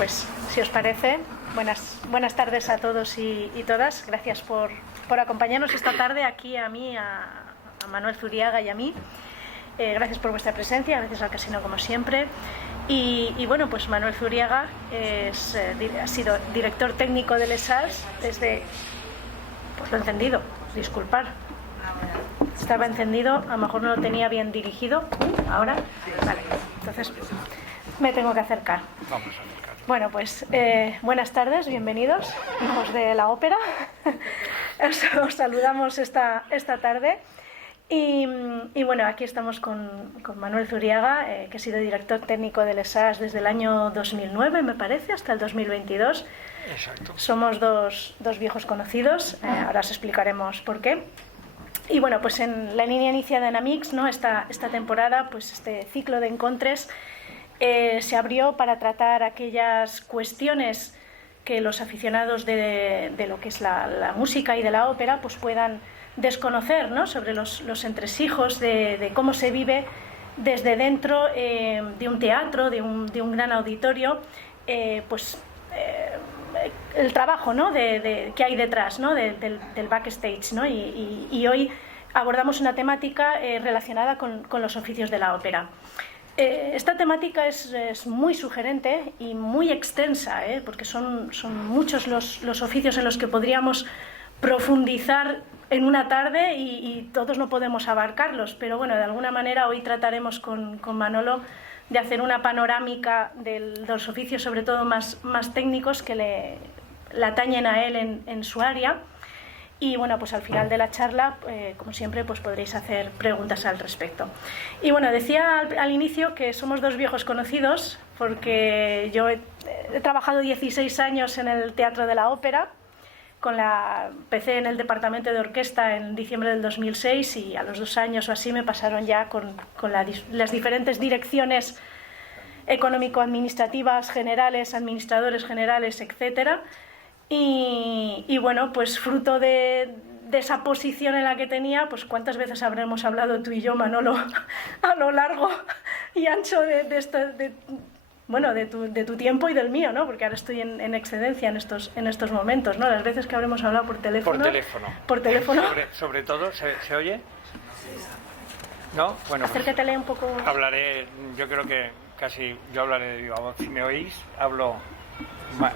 pues si os parece, buenas tardes a todos y todas. Gracias por acompañarnos esta tarde aquí a mí, a Manuel Zuriaga y a mí. Gracias por vuestra presencia, gracias al casino como siempre. Y bueno, pues Manuel Zuriaga ha sido director técnico de Les Arts desde, pues lo he encendido, disculpar. Estaba encendido, a lo mejor no lo tenía bien dirigido. ¿Ahora? Vale, entonces me tengo que acercar. Vamos a acercar. Bueno, pues buenas tardes, bienvenidos, hijos de la ópera. Os saludamos esta tarde. Y bueno, aquí estamos con Manuel Zuriaga, que ha sido director técnico de Les Arts desde el año 2009, me parece, hasta el 2022. Exacto. Somos dos viejos conocidos, ahora os explicaremos por qué. Y bueno, pues en la línea iniciada en Amix, ¿no? esta temporada, pues este ciclo de encontres se abrió para tratar aquellas cuestiones que los aficionados de lo que es la música y de la ópera pues puedan desconocer, ¿no? Sobre los entresijos de cómo se vive desde dentro de un teatro, de un gran auditorio, el trabajo, ¿no? que hay detrás, ¿no? del backstage, ¿no? Y hoy abordamos una temática relacionada con los oficios de la ópera. Esta temática es muy sugerente y muy extensa, porque son muchos los oficios en los que podríamos profundizar en una tarde y todos no podemos abarcarlos, pero bueno, de alguna manera hoy trataremos con Manolo de hacer una panorámica de los oficios, sobre todo más técnicos, que le atañen a él en su área. Y bueno, pues al final de la charla, como siempre, pues podréis hacer preguntas al respecto. Y bueno, decía al inicio que somos dos viejos conocidos, porque yo he trabajado 16 años en el Teatro de la Ópera, empecé en el departamento de orquesta en diciembre del 2006 y a los 2 años o así me pasaron ya con las diferentes direcciones económico-administrativas generales, administradores generales, etcétera. Y bueno, pues fruto de esa posición en la que tenía, pues cuántas veces habremos hablado tú y yo, Manolo, a lo largo y ancho de tu tiempo y del mío, ¿no? Porque ahora estoy en excedencia en estos momentos, ¿no? Las veces que habremos hablado por teléfono. Por teléfono. Sobre todo, ¿se oye? ¿No? Bueno, acércatele un poco. Hablaré, yo creo que casi, yo hablaré de viva voz. Si me oís, hablo.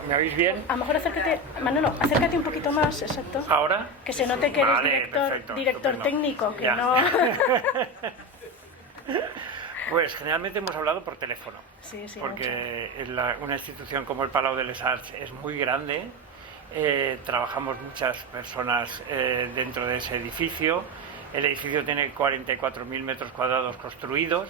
¿Me oís bien? A lo mejor acércate, Manolo, acércate un poquito más, exacto. ¿Ahora? Que se note que eres perfecto, director técnico, que ya. no... Pues generalmente hemos hablado por teléfono, sí, porque una institución como el Palau de Les Arts es muy grande, trabajamos muchas personas dentro de ese edificio. El edificio tiene 44.000 metros cuadrados construidos,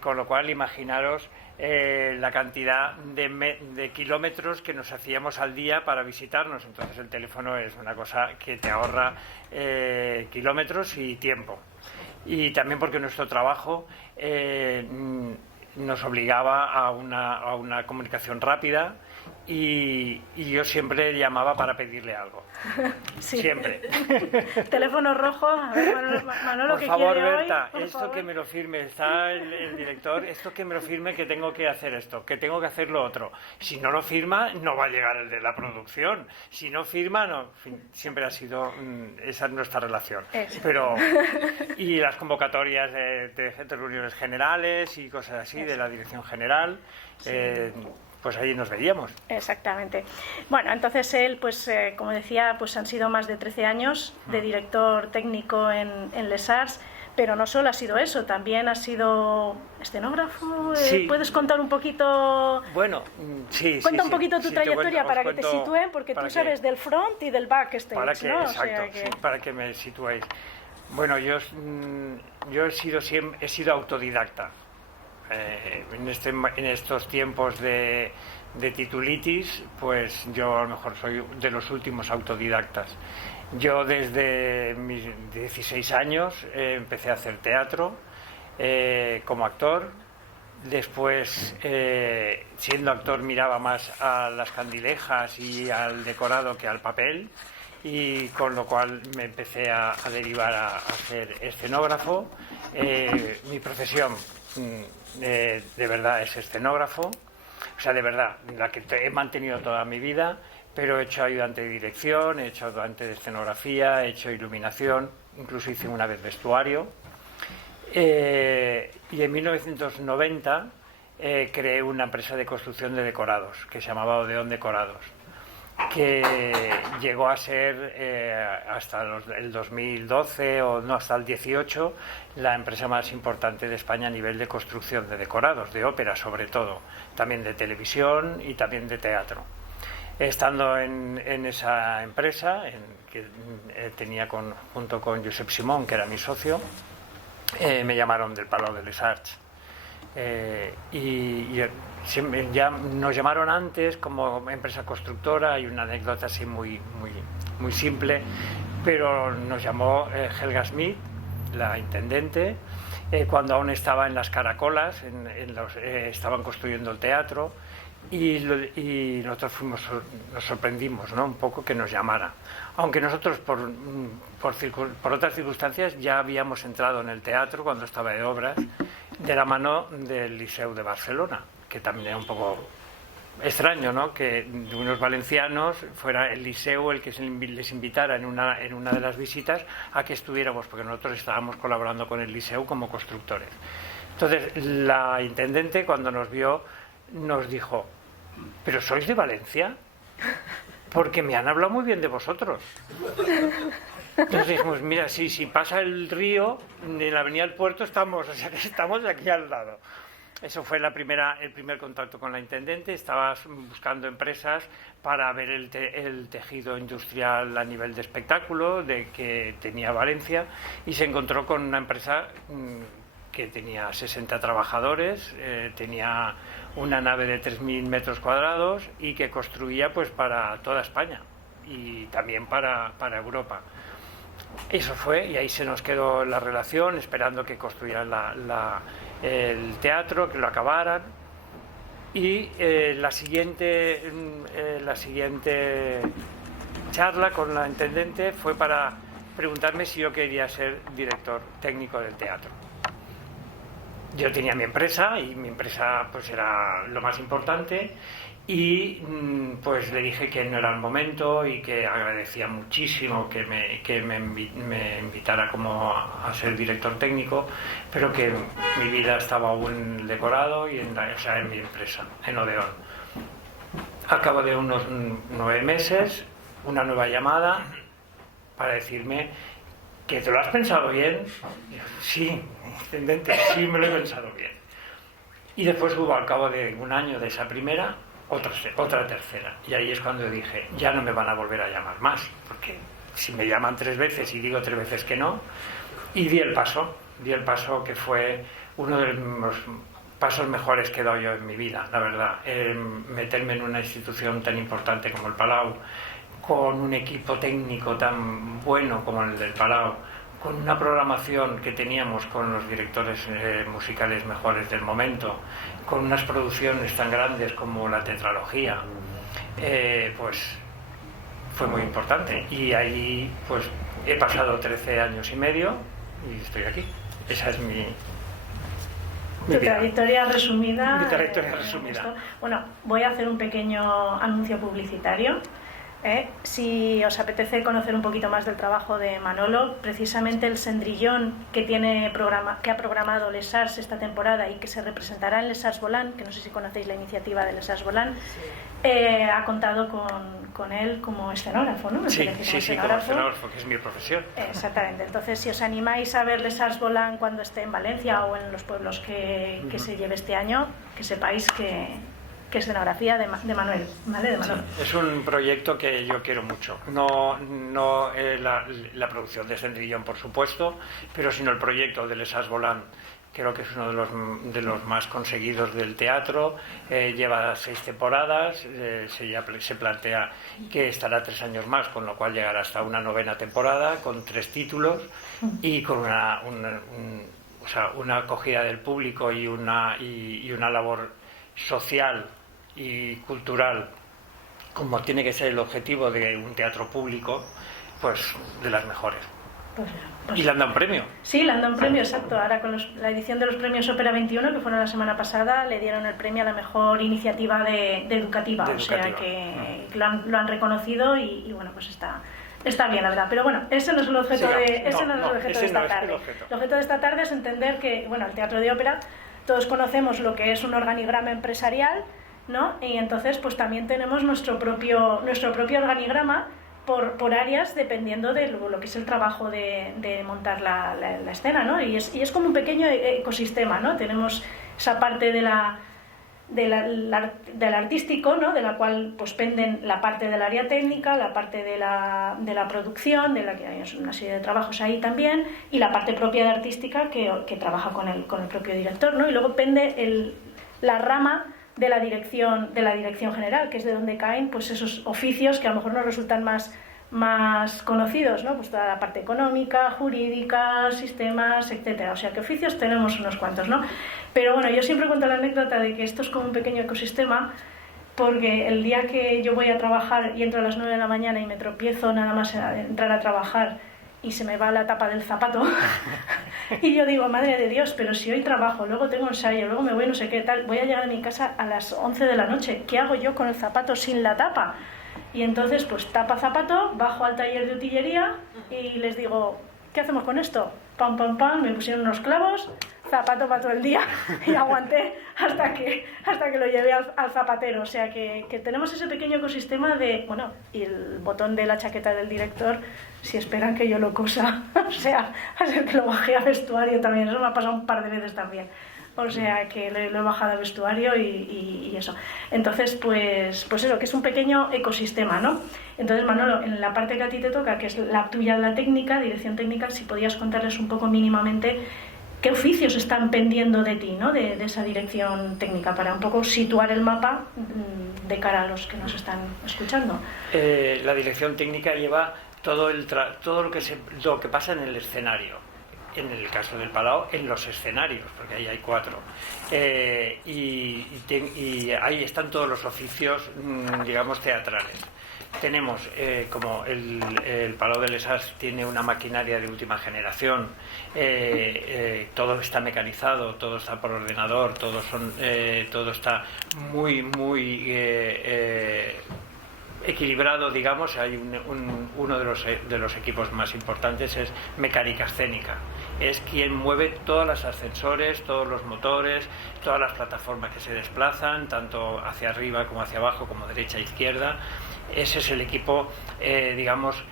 con lo cual imaginaros la cantidad de kilómetros que nos hacíamos al día para visitarnos. Entonces el teléfono es una cosa que te ahorra kilómetros y tiempo. Y también porque nuestro trabajo nos obligaba a una comunicación rápida y yo siempre llamaba para pedirle algo. Sí. Siempre. Teléfono rojo. A ver, Manolo, por favor, quiere Berta, hoy? esto que me lo firme, está el director, esto que me lo firme, que tengo que hacer esto, que tengo que hacer lo otro. Si no lo firma, no va a llegar el de la producción. Si no firma, no. En fin, siempre ha sido esa es nuestra relación. Pero y las convocatorias de reuniones generales y cosas así, de la dirección general. Sí. Pues ahí nos veíamos. Exactamente. Bueno, entonces él, pues como decía, pues han sido más de 13 años de director técnico en Les Arts, pero no solo ha sido eso, también ha sido escenógrafo. Sí. ¿Puedes contar un poquito? Bueno, sí. Cuenta un poquito tu trayectoria para que te sitúen, porque tú sabes del front y del backstage, ¿no? Exacto, o sea que... sí, para que me situéis. Bueno, yo he sido autodidacta. En estos tiempos de titulitis, pues yo a lo mejor soy de los últimos autodidactas. Yo desde mis 16 años empecé a hacer teatro como actor. Después, siendo actor, miraba más a las candilejas y al decorado que al papel, y con lo cual me empecé a derivar a ser escenógrafo. Mi profesión de verdad es escenógrafo. o sea, de verdad, la que he mantenido toda mi vida, pero he hecho ayudante de dirección, he hecho ayudante de escenografía, he hecho iluminación, incluso hice una vez vestuario. Y en 1990 creé una empresa de construcción de decorados que se llamaba Odeón Decorados, que llegó a ser hasta el 2012 o no, hasta el 18 la empresa más importante de España a nivel de construcción de decorados, de ópera sobre todo, también de televisión y también de teatro. Estando en esa empresa, que tenía junto con Josep Simón, que era mi socio, me llamaron del Palau de les Arts. Y ya nos llamaron antes como empresa constructora. Hay una anécdota así muy simple, pero nos llamó Helga Smith, la intendente, cuando aún estaba en las Caracolas, estaban construyendo el teatro, y nosotros nos sorprendimos, ¿no?, un poco que nos llamara, aunque nosotros por otras circunstancias ya habíamos entrado en el teatro cuando estaba de obras, de la mano del Liceu de Barcelona, que también era un poco extraño, ¿no?, que de unos valencianos fuera el Liceu el que les invitara en una de las visitas a que estuviéramos, porque nosotros estábamos colaborando con el Liceu como constructores. Entonces la intendente, cuando nos vio, nos dijo: ¿pero sois de Valencia? Porque me han hablado muy bien de vosotros. Entonces dijimos: mira, si pasa el río, en la avenida del Puerto estamos, o sea que estamos aquí al lado. Eso fue el primer contacto con la intendente. Estaba buscando empresas para ver el tejido industrial a nivel de espectáculo de que tenía Valencia, y se encontró con una empresa que tenía 60 trabajadores, tenía una nave de 3.000 metros cuadrados y que construía pues para toda España y también para Europa. Eso fue, y ahí se nos quedó la relación, esperando que construyeran el teatro, que lo acabaran. Y la siguiente charla con la intendente fue para preguntarme si yo quería ser director técnico del teatro. Yo tenía mi empresa, y mi empresa pues era lo más importante, y pues le dije que no era el momento y que agradecía muchísimo que me invitara como a ser director técnico, pero que mi vida estaba aún en el decorado y en mi empresa, en Odeón. Al cabo de unos 9 meses, una nueva llamada para decirme: ¿que te lo has pensado bien? Y yo: sí, intendente, sí me lo he pensado bien. Y después hubo, al cabo de un año de esa primera, otra tercera. Y ahí es cuando dije: ya no me van a volver a llamar más, porque si me llaman 3 veces y digo 3 veces que no. Y di el paso que fue uno de los pasos mejores que he dado yo en mi vida, la verdad. Meterme en una institución tan importante como el Palau, con un equipo técnico tan bueno como el del Palau, con una programación que teníamos con los directores musicales mejores del momento, con unas producciones tan grandes como la tetralogía, pues fue muy importante. Y ahí pues he pasado 13 años y medio y estoy aquí. Esa es mi trayectoria resumida. Mi trayectoria resumida. Bueno, voy a hacer un pequeño anuncio publicitario. Si os apetece conocer un poquito más del trabajo de Manolo, precisamente el Cendrillón que ha programado Les Arts esta temporada y que se representará en Les Arts Volants, que no sé si conocéis la iniciativa de Les Arts Volants, sí. Ha contado con él como escenógrafo, ¿no? Sí, como escenógrafo, que es mi profesión. Exactamente. Entonces, si os animáis a ver Les Arts Volants cuando esté en Valencia o en los pueblos que se lleve este año, que sepáis que escenografía de Manuel, ¿vale? De Manuel. Sí, es un proyecto que yo quiero mucho. No la producción de Cendrillón, por supuesto, pero sino el proyecto de Les Arts Volants. Creo que es uno de los más conseguidos del teatro. Lleva 6 temporadas. Se plantea que estará 3 años más, con lo cual llegará hasta una 9ª temporada con 3 títulos y con una acogida del público y una labor social y cultural, como tiene que ser el objetivo de un teatro público, pues de las mejores. ¿Y le han dado un premio? Sí, le han dado un premio, exacto. Ahora con la edición de los premios Ópera 21, que fueron la semana pasada, le dieron el premio a la mejor iniciativa de educativa. O sea que lo han reconocido y bueno, pues está bien, la verdad. Pero bueno, ese no es el objeto de esta tarde. El objeto de esta tarde es entender que, bueno, el teatro de ópera, todos conocemos lo que es un organigrama empresarial, ¿no? Y entonces pues también tenemos nuestro propio organigrama por áreas, dependiendo de lo que es el trabajo de montar la escena, ¿no? Y es como un pequeño ecosistema, ¿no? Tenemos esa parte del artístico, ¿no? De la cual pues penden la parte del área técnica, la parte de la producción, de la que hay una serie de trabajos ahí también, y la parte propia de artística que trabaja con el propio director, ¿no? Y luego pende la rama de la dirección general, que es de donde caen pues esos oficios que a lo mejor nos resultan más conocidos, ¿no? Pues toda la parte económica, jurídica, sistemas, etcétera. O sea que oficios tenemos unos cuantos, ¿no? Pero bueno, yo siempre cuento la anécdota de que esto es como un pequeño ecosistema, porque el día que yo voy a trabajar y entro a las 9 de la mañana y me tropiezo nada más a entrar a trabajar y se me va la tapa del zapato y yo digo, madre de Dios, pero si hoy trabajo, luego tengo ensayo, luego me voy no sé qué tal, voy a llegar a mi casa a las 11 de la noche, ¿qué hago yo con el zapato sin la tapa? Y entonces pues tapa zapato, bajo al taller de utillería y les digo, ¿qué hacemos con esto? Pam, pam, pam, me pusieron unos clavos, zapato para todo el día y aguanté hasta que lo llevé al zapatero. O sea que tenemos ese pequeño ecosistema de, bueno, y el botón de la chaqueta del director, si esperan que yo lo cosa, o sea, a ser que lo bajé a vestuario también, eso me ha pasado un par de veces también. O sea que lo he bajado a vestuario y eso. Entonces, pues eso, que es un pequeño ecosistema, ¿no? Entonces, Manolo, en la parte que a ti te toca, que es la tuya de la técnica, dirección técnica, si podías contarles un poco mínimamente qué oficios están pendiendo de ti, ¿no? De esa dirección técnica, para un poco situar el mapa de cara a los que nos están escuchando. La dirección técnica lleva todo lo que pasa en el escenario. En el caso del Palau, en los escenarios, porque ahí hay 4. Y ahí están todos los oficios, digamos, teatrales. Tenemos, como el Palau de les Arts tiene una maquinaria de última generación, todo está mecanizado, todo está por ordenador, todo está muy equilibrado, digamos. Hay uno de los equipos más importantes es mecánica escénica, es quien mueve todos los ascensores, todos los motores, todas las plataformas que se desplazan, tanto hacia arriba como hacia abajo, como derecha e izquierda. Ese es el equipo, digamos,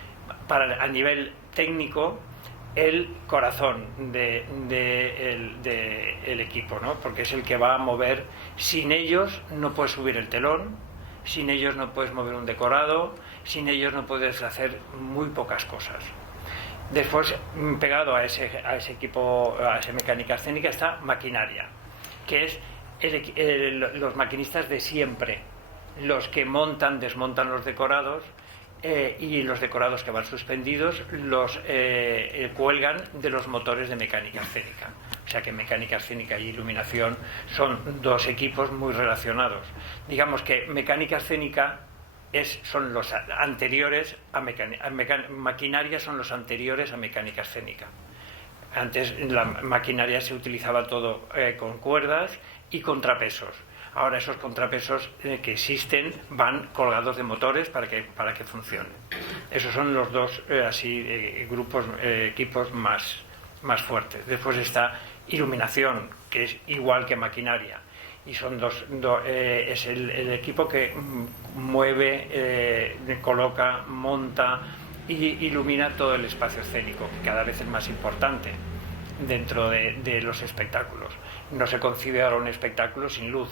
a nivel técnico, el corazón del equipo, ¿no? Porque es el que va a mover. Sin ellos no puedes subir el telón, sin ellos no puedes mover un decorado, sin ellos no puedes hacer muy pocas cosas. Después, pegado a ese equipo, a esa mecánica escénica, está maquinaria, que es los maquinistas de siempre, los que montan, desmontan los decorados, y los decorados que van suspendidos los cuelgan de los motores de mecánica escénica. O sea que mecánica escénica y iluminación son dos equipos muy relacionados. Digamos que mecánica escénica son los anteriores a maquinaria, son los anteriores a mecánica escénica. Antes la maquinaria se utilizaba todo con cuerdas y contrapesos. Ahora esos contrapesos que existen van colgados de motores para que funcionen. Esos son los dos equipos más fuertes. Después está iluminación, que es igual que maquinaria, y son es el equipo que mueve, coloca, monta y ilumina todo el espacio escénico, que cada vez es más importante dentro de los espectáculos. No se concibe ahora un espectáculo sin luz,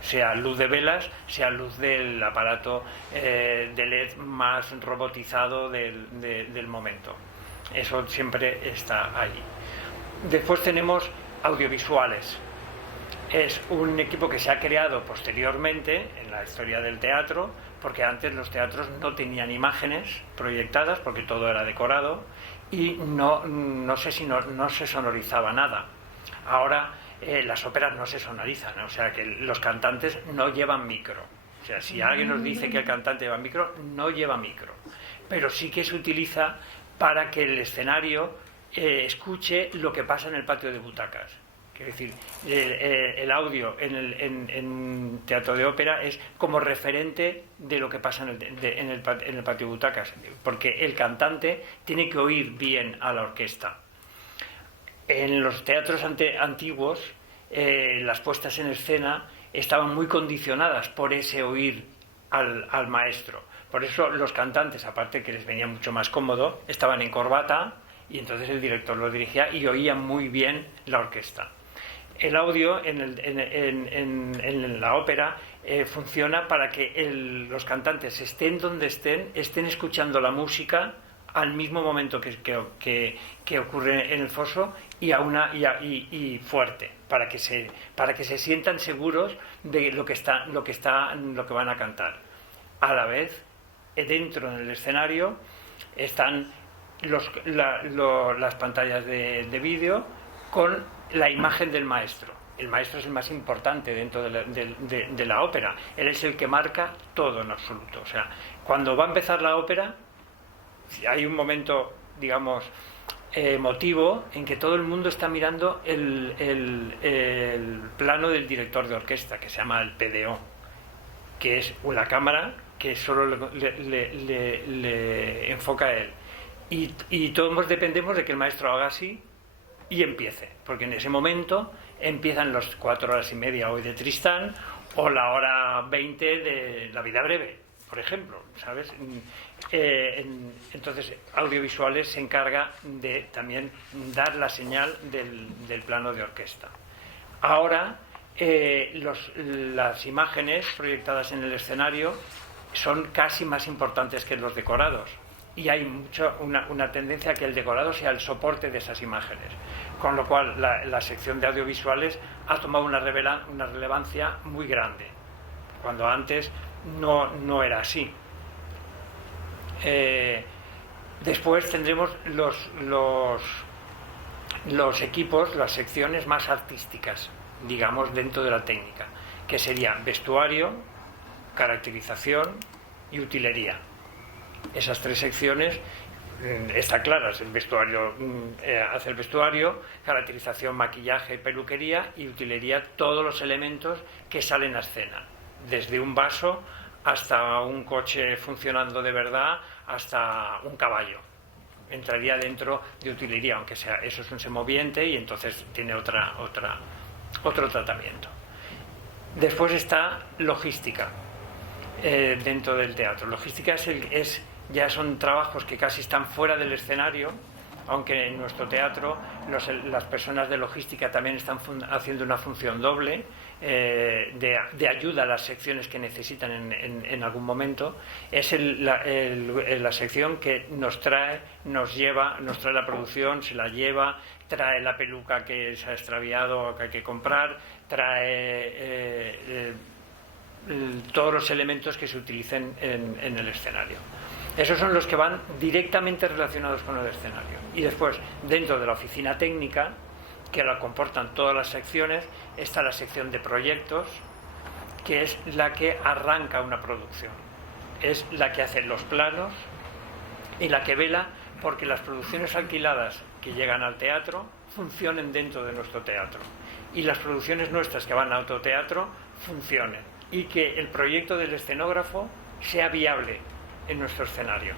sea luz de velas, sea luz del aparato de LED más robotizado del momento. Eso siempre está ahí. Después tenemos audiovisuales. Es un equipo que se ha creado posteriormente en la historia del teatro, porque antes los teatros no tenían imágenes proyectadas, porque todo era decorado, y no se sonorizaba nada. Ahora las óperas no se sonorizan, o sea que los cantantes no llevan micro. O sea, si alguien nos dice que el cantante lleva micro, no lleva micro, pero sí que se utiliza para que el escenario escuche lo que pasa en el patio de butacas. Es decir, el audio en teatro de ópera es como referente de lo que pasa en el patio de butacas, porque el cantante tiene que oír bien a la orquesta. En los teatros antiguos, las puestas en escena estaban muy condicionadas por ese oír al maestro. Por eso los cantantes, aparte que les venía mucho más cómodo, estaban en corbata y entonces el director lo dirigía y oían muy bien la orquesta. El audio en la ópera funciona para que los cantantes estén donde estén escuchando la música al mismo momento que ocurre en el foso y fuerte, para que se sientan seguros de lo que van a cantar. A la vez, dentro del escenario están las pantallas de vídeo con la imagen del maestro. El maestro es el más importante dentro de la ópera. Él es el que marca todo en absoluto. O sea, cuando va a empezar la ópera, hay un momento, digamos, emotivo en que todo el mundo está mirando el plano del director de orquesta, que se llama el PDO, que es una cámara que solo le enfoca a él. Y todos dependemos de que el maestro haga así y empiece, porque en ese momento empiezan las 4 horas y media hoy de Tristán o la hora 20 de La vida breve, por ejemplo, ¿sabes? Entonces Audiovisuales se encarga de también dar la señal del plano de orquesta. Ahora las imágenes proyectadas en el escenario son casi más importantes que los decorados, y hay una tendencia a que el decorado sea el soporte de esas imágenes, con lo cual la sección de audiovisuales ha tomado una relevancia muy grande, cuando antes no era así. Después tendremos los equipos, las secciones más artísticas, digamos, dentro de la técnica, que sería vestuario, caracterización y utilería. Esas 3 secciones están claras: el vestuario hace el vestuario, caracterización, maquillaje, peluquería, y utilería, todos los elementos que salen a escena, desde un vaso hasta un coche funcionando de verdad, hasta un caballo. Entraría dentro de utilería, aunque sea eso es un semoviente y entonces tiene otro tratamiento. Después está logística dentro del teatro. Logística ya son trabajos que casi están fuera del escenario, aunque en nuestro teatro las personas de logística también están haciendo una función doble, de ayuda a las secciones que necesitan en algún momento. Es la sección que nos trae la producción, se la lleva, trae la peluca que se ha extraviado o que hay que comprar, trae todos los elementos que se utilicen en el escenario. Esos son los que van directamente relacionados con el escenario. Y después, dentro de la oficina técnica, que la comportan todas las secciones, está la sección de proyectos, que es la que arranca una producción. Es la que hace los planos y la que vela porque las producciones alquiladas que llegan al teatro funcionen dentro de nuestro teatro. Y las producciones nuestras que van a otro teatro funcionen. Y que el proyecto del escenógrafo sea viable en nuestro escenario,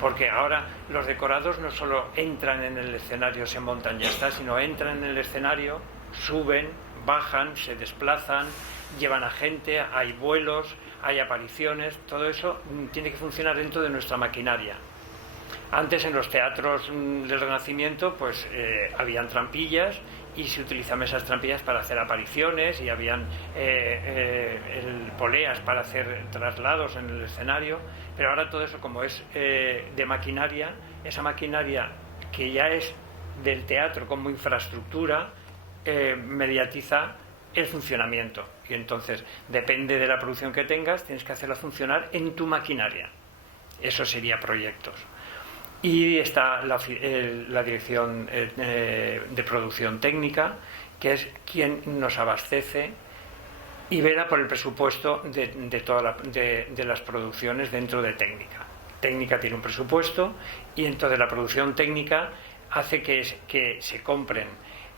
porque ahora los decorados no solo entran en el escenario, se montan y ya está, sino entran en el escenario, suben, bajan, se desplazan, llevan a gente, hay vuelos, hay apariciones, todo eso tiene que funcionar dentro de nuestra maquinaria. Antes en los teatros del Renacimiento pues habían trampillas y se utilizaban esas trampillas para hacer apariciones, y habían poleas para hacer traslados en el escenario, pero ahora todo eso, como es de maquinaria, esa maquinaria que ya es del teatro como infraestructura, mediatiza el funcionamiento, y entonces depende de la producción que tengas, tienes que hacerla funcionar en tu maquinaria. Eso sería proyectos. Y está la dirección de producción técnica, que es quien nos abastece y vela por el presupuesto de las producciones dentro de técnica. técnica tiene un presupuesto y entonces la producción técnica hace que se compren,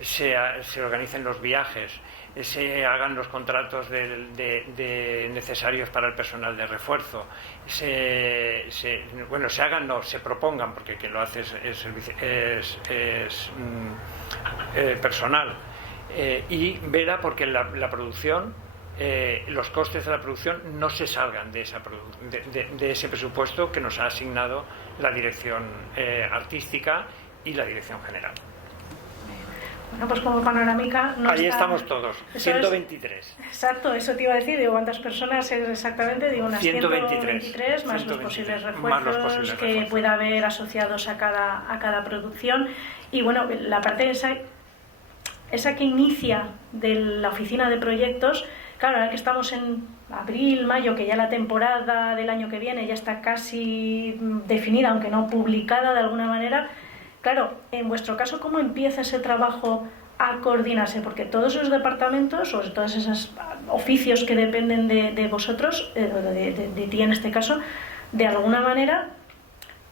se organicen los viajes, se hagan los contratos necesarios para el personal de refuerzo, se propongan, porque quien lo hace es personal, y vela porque la producción, los costes de la producción no se salgan de ese presupuesto que nos ha asignado la dirección artística y la dirección general. Bueno, pues como panorámica... Ahí estamos todos, 123. Exacto, eso te iba a decir, digo, ¿cuántas personas es exactamente? Digo, unas 123 más 123, los posibles refuerzos que pueda haber asociados a cada producción. Y bueno, la parte esa que inicia de la oficina de proyectos, claro, ahora que estamos en abril, mayo, que ya la temporada del año que viene ya está casi definida, aunque no publicada de alguna manera. Claro, en vuestro caso, ¿cómo empieza ese trabajo a coordinarse? Porque todos esos departamentos, o todos esos oficios que dependen de vosotros, de ti en este caso, de alguna manera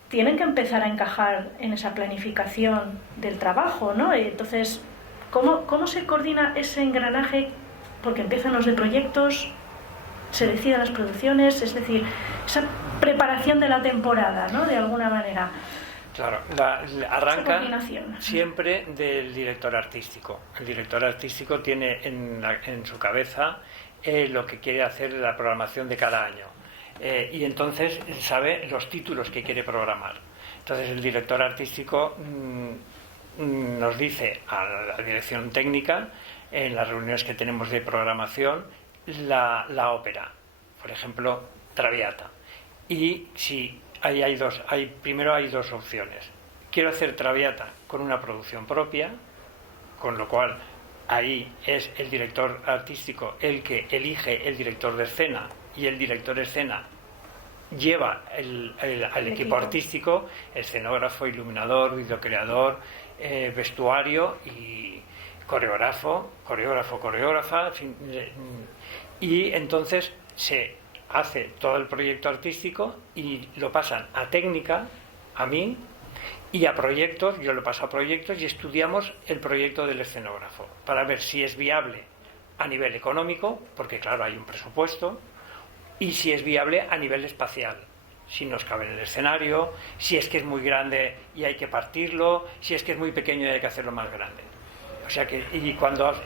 tienen que empezar a encajar en esa planificación del trabajo, ¿no? Entonces, ¿cómo se coordina ese engranaje? Porque empiezan los de proyectos, se deciden las producciones, es decir, esa preparación de la temporada, ¿no? De alguna manera. Claro, arranca siempre del director artístico. El director artístico tiene en su cabeza lo que quiere hacer de la programación de cada año, y entonces sabe los títulos que quiere programar. Entonces el director artístico nos dice a la dirección técnica, en las reuniones que tenemos de programación, la ópera, por ejemplo, Traviata. Y si primero hay dos opciones. Quiero hacer Traviata con una producción propia, con lo cual ahí es el director artístico el que elige el director de escena, y el director de escena lleva al equipo artístico, escenógrafo, iluminador, videocreador, vestuario y coreógrafa, y entonces se hace todo el proyecto artístico y lo pasan a técnica, a mí, y a proyectos. Yo lo paso a proyectos y estudiamos el proyecto del escenógrafo para ver si es viable a nivel económico, porque claro, hay un presupuesto, y si es viable a nivel espacial, si nos cabe en el escenario, si es que es muy grande y hay que partirlo, si es que es muy pequeño y hay que hacerlo más grande. O sea que,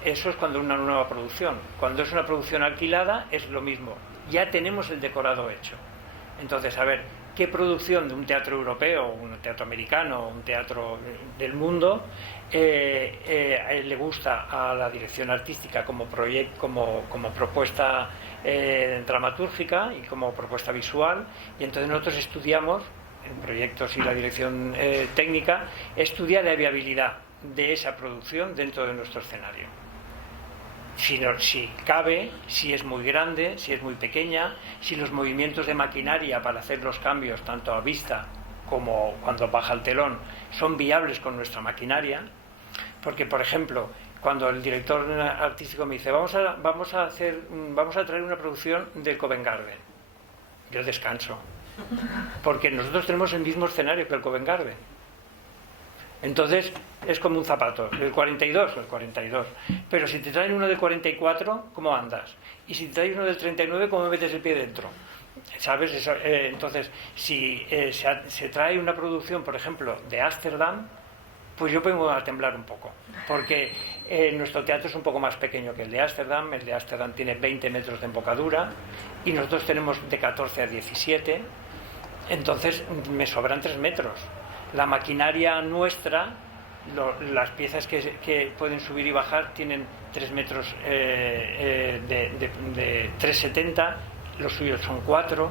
eso es cuando una nueva producción. Cuando es una producción alquilada es lo mismo. Ya tenemos el decorado hecho. Entonces, a ver, ¿qué producción de un teatro europeo, un teatro americano, un teatro del mundo le gusta a la dirección artística como propuesta dramatúrgica y como propuesta visual? Y entonces nosotros estudiamos, en proyectos y la dirección técnica, estudia la viabilidad de esa producción dentro de nuestro escenario. Si cabe, si es muy grande, si es muy pequeña, si los movimientos de maquinaria para hacer los cambios, tanto a vista como cuando baja el telón, son viables con nuestra maquinaria. Porque, por ejemplo, cuando el director artístico me dice vamos a traer una producción del Covent Garden, yo descanso, porque nosotros tenemos el mismo escenario que el Covent Garden. Entonces es como un zapato, el 42, pero si te traen uno del 44, ¿cómo andas? Y si te traen uno del 39, ¿cómo metes el pie dentro? ¿Sabes? Entonces, si se trae una producción, por ejemplo, de Ámsterdam, pues yo vengo a temblar un poco, porque nuestro teatro es un poco más pequeño que el de Ámsterdam. El de Ámsterdam tiene 20 metros de embocadura y nosotros tenemos de 14 a 17, entonces me sobran 3 metros. La maquinaria nuestra, las piezas que pueden subir y bajar tienen 3 metros de 3,70, los suyos son 4,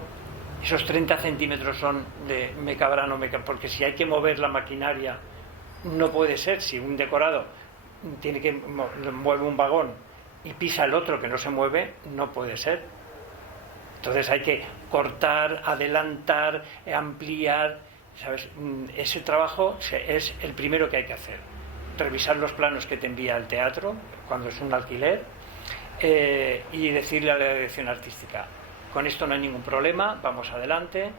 esos 30 centímetros son de me cabrán o me cabrán, porque si hay que mover la maquinaria no puede ser. Si un decorado tiene que mueve un vagón y pisa el otro que no se mueve, no puede ser. Entonces hay que cortar, adelantar, ampliar, ¿sabes? Ese trabajo es el primero que hay que hacer. Revisar los planos que te envía el teatro cuando es un alquiler, y decirle a la dirección artística: con esto no hay ningún problema, vamos adelante.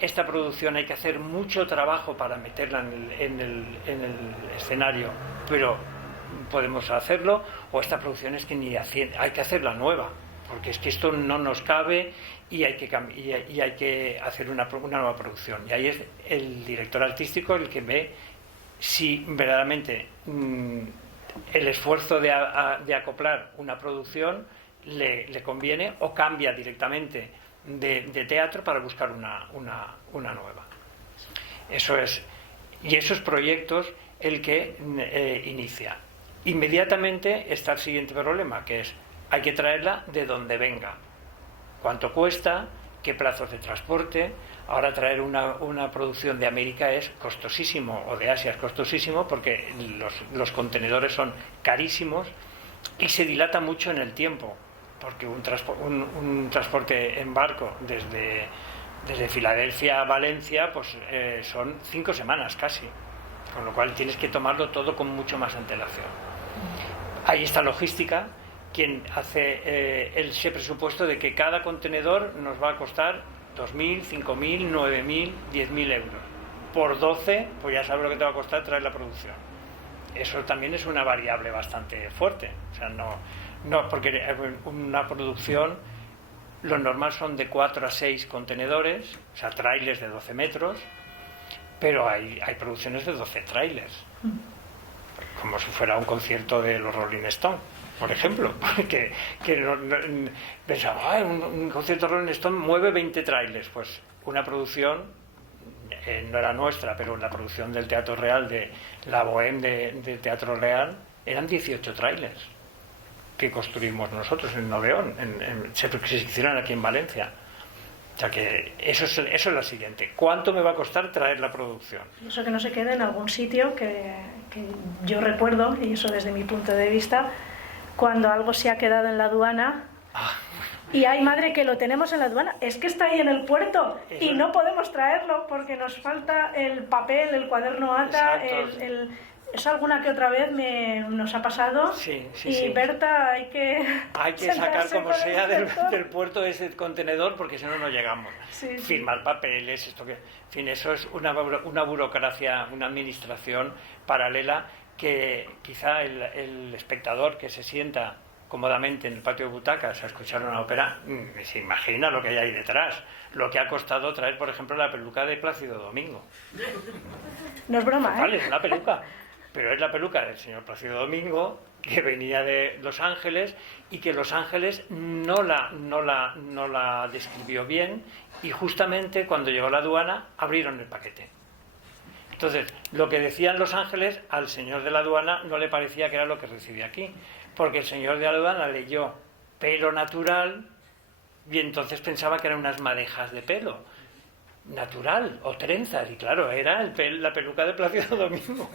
esta producción hay que hacer mucho trabajo para meterla en el escenario, pero podemos hacerlo, o esta producción es que hay que hacerla nueva, porque es que esto no nos cabe y hay que hacer una nueva producción. Y ahí es el director artístico el que ve si verdaderamente el esfuerzo de acoplar una producción le conviene, o cambia directamente de teatro para buscar una nueva. Eso es. Y esos proyectos el que inicia. Inmediatamente está el siguiente problema, que es: hay que traerla de donde venga. ¿Cuánto cuesta? ¿Qué plazos de transporte? Ahora traer una producción de América es costosísimo, o de Asia es costosísimo, porque los contenedores son carísimos y se dilata mucho en el tiempo, porque un transporte en barco desde Filadelfia a Valencia pues son 5 semanas casi, con lo cual tienes que tomarlo todo con mucho más antelación. Ahí está logística, quien hace ese presupuesto de que cada contenedor nos va a costar 2.000, 5.000, 9.000, 10.000 euros. Por 12, pues ya sabes lo que te va a costar traer la producción. Eso también es una variable bastante fuerte. O sea, no, porque una producción, lo normal son de 4 a 6 contenedores, o sea, trailers de 12 metros, pero hay producciones de 12 trailers, como si fuera un concierto de los Rolling Stones, por ejemplo, que pensaba, un concierto de Rolling Stone mueve 20 trailers. Pues una producción, no era nuestra, pero la producción del Teatro Real, de la Bohème de Teatro Real, eran 18 trailers que construimos nosotros en Noveón, que se hicieron aquí en Valencia. O sea que eso es lo siguiente. ¿Cuánto me va a costar traer la producción? Eso que no se quede en algún sitio que yo recuerdo, y eso desde mi punto de vista, cuando algo se ha quedado en la aduana y hay madre que lo tenemos en la aduana, es que está ahí en el puerto y no podemos traerlo porque nos falta el papel, el cuaderno ATA, eso alguna que otra vez nos ha pasado. Sí, y Berta, hay que sacar como sea del puerto ese contenedor, porque si no, no llegamos. Firmar papeles, en fin, eso es una burocracia, una administración paralela que quizá el espectador que se sienta cómodamente en el patio de butacas a escuchar una ópera se imagina lo que hay ahí detrás, lo que ha costado traer, por ejemplo, la peluca de Plácido Domingo. No es broma, Vale, es una peluca, pero es la peluca del señor Plácido Domingo, que venía de Los Ángeles, y que Los Ángeles no la describió bien, y justamente cuando llegó a la aduana abrieron el paquete. Entonces, lo que decían Los Ángeles, al señor de la aduana no le parecía que era lo que recibía aquí, porque el señor de la aduana leyó pelo natural y entonces pensaba que eran unas madejas de pelo natural o trenzas, y claro, era la peluca de Plácido Domingo.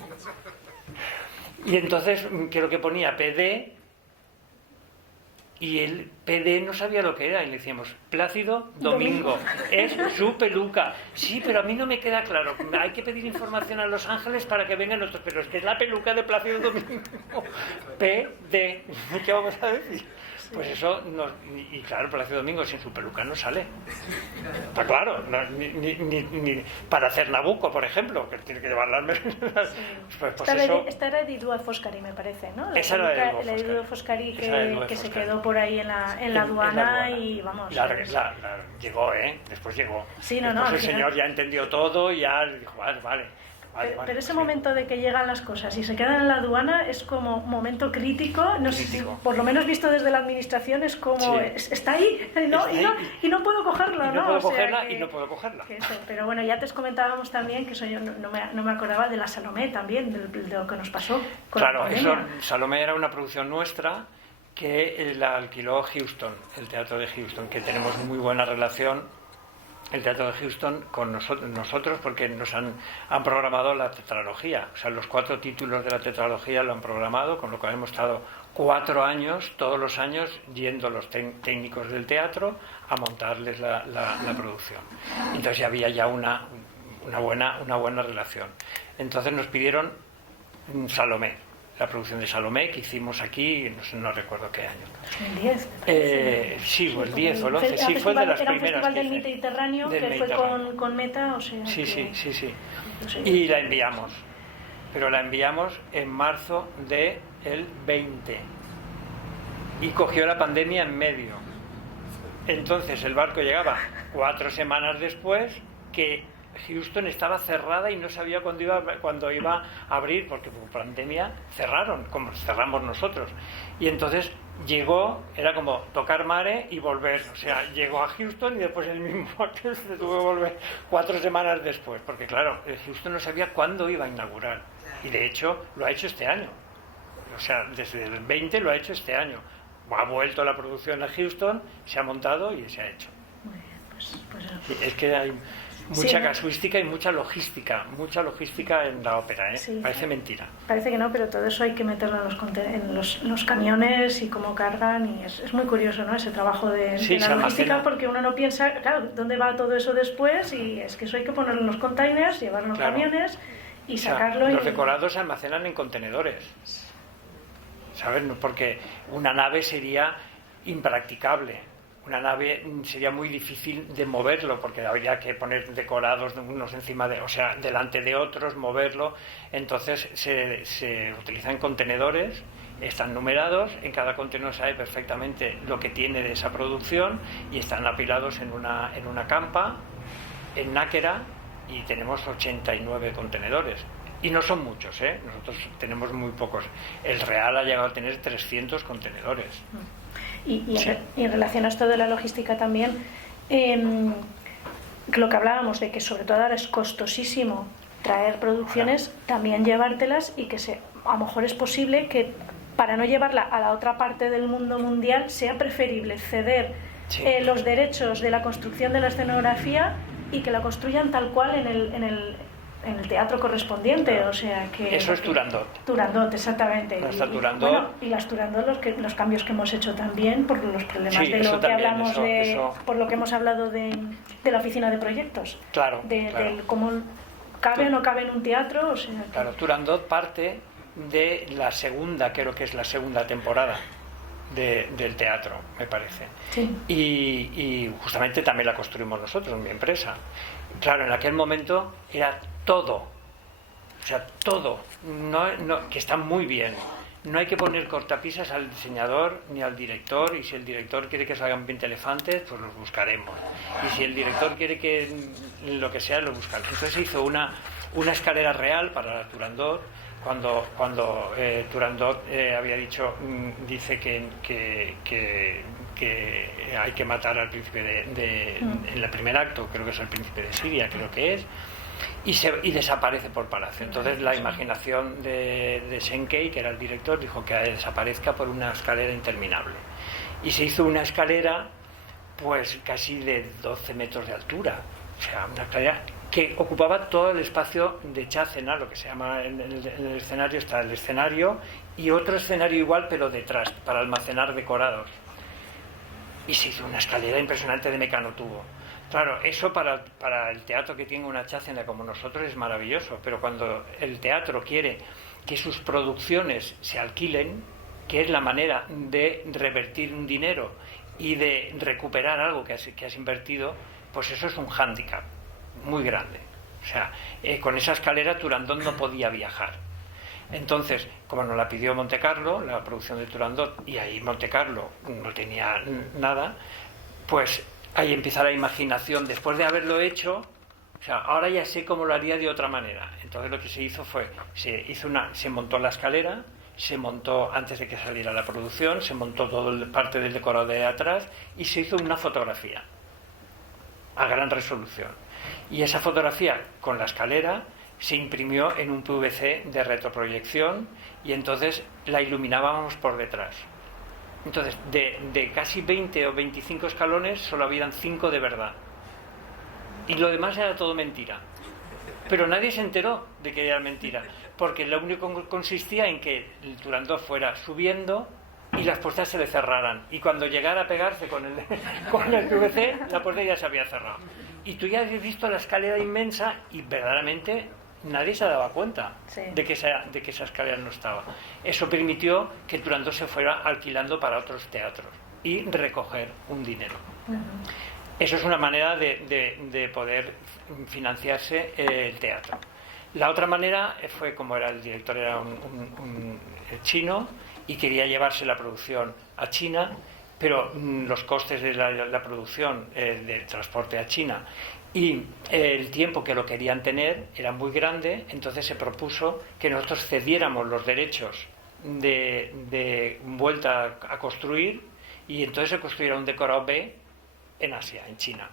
Y entonces creo que ponía PD, y el PD no sabía lo que era, y le decíamos, Plácido Domingo, es su peluca. Sí, pero a mí no me queda claro, hay que pedir información a Los Ángeles para que vengan nosotros, pero es que es la peluca de Plácido Domingo. PD, ¿qué vamos a decir? Pues eso, y claro, Plácido Domingo sin su peluca no sale. Está claro, ni para hacer Nabucco, por ejemplo, que tiene que llevar las... Pues esta era Edith Foscari, me parece, ¿no? Esa era Edith Foscari que se quedó por ahí en la aduana y vamos... Llegó, después llegó. Sí, después el señor ya entendió todo y ya dijo, vale. Pero ese momento de que llegan las cosas y se quedan en la aduana es como momento crítico, por lo menos visto desde la administración, es como está ahí, y no puedo cogerlo, y no puedo cogerla. Pero bueno, ya te comentábamos también que eso yo no me acordaba de la Salomé también, de lo que nos pasó con la pandemia. Salomé era una producción nuestra que la alquiló Houston, el Teatro de Houston, que tenemos muy buena relación. El Teatro de Houston con nosotros, porque nos han programado la tetralogía, o sea, los 4 títulos de la tetralogía lo han programado, con lo cual hemos estado 4 años, todos los años, yendo los técnicos del teatro a montarles la producción. Entonces ya había ya una buena relación. Entonces nos pidieron Salomé, la producción de Salomé que hicimos aquí, no recuerdo qué año. 2010. Sí, o el 10 o el 11, sí, fue de las era un primeras. festival del Mediterráneo que fue con Meta, o sea... Sí, que... sí. Y la enviamos, pero la enviamos en marzo del 20 y cogió la pandemia en medio. Entonces el barco llegaba 4 semanas después, que Houston estaba cerrada y no sabía cuándo iba a abrir, porque por pandemia cerraron, como cerramos nosotros. Y entonces llegó, era como tocar mare y volver. O sea, llegó a Houston y después el mismo hotel se tuvo que volver 4 semanas después, porque claro, Houston no sabía cuándo iba a inaugurar. Y de hecho lo ha hecho este año. O sea, desde el 20 lo ha hecho este año. Ha vuelto la producción a Houston, se ha montado y se ha hecho. Muy bien, pues... Es que hay mucha casuística y mucha logística en la ópera, ¿eh? Sí, parece mentira. Parece que no, pero todo eso hay que meterlo en los camiones y cómo cargan, y es muy curioso, ¿no? Ese trabajo de la logística, porque uno no piensa, claro, ¿dónde va todo eso después? Y es que eso hay que ponerlo en los containers, llevarlo en los camiones y sacarlo. Los decorados se almacenan en contenedores, ¿sabes? Porque una nave sería impracticable. Una nave sería muy difícil de moverlo, porque habría que poner decorados unos encima de, o sea, delante de otros, moverlo. Entonces se utilizan contenedores, están numerados, en cada contenedor sabe perfectamente lo que tiene de esa producción y están apilados en una campa, en Náquera, y tenemos 89 contenedores. Y no son muchos, ¿eh? Nosotros tenemos muy pocos. El Real ha llegado a tener 300 contenedores. Y en relación a esto de la logística también, lo que hablábamos de que sobre todo ahora es costosísimo traer producciones, también llevártelas, y que a lo mejor es posible que para no llevarla a la otra parte del mundo mundial sea preferible ceder los derechos de la construcción de la escenografía y que la construyan tal cual en el teatro correspondiente, claro. O sea que... Eso es Turandot. Turandot, exactamente. Y las Turandot, los cambios que hemos hecho también por los problemas de lo que hablamos por lo que hemos hablado de la oficina de proyectos. Claro. De cómo cabe o no cabe en un teatro, o sea que... Claro, Turandot parte de la segunda, creo que es la segunda temporada del teatro, me parece. Sí. Y justamente también la construimos nosotros, mi empresa. Claro, en aquel momento era todo, o sea, todo, que está muy bien. No hay que poner cortapisas al diseñador ni al director, y si el director quiere que salgan 20 elefantes, pues los buscaremos. Y si el director quiere que lo que sea, lo buscaremos. Entonces se hizo una escalera real para la Turandot, cuando Turandot había dice que hay que matar al príncipe en el primer acto, creo que es el príncipe de Siria, creo que es, y desaparece por palacio. Entonces la imaginación de Shenkei, que era el director, dijo que desaparezca por una escalera interminable, y se hizo una escalera pues casi de 12 metros de altura, o sea, una escalera que ocupaba todo el espacio de Chácena, lo que se llama en el escenario, está el escenario y otro escenario igual pero detrás, para almacenar decorados. Y se hizo una escalera impresionante de mecanotubo. Claro, eso para el teatro que tiene una Chácena como nosotros es maravilloso, pero cuando el teatro quiere que sus producciones se alquilen, que es la manera de revertir un dinero y de recuperar algo que has invertido, pues eso es un hándicap muy grande. O sea, con esa escalera Turandot no podía viajar. Entonces, como nos la pidió Montecarlo, la producción de Turandot, y ahí Montecarlo no tenía nada, pues ahí empieza la imaginación. Después de haberlo hecho, o sea, ahora ya sé cómo lo haría de otra manera. Entonces lo que se hizo fue, se montó la escalera, se montó, antes de que saliera la producción, se montó toda parte del decorado de atrás y se hizo una fotografía a gran resolución. Y esa fotografía con la escalera se imprimió en un PVC de retroproyección, y entonces la iluminábamos por detrás. Entonces, de casi 20 o 25 escalones, solo habían 5 de verdad. Y lo demás era todo mentira. Pero nadie se enteró de que era mentira, porque lo único que consistía en que el Turandot fuera subiendo y las puertas se le cerraran. Y cuando llegara a pegarse con el PVC, la puerta ya se había cerrado. Y tú ya habías visto la escalera inmensa y verdaderamente nadie se daba cuenta Sí. de que esa escalera no estaba. Eso permitió que Turandot se fuera alquilando para otros teatros y recoger un dinero. Eso es una manera de poder financiarse el teatro. La otra manera fue, como el director era un chino y quería llevarse la producción a China, pero los costes de la producción, del transporte a China y el tiempo que lo querían tener era muy grande, entonces se propuso que nosotros cediéramos los derechos de vuelta a construir, y entonces se construyera un decorado B en Asia, en China.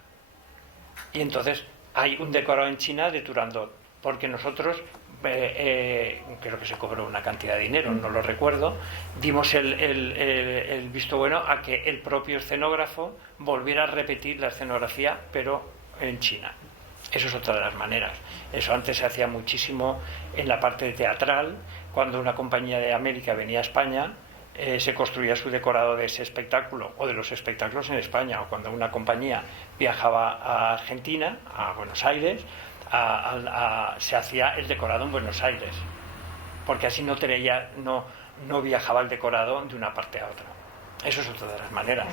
Y entonces hay un decorado en China de Turandot, porque nosotros, creo que se cobró una cantidad de dinero, no lo recuerdo, dimos el visto bueno a que el propio escenógrafo volviera a repetir la escenografía, pero en China. Eso es otra de las maneras. Eso antes se hacía muchísimo en la parte teatral. Cuando una compañía de América venía a España, se construía su decorado de ese espectáculo o de los espectáculos en España. O cuando una compañía viajaba a Argentina, a Buenos Aires, se hacía el decorado en Buenos Aires, porque así no viajaba el decorado de una parte a otra. Eso es otra de las maneras.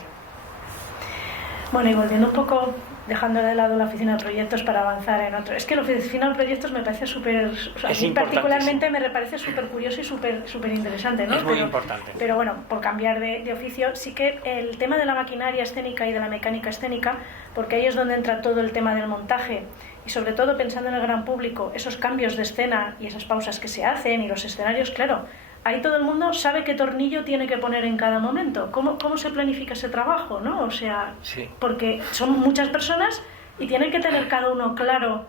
Bueno, y volviendo un poco, dejando de lado la oficina de proyectos para avanzar en otro. Es que la oficina de proyectos me parece súper... a mí particularmente me parece súper curioso y súper interesante, ¿no? Es muy importante. Pero bueno, por cambiar de oficio, sí que el tema de la maquinaria escénica y de la mecánica escénica, porque ahí es donde entra todo el tema del montaje, y sobre todo pensando en el gran público, esos cambios de escena y esas pausas que se hacen y los escenarios, claro, ahí todo el mundo sabe qué tornillo tiene que poner en cada momento. ¿Cómo se planifica ese trabajo, no? O sea, sí. Porque son muchas personas y tienen que tener cada uno claro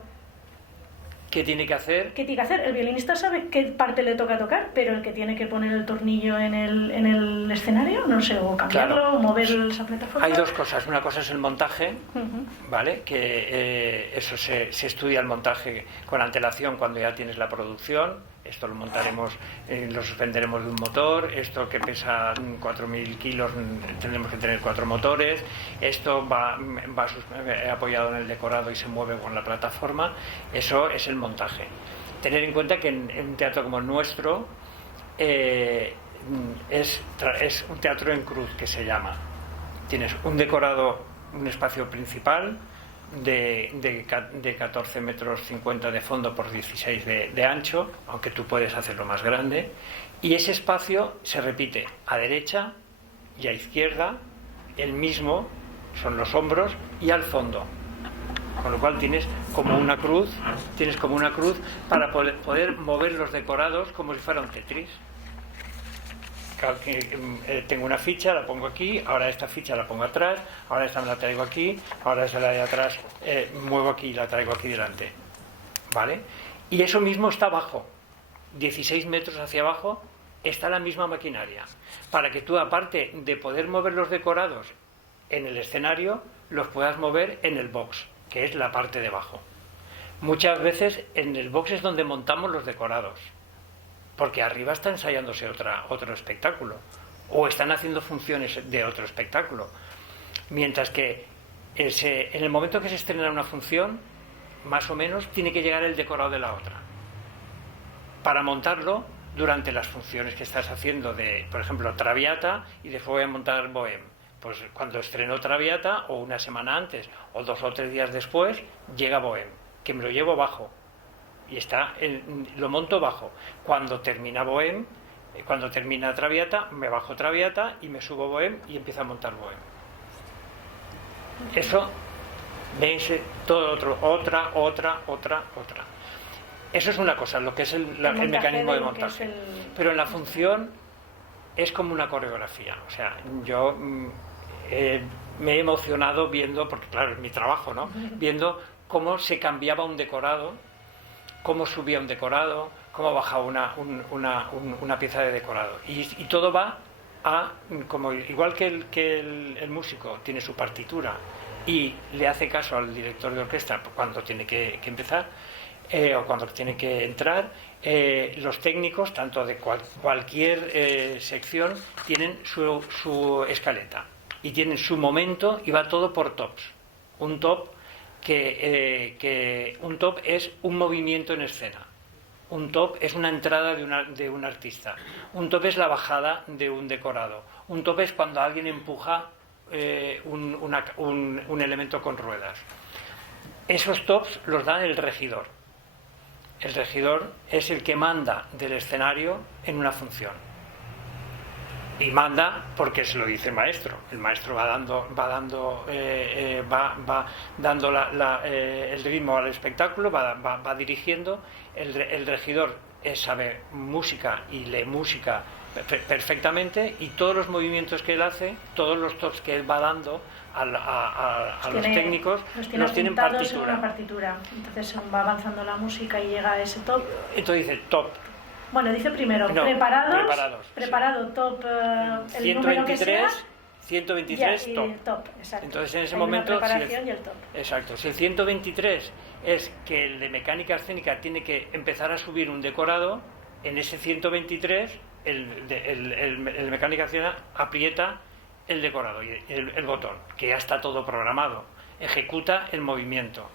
¿qué tiene que hacer? ¿Qué tiene que hacer? El violinista sabe qué parte le toca tocar, pero el que tiene que poner el tornillo en el escenario, no sé, o cambiarlo, claro, o mover esa plataforma. Hay dos cosas. Una cosa es el montaje, ¿vale? Que eso se estudia el montaje con antelación cuando ya tienes la producción. Esto lo montaremos, lo suspenderemos de un motor. Esto que pesa 4.000 kilos, tendremos que tener 4 motores. Esto va apoyado en el decorado y se mueve con la plataforma. Eso es el montaje. Tener en cuenta que en un teatro como el nuestro es un teatro en cruz, que se llama. Tienes un decorado, un espacio principal de 14 metros 50 de fondo por 16 de ancho, aunque tú puedes hacerlo más grande, y ese espacio se repite a derecha y a izquierda, el mismo, son los hombros, y al fondo, con lo cual tienes como una cruz para poder mover los decorados como si fuera un Tetris. Tengo una ficha, la pongo aquí, ahora esta ficha la pongo atrás, ahora esta me la traigo aquí, ahora esta la de atrás muevo aquí y la traigo aquí delante, ¿vale? Y eso mismo está abajo, 16 metros hacia abajo está la misma maquinaria, para que tú, aparte de poder mover los decorados en el escenario, los puedas mover en el box, que es la parte de abajo. Muchas veces en el box es donde montamos los decorados, porque arriba está ensayándose otro espectáculo, o están haciendo funciones de otro espectáculo, mientras que en el momento que se estrena una función, más o menos tiene que llegar el decorado de la otra para montarlo durante las funciones que estás haciendo, de, por ejemplo, Traviata, y después voy a montar Bohème. Pues cuando estreno Traviata, o una semana antes o 2 o 3 días después, llega Bohème, que me lo llevo bajo y lo monto bajo. Cuando termina Bohème, cuando termina Traviata, me bajo Traviata y me subo Bohème y empiezo a montar Bohème. Eso vence todo otra. Eso es una cosa, lo que es el mecanismo de montaje. Pero en la función es como una coreografía. O sea, yo me he emocionado viendo, porque claro, es mi trabajo, ¿no? Viendo cómo se cambiaba un decorado, cómo subía un decorado, cómo bajaba una pieza de decorado. Y todo va igual que el músico tiene su partitura y le hace caso al director de orquesta cuando tiene que empezar, o cuando tiene que entrar, los técnicos, tanto de cualquier sección, tienen su escaleta y tienen su momento, y va todo por tops. Un top es un movimiento en escena. Un top es una entrada de un artista. Un top es la bajada de un decorado. Un top es cuando alguien empuja un elemento con ruedas. Esos tops los da el regidor. El regidor es el que manda del escenario en una función. Y manda porque se lo dice el maestro. El maestro va dando el ritmo al espectáculo, va dirigiendo. El regidor sabe música y lee música perfectamente, y todos los movimientos que él hace, todos los tops que él va dando a los técnicos, los tienen en una partitura. Entonces va avanzando la música y llega a ese top. Entonces dice top. Bueno, dice primero, preparado, sí. Top, el 123, número que sea, 123, top. Exacto. Entonces en ese hay momento... una preparación y el top. Exacto. Si el 123 es que el de mecánica escénica tiene que empezar a subir un decorado, en ese 123 el mecánica escénica aprieta el decorado, el botón, que ya está todo programado, ejecuta el movimiento.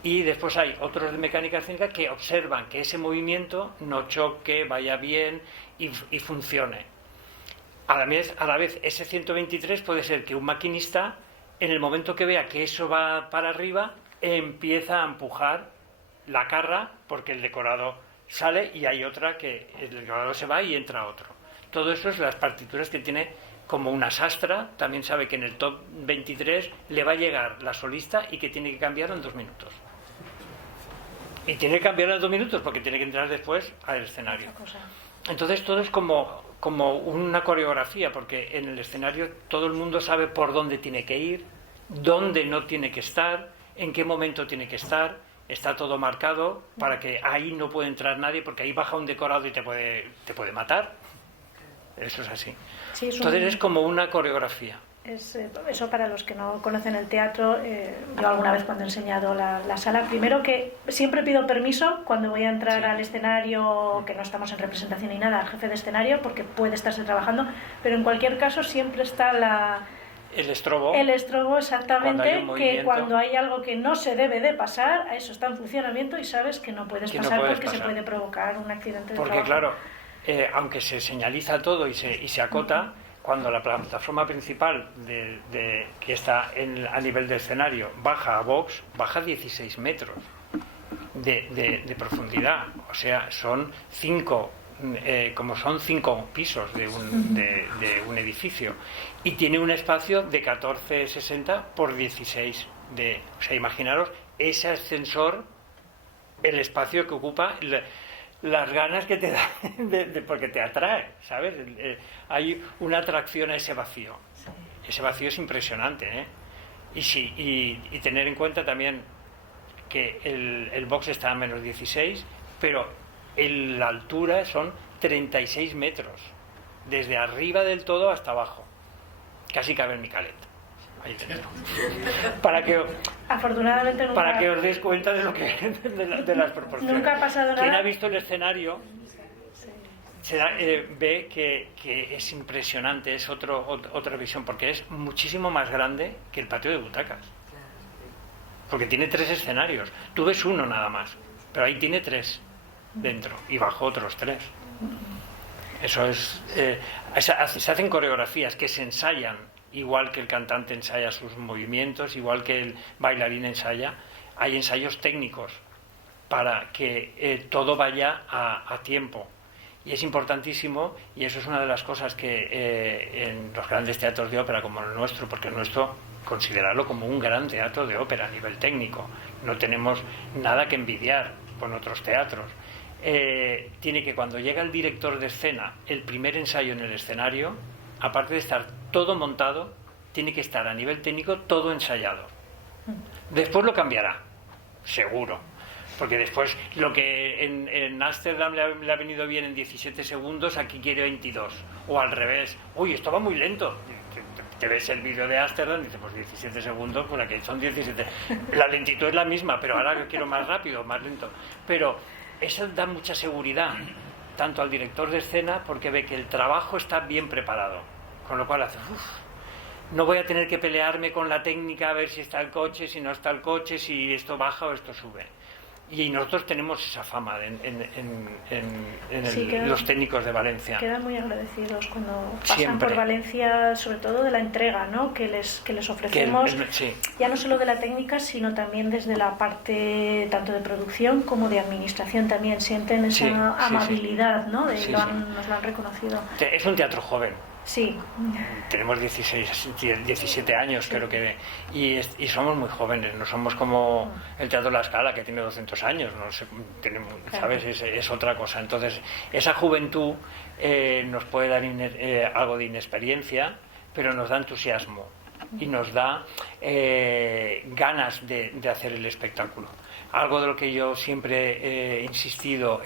Y después hay otros de mecánica escénica que observan que ese movimiento no choque, vaya bien y funcione. A la vez, ese 123 puede ser que un maquinista, en el momento que vea que eso va para arriba, empieza a empujar la carra, porque el decorado sale y hay otra que el decorado se va y entra otro. Todo eso es las partituras que tiene. Como una sastra, también sabe que en el top 23 le va a llegar la solista y que tiene que cambiarlo en 2 minutos. Y tiene que cambiarlo en 2 minutos porque tiene que entrar después al escenario. Entonces todo es como una coreografía, porque en el escenario todo el mundo sabe por dónde tiene que ir, dónde no tiene que estar, en qué momento tiene que estar. Está todo marcado para que ahí no puede entrar nadie, porque ahí baja un decorado y te puede matar. Eso es así. Sí, entonces es como una coreografía. Eso para los que no conocen el teatro, yo alguna vez cuando he enseñado la sala, primero que siempre pido permiso cuando voy a entrar al escenario, que no estamos en representación ni nada, al jefe de escenario, porque puede estarse trabajando, pero en cualquier caso siempre está el estrobo. El estrobo, exactamente, que cuando hay algo que no se debe de pasar, eso está en funcionamiento y sabes que no puedes pasar porque se puede provocar un accidente de trabajo. Porque claro, aunque se señaliza todo y se acota, cuando la plataforma principal que está a nivel de escenario baja a box, baja 16 metros de profundidad. O sea, son 5 pisos de un edificio, y tiene un espacio de 14,60 por 16 o sea, imaginaros ese ascensor, el espacio que ocupa, las ganas que te da porque te atrae, ¿sabes? Hay una atracción a ese vacío. Ese vacío es impresionante, ¿eh? Y tener en cuenta también que el box está a menos 16, pero la altura son 36 metros, desde arriba del todo hasta abajo. Casi cabe en mi caleta. Ahí dentro. Afortunadamente nunca, para que os deis cuenta de de las proporciones. Nunca ha pasado nada. Quien ha visto el escenario ve que es impresionante, es otra visión, porque es muchísimo más grande que el patio de butacas. Porque tiene 3 escenarios. Tú ves uno nada más, pero ahí tiene 3 dentro y bajo otros 3. Eso es. Se hacen coreografías que se ensayan, igual que el cantante ensaya sus movimientos, igual que el bailarín ensaya. Hay ensayos técnicos para que todo vaya a tiempo. Y es importantísimo, y eso es una de las cosas que en los grandes teatros de ópera como el nuestro, porque el nuestro, considerarlo como un gran teatro de ópera a nivel técnico, no tenemos nada que envidiar con otros teatros. Tiene que, cuando llega el director de escena, el primer ensayo en el escenario, aparte de estar todo montado, tiene que estar a nivel técnico todo ensayado. Después lo cambiará, seguro, porque después lo que en Ámsterdam le ha venido bien en 17 segundos, aquí quiere 22, o al revés. Uy, esto va muy lento. Te ves el vídeo de Ámsterdam y dices, pues 17 segundos, pues aquí son 17. La lentitud es la misma, pero ahora quiero más rápido, más lento. Pero eso da mucha seguridad, tanto al director de escena, porque ve que el trabajo está bien preparado, con lo cual hace, no voy a tener que pelearme con la técnica a ver si está el coche, si no está el coche, si esto baja o esto sube. Y nosotros tenemos esa fama Sí, los técnicos de Valencia. Quedan muy agradecidos cuando pasan Siempre. por Valencia, sobre todo de la entrega, ¿no? que les ofrecemos, Sí. ya no solo de la técnica, sino también desde la parte tanto de producción como de administración. También sienten esa amabilidad, ¿no? Nos lo han reconocido. Es un teatro joven. Sí. Tenemos 17 años, creo que, y somos muy jóvenes, no somos como el Teatro La Scala, que tiene 200 años, no sé, ¿sabes? Es otra cosa. Entonces, esa juventud nos puede dar algo de inexperiencia, pero nos da entusiasmo y nos da ganas de hacer el espectáculo. Algo de lo que yo siempre he insistido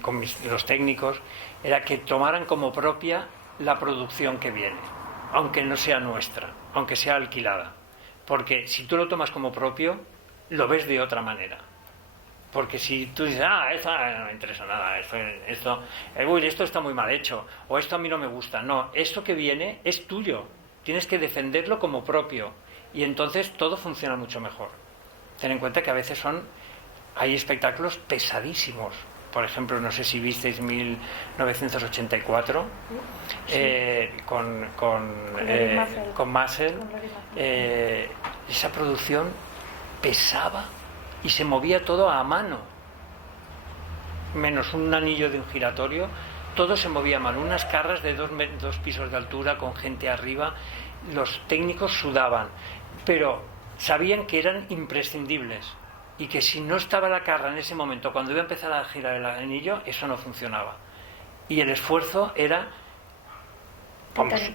con los técnicos era que tomaran como propia la producción que viene, aunque no sea nuestra, aunque sea alquilada, porque si tú lo tomas como propio, lo ves de otra manera. Porque si tú dices, esto no me interesa nada, esto está muy mal hecho, o esto a mí no me gusta, no, esto que viene es tuyo, tienes que defenderlo como propio, y entonces todo funciona mucho mejor. Ten en cuenta que a veces hay espectáculos pesadísimos. Por ejemplo, no sé si visteis 1984 con Massel. Esa producción pesaba y se movía todo a mano, menos un anillo de un giratorio, todo se movía a mano, unas carras de 2 pisos de altura con gente arriba. Los técnicos sudaban, pero sabían que eran imprescindibles y que si no estaba la carra en ese momento, cuando iba a empezar a girar el anillo, eso no funcionaba. Y el esfuerzo era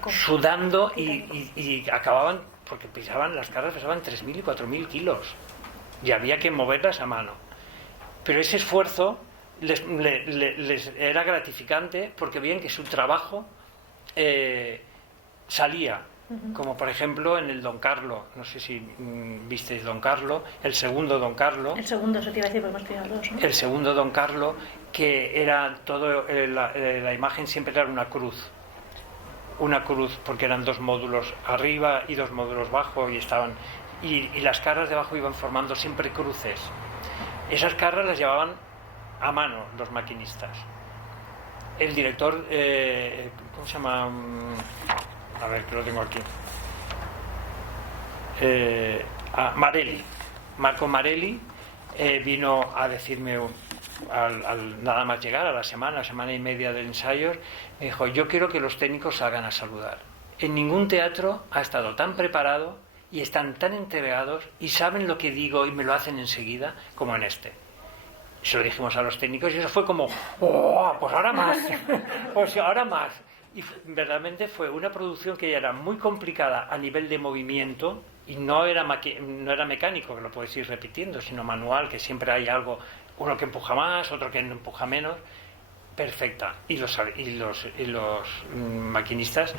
sudando y acababan, porque las carras pesaban 3.000 y 4.000 kilos y había que moverlas a mano. Pero ese esfuerzo les era gratificante porque veían que su trabajo salía. Como por ejemplo en el Don Carlo, no sé si visteis Don Carlo, el segundo Don Carlo. El segundo, eso te iba a decir, porque hemos tenido dos, ¿no? El segundo Don Carlo, que era todo, la imagen siempre era una cruz, porque eran 2 módulos arriba y 2 módulos abajo y las carras de abajo iban formando siempre cruces. Esas carras las llevaban a mano los maquinistas. El director, ¿cómo se llama? A ver, que lo tengo aquí. Marco Marelli vino a decirme nada más llegar a la semana y media de ensayos, me dijo: yo quiero que los técnicos salgan a saludar. En ningún teatro ha estado tan preparado y están tan entregados y saben lo que digo y me lo hacen enseguida como en este. Se lo dijimos a los técnicos y eso fue como, pues ahora más, pues ahora más. Y verdaderamente fue una producción que ya era muy complicada a nivel de movimiento y no era mecánico, que lo puedes ir repitiendo, sino manual, que siempre hay algo, uno que empuja más, otro que empuja menos. Perfecta. Y los maquinistas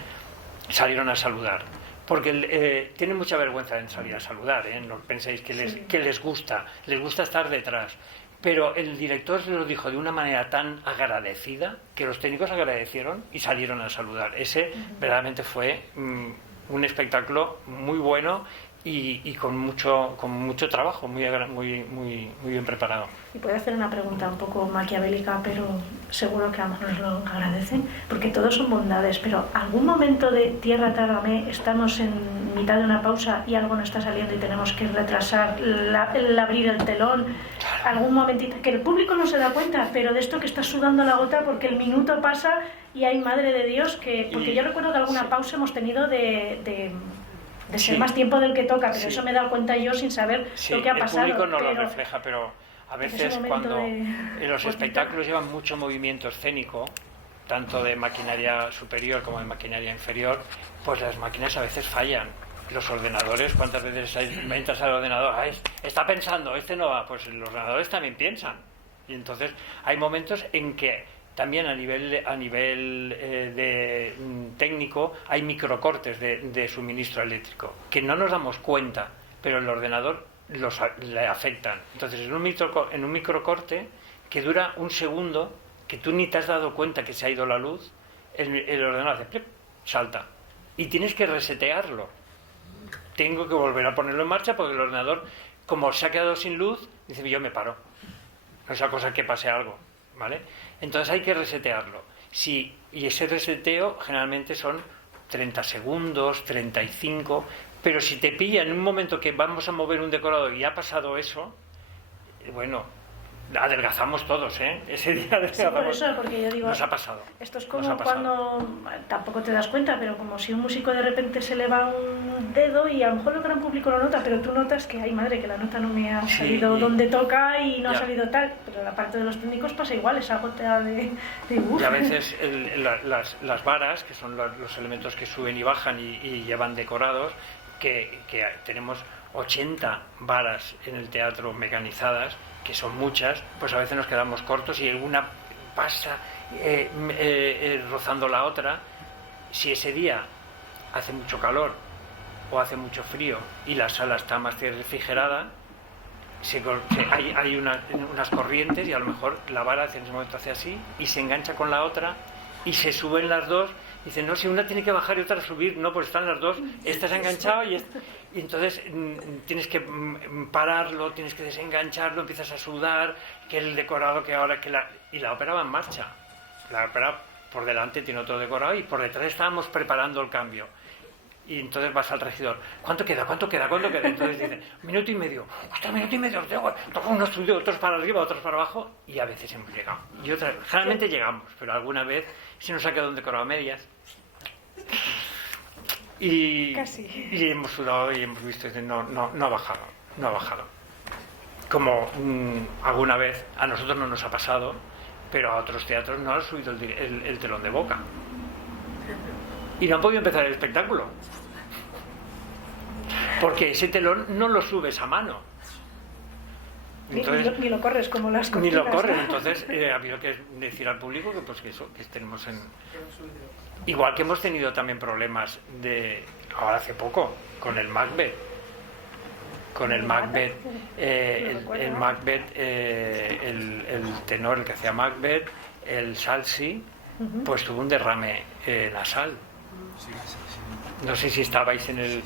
salieron a saludar, porque tienen mucha vergüenza en salir a saludar, no penséis que les gusta estar detrás. Pero el director se lo dijo de una manera tan agradecida que los técnicos agradecieron y salieron a saludar. Ese verdaderamente fue un espectáculo muy bueno y con mucho trabajo, muy bien preparado. Y puedo hacer una pregunta un poco maquiavélica, pero seguro que a lo mejor nos lo agradecen, porque todos son bondades, pero ¿algún momento de Tierra Trágame estamos en mitad de una pausa y algo no está saliendo y tenemos que retrasar el abrir el telón? Algún momentito, que el público no se da cuenta, pero de esto que está sudando la gota porque el minuto pasa y hay, madre de Dios, porque yo recuerdo que alguna pausa hemos tenido de ser más tiempo del que toca, pero eso me he dado cuenta yo sin saber lo que ha pasado. El público no lo refleja, pero a veces cuando en los espectáculos llevan mucho movimiento escénico, tanto de maquinaria superior como de maquinaria inferior, pues las máquinas a veces fallan. Los ordenadores, ¿cuántas veces entras al ordenador? Está pensando, este no va, pues los ordenadores también piensan. Y entonces hay momentos en que también a nivel técnico hay microcortes de suministro eléctrico que no nos damos cuenta, pero el ordenador le afectan. Entonces en un microcorte que dura un segundo, que tú ni te has dado cuenta que se ha ido la luz, el ordenador hace ¡plip!, salta y tienes que resetearlo. Tengo que volver a ponerlo en marcha porque el ordenador, como se ha quedado sin luz, dice: yo me paro. no sea cosa que pase algo, ¿vale? Entonces hay que resetearlo. Sí, y ese reseteo generalmente son 30 segundos, 35, pero si te pilla en un momento que vamos a mover un decorado y ha pasado eso, bueno, adelgazamos todos, ¿eh? Ese día adelgazamos. Sí, por eso, porque yo digo, nos ha pasado. Esto es como cuando, tampoco te das cuenta, pero como si un músico de repente se le va un dedo y a lo mejor el gran público lo nota, pero tú notas que, ay madre, que la nota no me ha salido donde toca y no ha salido tal, pero la parte de los técnicos pasa igual, esa gota de y a veces las varas, que son los elementos que suben y bajan y llevan decorados, que tenemos 80 varas en el teatro mecanizadas, que son muchas, pues a veces nos quedamos cortos y una pasa rozando la otra. Si ese día hace mucho calor o hace mucho frío y la sala está más refrigerada, hay unas corrientes y a lo mejor la vara en ese momento hace así y se engancha con la otra y se suben las dos. Dicen, no, si una tiene que bajar y otra subir, no, pues están las dos, esta se ha enganchado y entonces tienes que pararlo, tienes que desengancharlo, empiezas a sudar, que el decorado que ahora y la ópera va en marcha. La ópera por delante tiene otro decorado y por detrás estábamos preparando el cambio. Y entonces vas al regidor, ¿cuánto queda? Entonces dicen, 1 minuto y medio, ¡ostras, 1 minuto y medio! Toca unos estudios, otros para arriba, otros para abajo, y a veces hemos llegado. Generalmente llegamos, pero alguna vez se nos ha quedado un decorado a medias. Y hemos sudado y hemos visto, no ha bajado. Como alguna vez a nosotros no nos ha pasado, pero a otros teatros no ha subido el telón de boca. Y no han podido empezar el espectáculo. Porque ese telón no lo subes a mano. Entonces, ni lo corres como las cortinas. Ni lo corres, entonces ha habido que decir al público que tenemos en... Igual que hemos tenido también problemas ahora hace poco, con el Macbeth. El tenor, el que hacía Macbeth, el Salsi, pues tuvo un derrame nasal. No sé si estabais en el...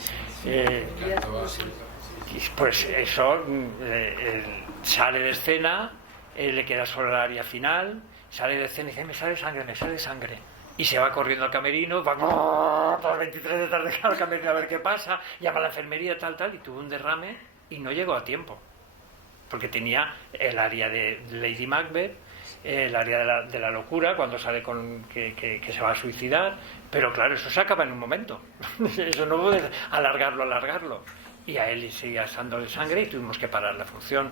pues eso, sale de escena, le queda solo el área final, sale de escena y dice, me sale sangre. Y se va corriendo al camerino, va a las 23 de tarde al camerino a ver qué pasa, llama a la enfermería, tal, y tuvo un derrame y no llegó a tiempo. Porque tenía el área de Lady Macbeth, el área de la locura, cuando sale que se va a suicidar, pero claro, eso se acaba en un momento. Eso no puedes alargarlo. Y a él seguía sándole sangre y tuvimos que parar la función.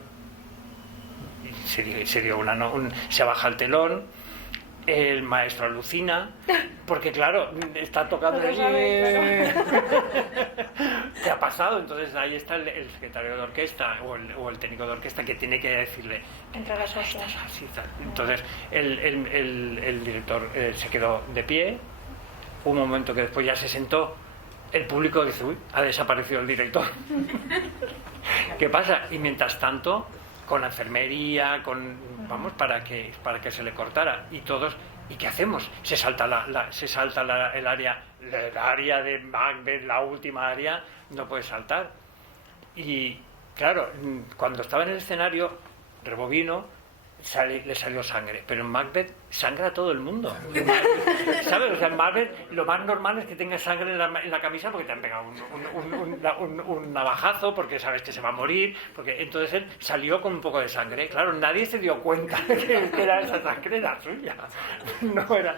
Y se baja el telón, el maestro alucina, porque claro, está tocando allí. ¿Qué ha pasado? Entonces ahí está el secretario de orquesta o el técnico de orquesta que tiene que decirle, entra las hostias. Entonces el director se quedó de pie. Un momento que después ya se sentó, el público dice, uy, ha desaparecido el director. ¿Qué pasa? Y mientras tanto, con la enfermería, para que se le cortara, y todos, ¿y qué hacemos? Se salta el área de Macbeth, la última área, no puede saltar. Y claro, cuando estaba en el escenario, rebobino, le salió sangre, pero en Macbeth sangra a todo el mundo. ¿Sabes? O sea, en Macbeth lo más normal es que tengas sangre en la camisa porque te han pegado un navajazo, porque sabes que se va a morir, porque entonces él salió con un poco de sangre. Claro, nadie se dio cuenta de que era esa sangre, era suya. No era.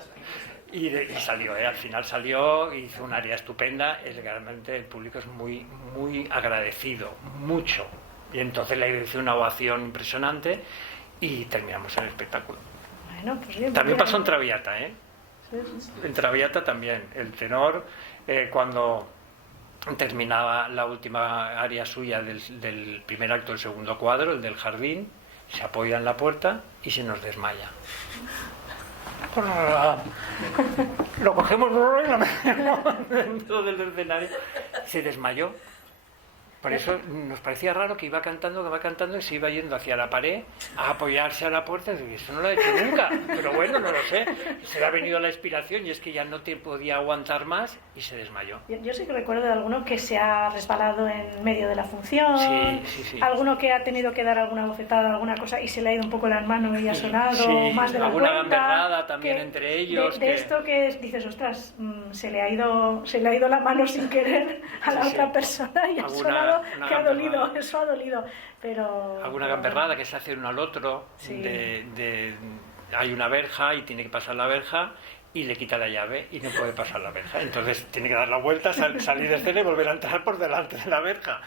Y salió, al final salió, hizo un área estupenda. Realmente el público es muy, muy agradecido, mucho. Y entonces le hizo una ovación impresionante. Y terminamos el espectáculo. Bueno, pues bien, también pasó en Traviata, Sí. En Traviata también. El tenor, cuando terminaba la última área suya del primer acto del segundo cuadro, el del jardín, se apoya en la puerta y se nos desmaya. Lo cogemos y lo metemos dentro del escenario. Se desmayó. Por eso nos parecía raro que iba cantando y se iba yendo hacia la pared a apoyarse a la puerta. Y eso no lo ha hecho nunca, pero bueno, no lo sé. Se le ha venido la inspiración y es que ya no te podía aguantar más y se desmayó. Yo sí que recuerdo de alguno que se ha resbalado en medio de la función, sí. alguno que ha tenido que dar alguna bofetada, alguna cosa y se le ha ido un poco las manos y ha sonado más de la alguna cuenta. gamberrada también entre ellos. De esto que dices, ostras, se le ha ido la mano sin querer a la otra persona y ha sonado que ha dolido, eso ha dolido. Pero alguna gamberrada que se hace uno al otro, hay una verja y tiene que pasar la verja y le quita la llave y no puede pasar la verja. Entonces tiene que dar la vuelta, salir de escena y volver a entrar por delante de la verja.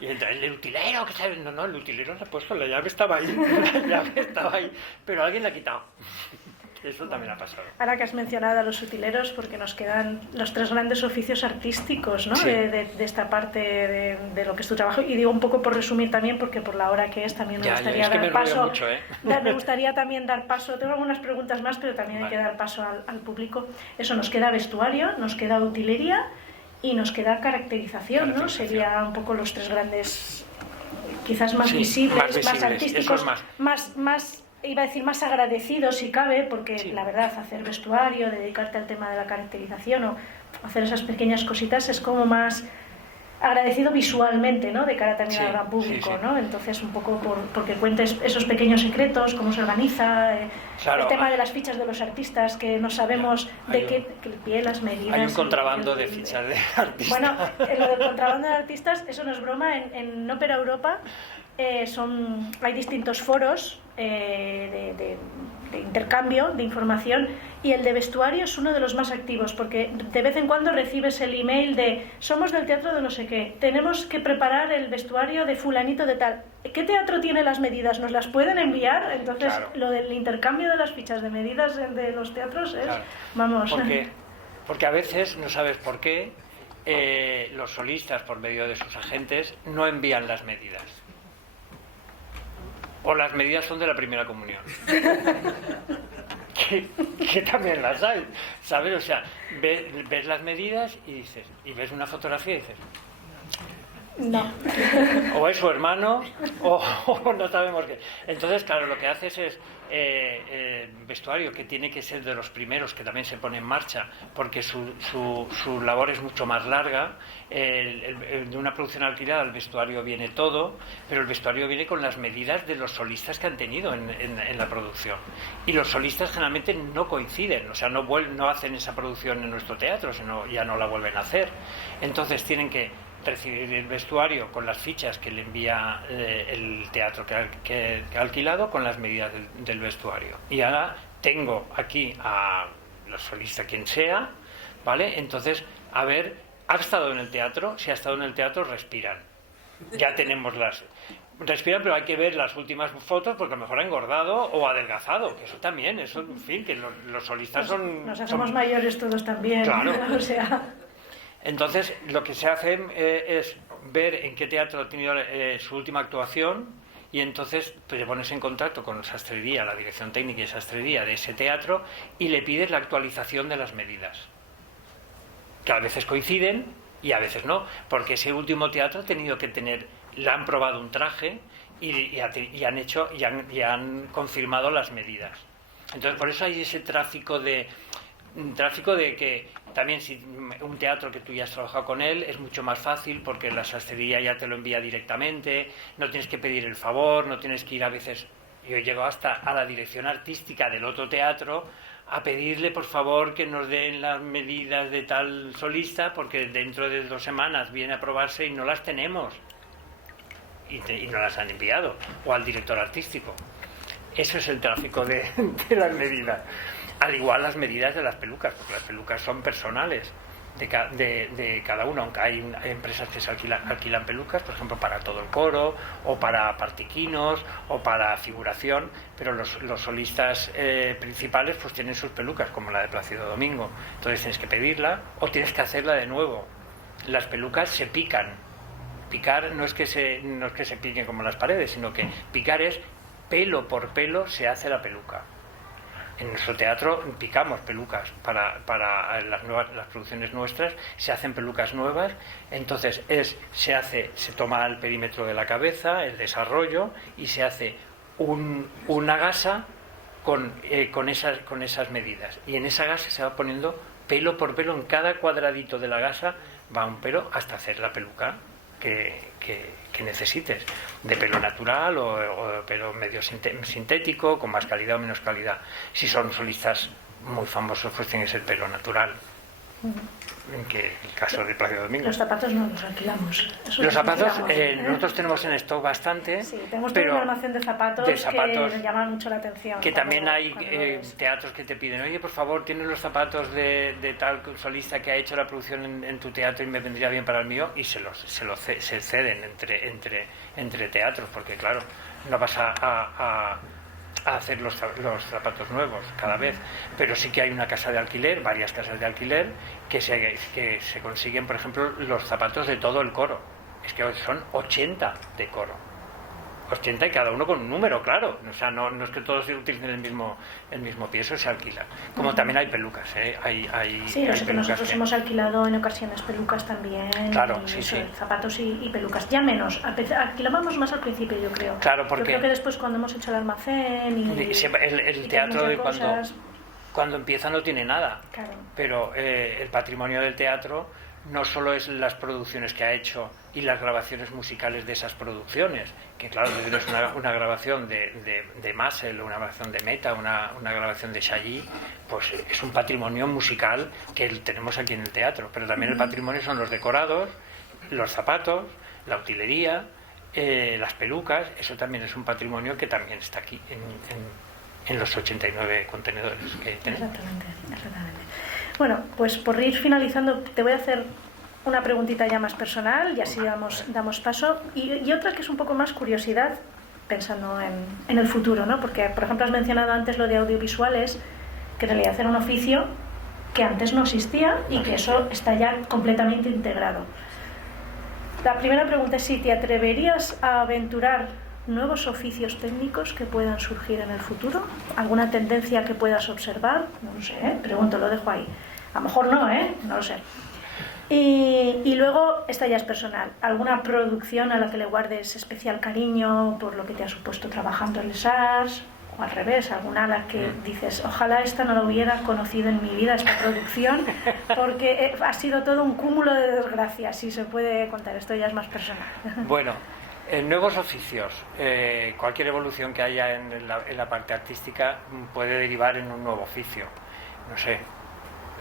Y entra el utilero, que sabe, no, el utilero se ha puesto, la llave estaba ahí, pero alguien la ha quitado. Eso también ha pasado. Ahora que has mencionado a los utileros, porque nos quedan los 3 grandes oficios artísticos, ¿no? Sí. De esta parte de lo que es tu trabajo. Y digo un poco por resumir también, porque por la hora que es también me gustaría dar paso. Mucho, Me gustaría también dar paso. Tengo algunas preguntas más, pero también hay que dar paso al público. Eso, nos queda vestuario, nos queda utilería y nos queda caracterización, ¿no? Sería un poco los 3 grandes, quizás más visibles, más artísticos, más iba a decir más agradecidos si cabe, porque la verdad, hacer vestuario, dedicarte al tema de la caracterización o hacer esas pequeñas cositas es como más agradecido visualmente, ¿no? De cara también al gran público, ¿no? Entonces un poco porque cuentes esos pequeños secretos, cómo se organiza, el tema de las fichas de los artistas, que no sabemos que el pie, las medidas. Hay un contrabando de fichas de artistas. Bueno, lo del contrabando de artistas, eso no es broma. En Ópera Europa hay distintos foros de intercambio de información, y el de vestuario es uno de los más activos, porque de vez en cuando recibes el email de somos del teatro de no sé qué, tenemos que preparar el vestuario de fulanito de tal, ¿qué teatro tiene las medidas? ¿Nos las pueden enviar? Entonces lo del intercambio de las fichas de medidas de los teatros es, vamos... Porque a veces, no sabes por qué, los solistas, por medio de sus agentes, no envían las medidas. O las medidas son de la primera comunión. que también las hay, ¿sabes? O sea, ves las medidas y ves una fotografía y dices... No. O es su hermano, o no sabemos qué. Entonces, claro, lo que haces es vestuario, que tiene que ser de los primeros que también se pone en marcha, porque su labor es mucho más larga. De una producción alquilada el vestuario viene todo, pero el vestuario viene con las medidas de los solistas que han tenido en la producción. Y los solistas generalmente no coinciden, o sea, no hacen esa producción en nuestro teatro, sino ya no la vuelven a hacer. Entonces tienen que recibir el vestuario con las fichas que le envía el teatro que ha alquilado, con las medidas del vestuario. Y ahora tengo aquí a los solistas, quien sea, ¿vale? Entonces, a ver, ¿ha estado en el teatro? Si ha estado en el teatro, respiran. Ya tenemos respiran, pero hay que ver las últimas fotos, porque a lo mejor ha engordado o adelgazado, que eso también, eso, en fin, que los solistas nos hacemos mayores todos también. Claro. O sea... Entonces, lo que se hace es ver en qué teatro ha tenido su última actuación, y entonces te pones en contacto con sastrería, la dirección técnica y sastrería de ese teatro, y le pides la actualización de las medidas, que a veces coinciden y a veces no, porque ese último teatro ha tenido que le han probado un traje y han confirmado las medidas. Entonces, por eso hay ese tráfico de que también, si un teatro que tú ya has trabajado con él, es mucho más fácil, porque la sastrería ya te lo envía directamente, no tienes que pedir el favor, no tienes que ir a veces... Yo llego hasta a la dirección artística del otro teatro a pedirle, por favor, que nos den las medidas de tal solista, porque dentro de 2 semanas viene a probarse y no las tenemos, y no las han enviado, o al director artístico. Eso es el tráfico de las medidas. Al igual las medidas de las pelucas, porque las pelucas son personales de cada uno, aunque hay empresas que se alquilan pelucas, por ejemplo, para todo el coro, o para partiquinos, o para figuración, pero los solistas principales pues tienen sus pelucas, como la de Plácido Domingo. Entonces tienes que pedirla o tienes que hacerla de nuevo. Las pelucas se pican. Picar no es que se piquen como las paredes, sino que picar es pelo por pelo se hace la peluca. En nuestro teatro picamos pelucas para las producciones nuestras, se hacen pelucas nuevas, entonces se toma el perímetro de la cabeza, el desarrollo, y se hace una gasa con esas medidas, y en esa gasa se va poniendo pelo por pelo, en cada cuadradito de la gasa va un pelo hasta hacer la peluca que necesites, de pelo natural o de pelo medio sintético, con más calidad o menos calidad. Si son solistas muy famosos, pues tiene que ser pelo natural. En el caso de Plácido Domingo. Los zapatos no los alquilamos. Los zapatos nosotros tenemos en stock bastante. Sí, tenemos todo un almacén de zapatos que llaman mucho la atención. Que también hay teatros que te piden, oye, por favor, tienes los zapatos de tal solista que ha hecho la producción en tu teatro y me vendría bien para el mío, y se ceden entre teatros, porque claro, no vas a hacer los zapatos nuevos cada vez, pero sí que hay una casa de alquiler, varias casas de alquiler que se consiguen, por ejemplo, los zapatos de todo el coro. Es que son 80 de coro, 80 y cada uno con un número, claro, o sea, no es que todos utilicen el mismo pie, eso se alquila. Como también hay pelucas, sí, nosotros hemos alquilado en ocasiones pelucas también, claro, zapatos y pelucas, ya menos, alquilábamos más al principio, yo creo. Claro, porque yo creo que después cuando hemos hecho el almacén el teatro de cuando empieza no tiene nada, claro. Pero el patrimonio del teatro no solo es las producciones que ha hecho y las grabaciones musicales de esas producciones, que claro, es una grabación de Massel, una grabación de Meta, una grabación de Shaggy, pues es un patrimonio musical que tenemos aquí en el teatro, pero también el patrimonio son los decorados, los zapatos, la utilería, las pelucas. Eso también es un patrimonio que también está aquí en los 89 contenedores que tenemos. Exactamente. Bueno, pues por ir finalizando, te voy a hacer una preguntita ya más personal y así damos paso. Y otra que es un poco más curiosidad, pensando en el futuro, ¿no? Porque, por ejemplo, has mencionado antes lo de audiovisuales, que en realidad era un oficio que antes no existía y que eso está ya completamente integrado. La primera pregunta es si te atreverías a aventurar nuevos oficios técnicos que puedan surgir en el futuro, alguna tendencia que puedas observar, no lo sé, pregunto, lo dejo ahí, a lo mejor no, no lo sé. Y luego, esta ya es personal, alguna producción a la que le guardes especial cariño por lo que te ha supuesto trabajando en Les Arts, o al revés, alguna a la que dices, ojalá esta no la hubiera conocido en mi vida, esta producción, porque ha sido todo un cúmulo de desgracias, si se puede contar, esto ya es más personal. Bueno, en nuevos oficios, cualquier evolución que haya en la parte artística puede derivar en un nuevo oficio. No sé,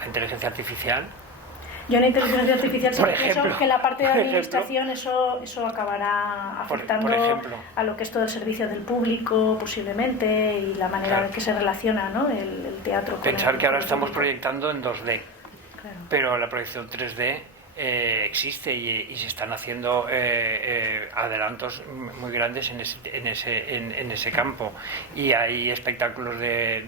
la inteligencia artificial. Yo en inteligencia artificial por ejemplo, que la parte de administración eso acabará afectando por ejemplo, a lo que es todo el servicio del público posiblemente y la manera en que se relaciona, ¿no? el teatro con pensar que ahora estamos público. Proyectando en 2D, claro. Pero la proyección 3D existe y se están haciendo adelantos muy grandes en ese campo, y hay espectáculos de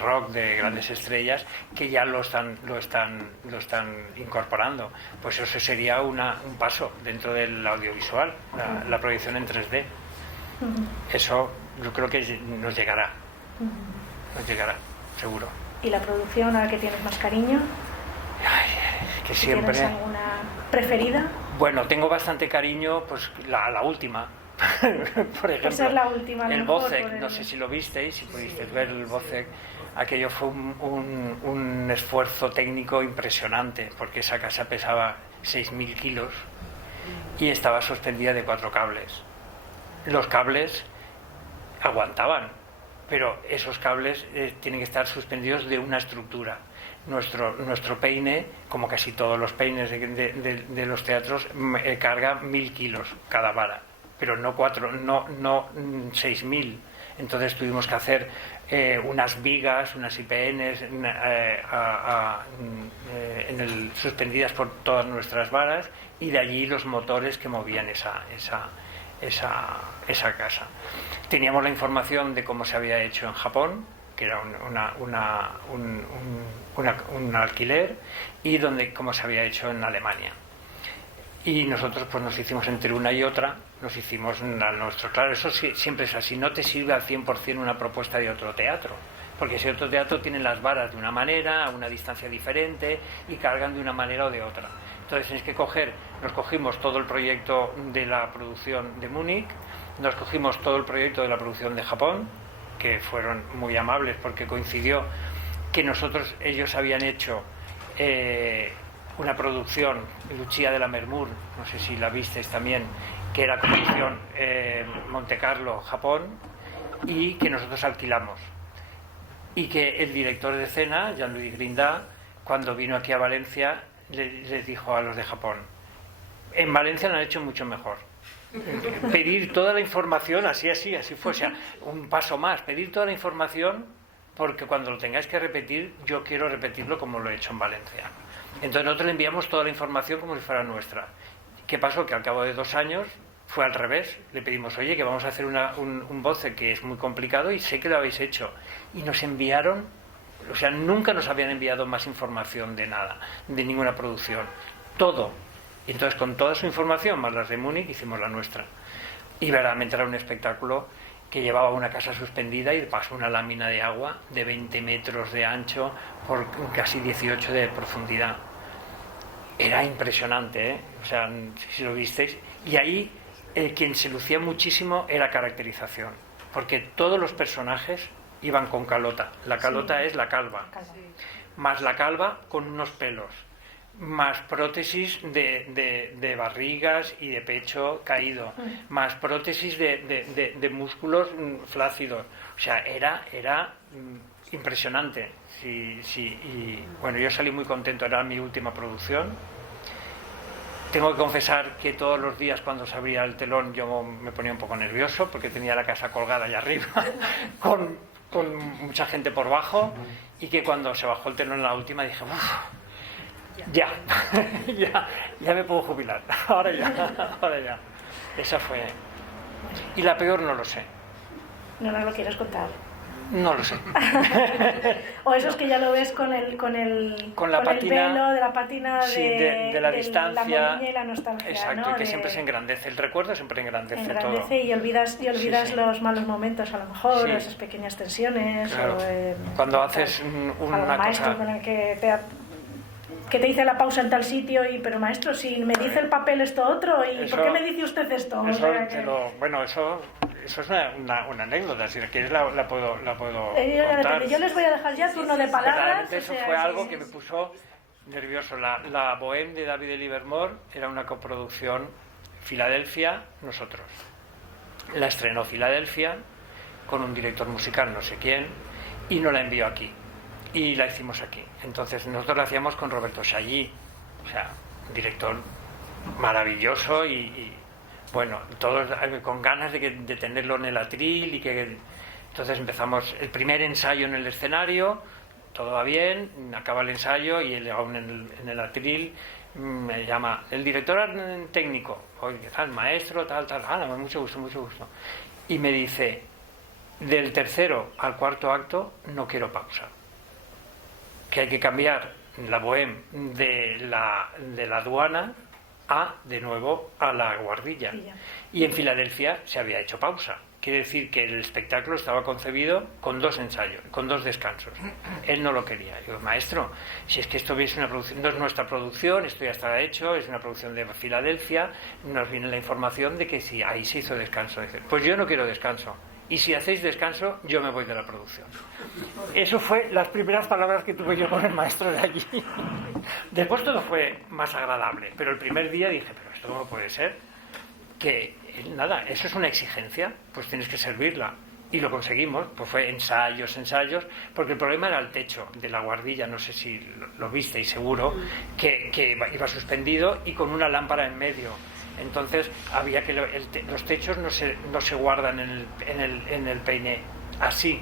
rock de grandes estrellas que ya lo están incorporando. Pues eso sería un paso dentro del audiovisual, la proyección en 3D. Eso yo creo que nos llegará seguro. ¿Y la producción a la que tienes más cariño? Que siempre... ¿Tienes alguna preferida? Bueno, tengo bastante cariño, pues la última. Por ejemplo, esa es la última, el Bocek, no sé si lo visteis, si pudisteis ver el Bocek. Aquello fue un esfuerzo técnico impresionante, porque esa casa pesaba 6.000 kilos y estaba suspendida de 4 cables. Los cables aguantaban, pero esos cables tienen que estar suspendidos de una estructura. Nuestro peine, como casi todos los peines de los teatros, carga 1.000 kilos cada vara, pero no 6.000. Entonces tuvimos que hacer unas vigas, unas IPNs suspendidas por todas nuestras varas, y de allí los motores que movían esa casa. Teníamos la información de cómo se había hecho en Japón, que era un alquiler, y cómo se había hecho en Alemania. Y nosotros pues nos hicimos entre una y otra, nos hicimos al nuestro. Claro, eso siempre es así, no te sirve al 100% una propuesta de otro teatro, porque ese otro teatro tiene las varas de una manera, a una distancia diferente, y cargan de una manera o de otra. Entonces tienes que nos cogimos todo el proyecto de la producción de Múnich, nos cogimos todo el proyecto de la producción de Japón, que fueron muy amables porque coincidió que ellos habían hecho una producción, Lucia de Lammermoor, no sé si la visteis también, que era producción Monte Carlo, Japón, y que nosotros alquilamos. Y que el director de escena, Jean-Louis Grinda, cuando vino aquí a Valencia, les dijo a los de Japón: en Valencia lo han hecho mucho mejor. Pedir toda la información, así fue, o sea, un paso más, pedir toda la información, porque cuando lo tengáis que repetir, yo quiero repetirlo como lo he hecho en Valencia. Entonces nosotros le enviamos toda la información como si fuera nuestra. ¿Qué pasó? Que al cabo de 2 años fue al revés. Le pedimos: oye, que vamos a hacer un voce que es muy complicado y sé que lo habéis hecho. Y nos enviaron, o sea, nunca nos habían enviado más información de nada, de ninguna producción. Todo. Y entonces con toda su información, más las de Múnich, hicimos la nuestra. Y verdaderamente era un espectáculo que llevaba una casa suspendida y pasó una lámina de agua de 20 metros de ancho por casi 18 de profundidad. Era impresionante, ¿eh? O sea, si lo visteis. Y ahí quien se lucía muchísimo era caracterización, porque todos los personajes iban con calota. La calota es la calva, más la calva con unos pelos, más prótesis de barrigas y de pecho caído, más prótesis de músculos flácidos. O sea, era impresionante. Sí, y bueno, yo salí muy contento, era mi última producción. Tengo que confesar que todos los días cuando se abría el telón yo me ponía un poco nervioso, porque tenía la casa colgada allá arriba con mucha gente por bajo, y que cuando se bajó el telón en la última dije: uff, ya me puedo jubilar, ahora ya. Esa fue. Y la peor no lo sé. No nos lo quieres contar. No lo sé. O eso es que ya lo ves con el velo de la pátina, sí, de la distancia, la moliña y la nostalgia. Exacto, ¿no? y que siempre se engrandece. El recuerdo siempre engrandece todo. Y olvidas Sí. los malos momentos, a lo mejor, Sí. esas pequeñas tensiones. Claro. Cuando haces una maestro cosa... con el que te dice la pausa en tal sitio, pero maestro, si me dice el papel esto otro, ¿y eso, por qué me dice usted esto? Bueno, eso es una anécdota, si quieres la puedo contar. Yo les voy a dejar ya turno de palabras. Eso fue algo que me puso nervioso. La Bohème de David Livermore era una coproducción Filadelfia, nosotros. La estrenó Filadelfia con un director musical, no sé quién, y nos la envió aquí. Y la hicimos aquí. Entonces nosotros la hacíamos con Roberto Chailly, o sea, un director maravilloso y bueno, todos con ganas de tenerlo en el atril, entonces empezamos el primer ensayo en el escenario, todo va bien, acaba el ensayo y él aún en el atril me llama el director técnico, oye, ¿qué tal, maestro? Tal, mucho gusto. Y me dice: del tercero al cuarto acto no quiero pausa, que hay que cambiar la Bohème de la aduana de nuevo a la guardilla. Y en Filadelfia se había hecho pausa. Quiere decir que el espectáculo estaba concebido con 2 ensayos, con 2 descansos. Él no lo quería. Digo: maestro, si es que esto es una producción, no es nuestra producción, esto ya está hecho, es una producción de Filadelfia, nos viene la información de que sí, ahí se hizo descanso. Dice: pues yo no quiero descanso. Y si hacéis descanso, yo me voy de la producción. Eso fue las primeras palabras que tuve yo con el maestro de allí. Después todo fue más agradable, pero el primer día dije: pero esto no puede ser. Que nada, eso es una exigencia, pues tienes que servirla. Y lo conseguimos, pues fue ensayos, porque el problema era el techo de la guardilla, no sé si lo visteis seguro, que iba suspendido y con una lámpara en medio. Entonces había que los techos no se guardan en el peiné así,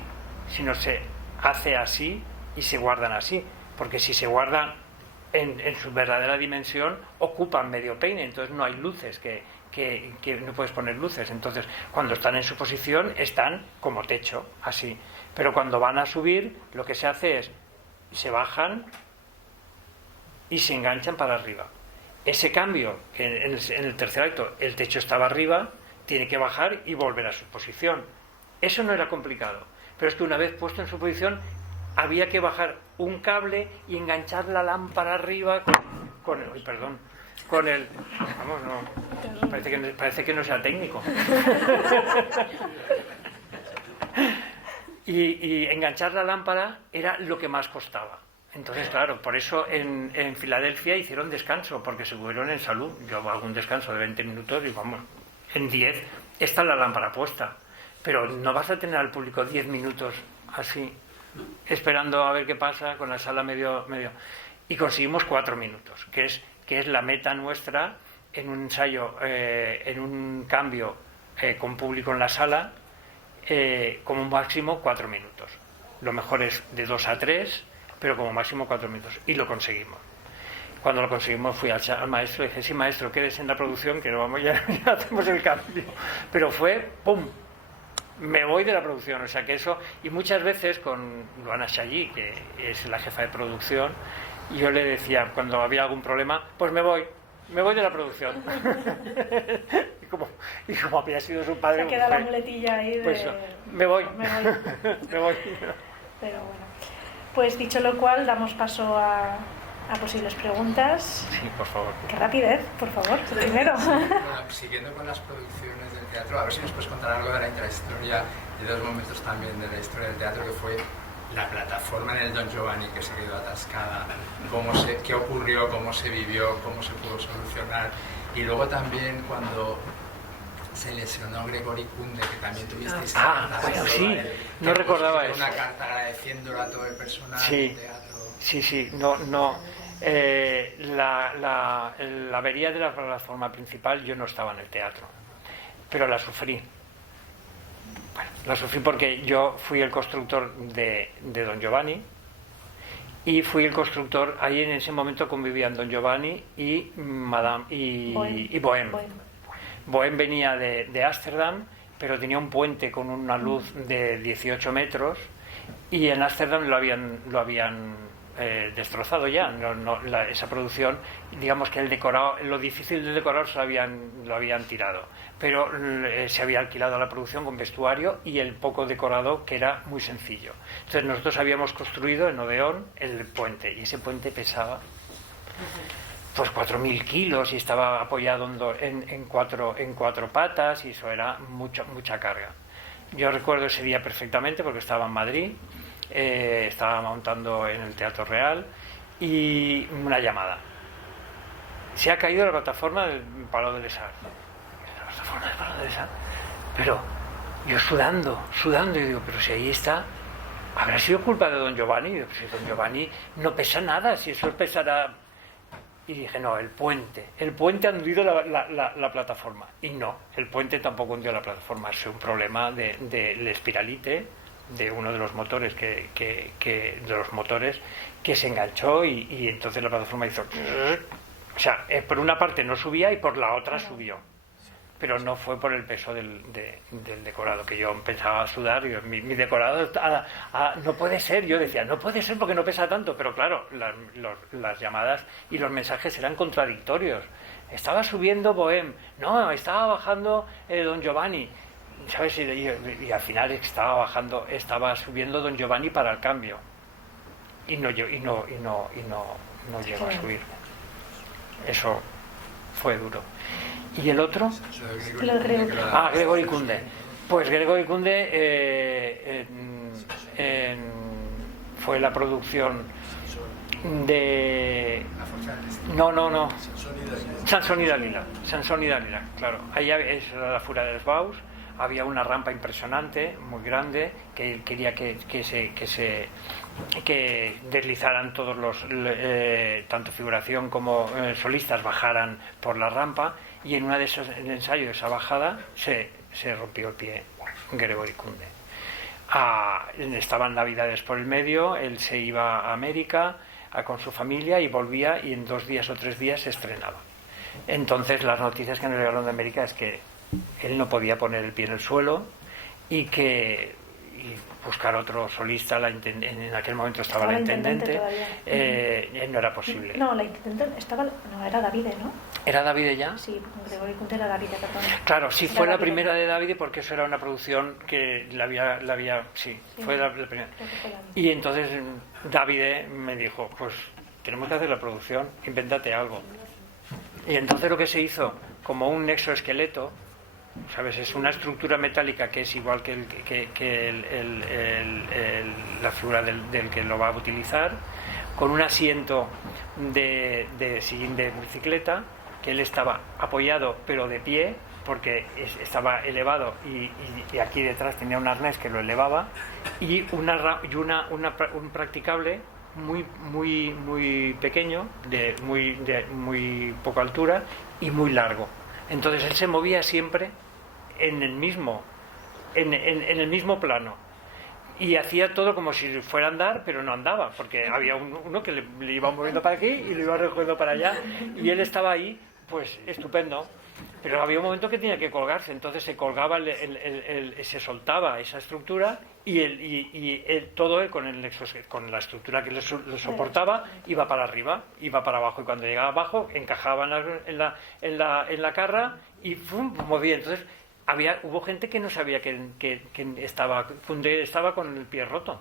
sino se hace así y se guardan así, porque si se guardan en su verdadera dimensión ocupan medio peine, entonces no hay luces que no puedes poner luces. Entonces cuando están en su posición están como techo, así, pero cuando van a subir lo que se hace es se bajan y se enganchan para arriba. Ese cambio, que en el tercer acto el techo estaba arriba, tiene que bajar y volver a su posición. Eso no era complicado, pero es que una vez puesto en su posición había que bajar un cable y enganchar la lámpara arriba con el vamos, no, parece que no sea técnico. y enganchar la lámpara era lo que más costaba. Entonces, claro, por eso en Filadelfia hicieron descanso, porque se cubrieron en salud. Yo hago un descanso de 20 minutos y vamos, en 10 está la lámpara puesta. Pero no vas a tener al público 10 minutos así, esperando a ver qué pasa con la sala medio. Y conseguimos 4 minutos, que es la meta nuestra en un ensayo, en un cambio con público en la sala, como máximo 4 minutos. Lo mejor es de 2 a 3, pero como máximo 4 minutos. Y lo conseguimos. Cuando lo conseguimos fui al maestro y dije, sí, maestro, quedes en la producción, que no vamos, ya hacemos el cambio. Pero fue, ¡pum!, me voy de la producción. O sea que eso, y muchas veces con Luana Chagui, que es la jefa de producción, yo le decía, cuando había algún problema, pues me voy de la producción. y como había sido su padre, se queda la muletilla ahí de... Pues, me voy. Me voy. Pero bueno, pues dicho lo cual, damos paso a posibles preguntas. Sí, por favor. Qué rapidez, por favor, primero. Bueno, siguiendo con las producciones del teatro, a ver si nos puedes contar algo de la intrahistoria y de dos momentos también de la historia del teatro, que fue la plataforma en el Don Giovanni, que se quedó atascada, qué ocurrió, cómo se vivió, cómo se pudo solucionar, y luego también cuando se lesionó Gregory Kunde, que también tuvisteis bueno, sí, no recordaba eso. Una carta agradeciéndolo a todo el personal del teatro. Sí, no. La avería de la plataforma principal, yo no estaba en el teatro, pero la sufrí. Bueno, la sufrí porque yo fui el constructor de Don Giovanni, y fui el constructor, ahí en ese momento convivían Don Giovanni y Bohem. Bohem venía de Ámsterdam, pero tenía un puente con una luz de 18 metros, y en Ámsterdam lo habían destrozado ya. Esa producción, digamos que el decorado, lo difícil del decorado lo habían tirado, pero se había alquilado la producción con vestuario y el poco decorado, que era muy sencillo. Entonces nosotros habíamos construido en Odeón el puente, y ese puente pesaba pues 4.000 kilos y estaba apoyado en cuatro patas, y eso era mucha carga. Yo recuerdo ese día perfectamente porque estaba en Madrid, estaba montando en el Teatro Real, y una llamada: se ha caído la plataforma del Palau de les Arts. La plataforma del Palau de les Arts. Pero yo sudando, y digo, pero si ahí está, ¿habrá sido culpa de Don Giovanni? Y digo, si Don Giovanni no pesa nada, si eso pesará. Y dije, no, el puente ha hundido la plataforma. Y no, el puente tampoco hundió la plataforma. Es un problema del espiralite, de uno de los motores que se enganchó, y entonces la plataforma hizo, o sea, por una parte no subía y por la otra subió, pero no fue por el peso del decorado, que yo empezaba a sudar, y mi decorado no puede ser. Yo decía, no puede ser porque no pesa tanto, pero claro, las llamadas y los mensajes eran contradictorios. Estaba subiendo Bohem, no, estaba bajando Don Giovanni, ¿sabes? Y al final estaba subiendo Don Giovanni para el cambio, y no llegó a subir. Eso fue duro. ¿Y el otro? Gregory Kunde. Pues Gregory Kunde fue la producción de... No. Sansón y Dalila, claro. Ahí era la Furia de les Baus. Había una rampa impresionante, muy grande, que él quería que deslizaran todos los, tanto figuración como solistas, bajaran por la rampa, y en una de esos ensayos de esa bajada se rompió el pie Gregory Kunde. Estaban Navidades por el medio, él se iba a América con su familia y volvía, y en 2 días o 3 días se estrenaba. Entonces las noticias que nos llegaron de América es que él no podía poner el pie en el suelo, y que y buscar otro solista. En aquel momento estaba la intendente, no era posible. No, la intendente estaba, no, era Davide, ¿no? ¿Era Davide ya? Sí, Gregorio Kunde era Davide, perdón. Claro, sí, Era fue la Davide. primera de Davide, porque eso era una producción que sí, fue la primera. Creo que fue Davide. Y entonces Davide me dijo, pues tenemos que hacer la producción, invéntate algo. Y entonces lo que se hizo, como un exoesqueleto, ¿sabes? Es una estructura metálica que es igual que la figura del que lo va a utilizar, con un asiento de sillín de bicicleta, que él estaba apoyado pero de pie, porque estaba elevado, y aquí detrás tenía un arnés que lo elevaba, y un practicable muy pequeño, de muy poca altura y muy largo. Entonces él se movía siempre en el mismo plano, y hacía todo como si fuera a andar, pero no andaba, porque había uno que le iba moviendo para aquí y le iba recogiendo para allá, y él estaba ahí, pues estupendo. Pero había un momento que tenía que colgarse, entonces se colgaba, se soltaba esa estructura, y todo con la estructura que le soportaba iba para arriba, iba para abajo, y cuando llegaba abajo encajaba en la carra y ¡fum!, movía. Entonces hubo gente que no sabía que estaba con el pie roto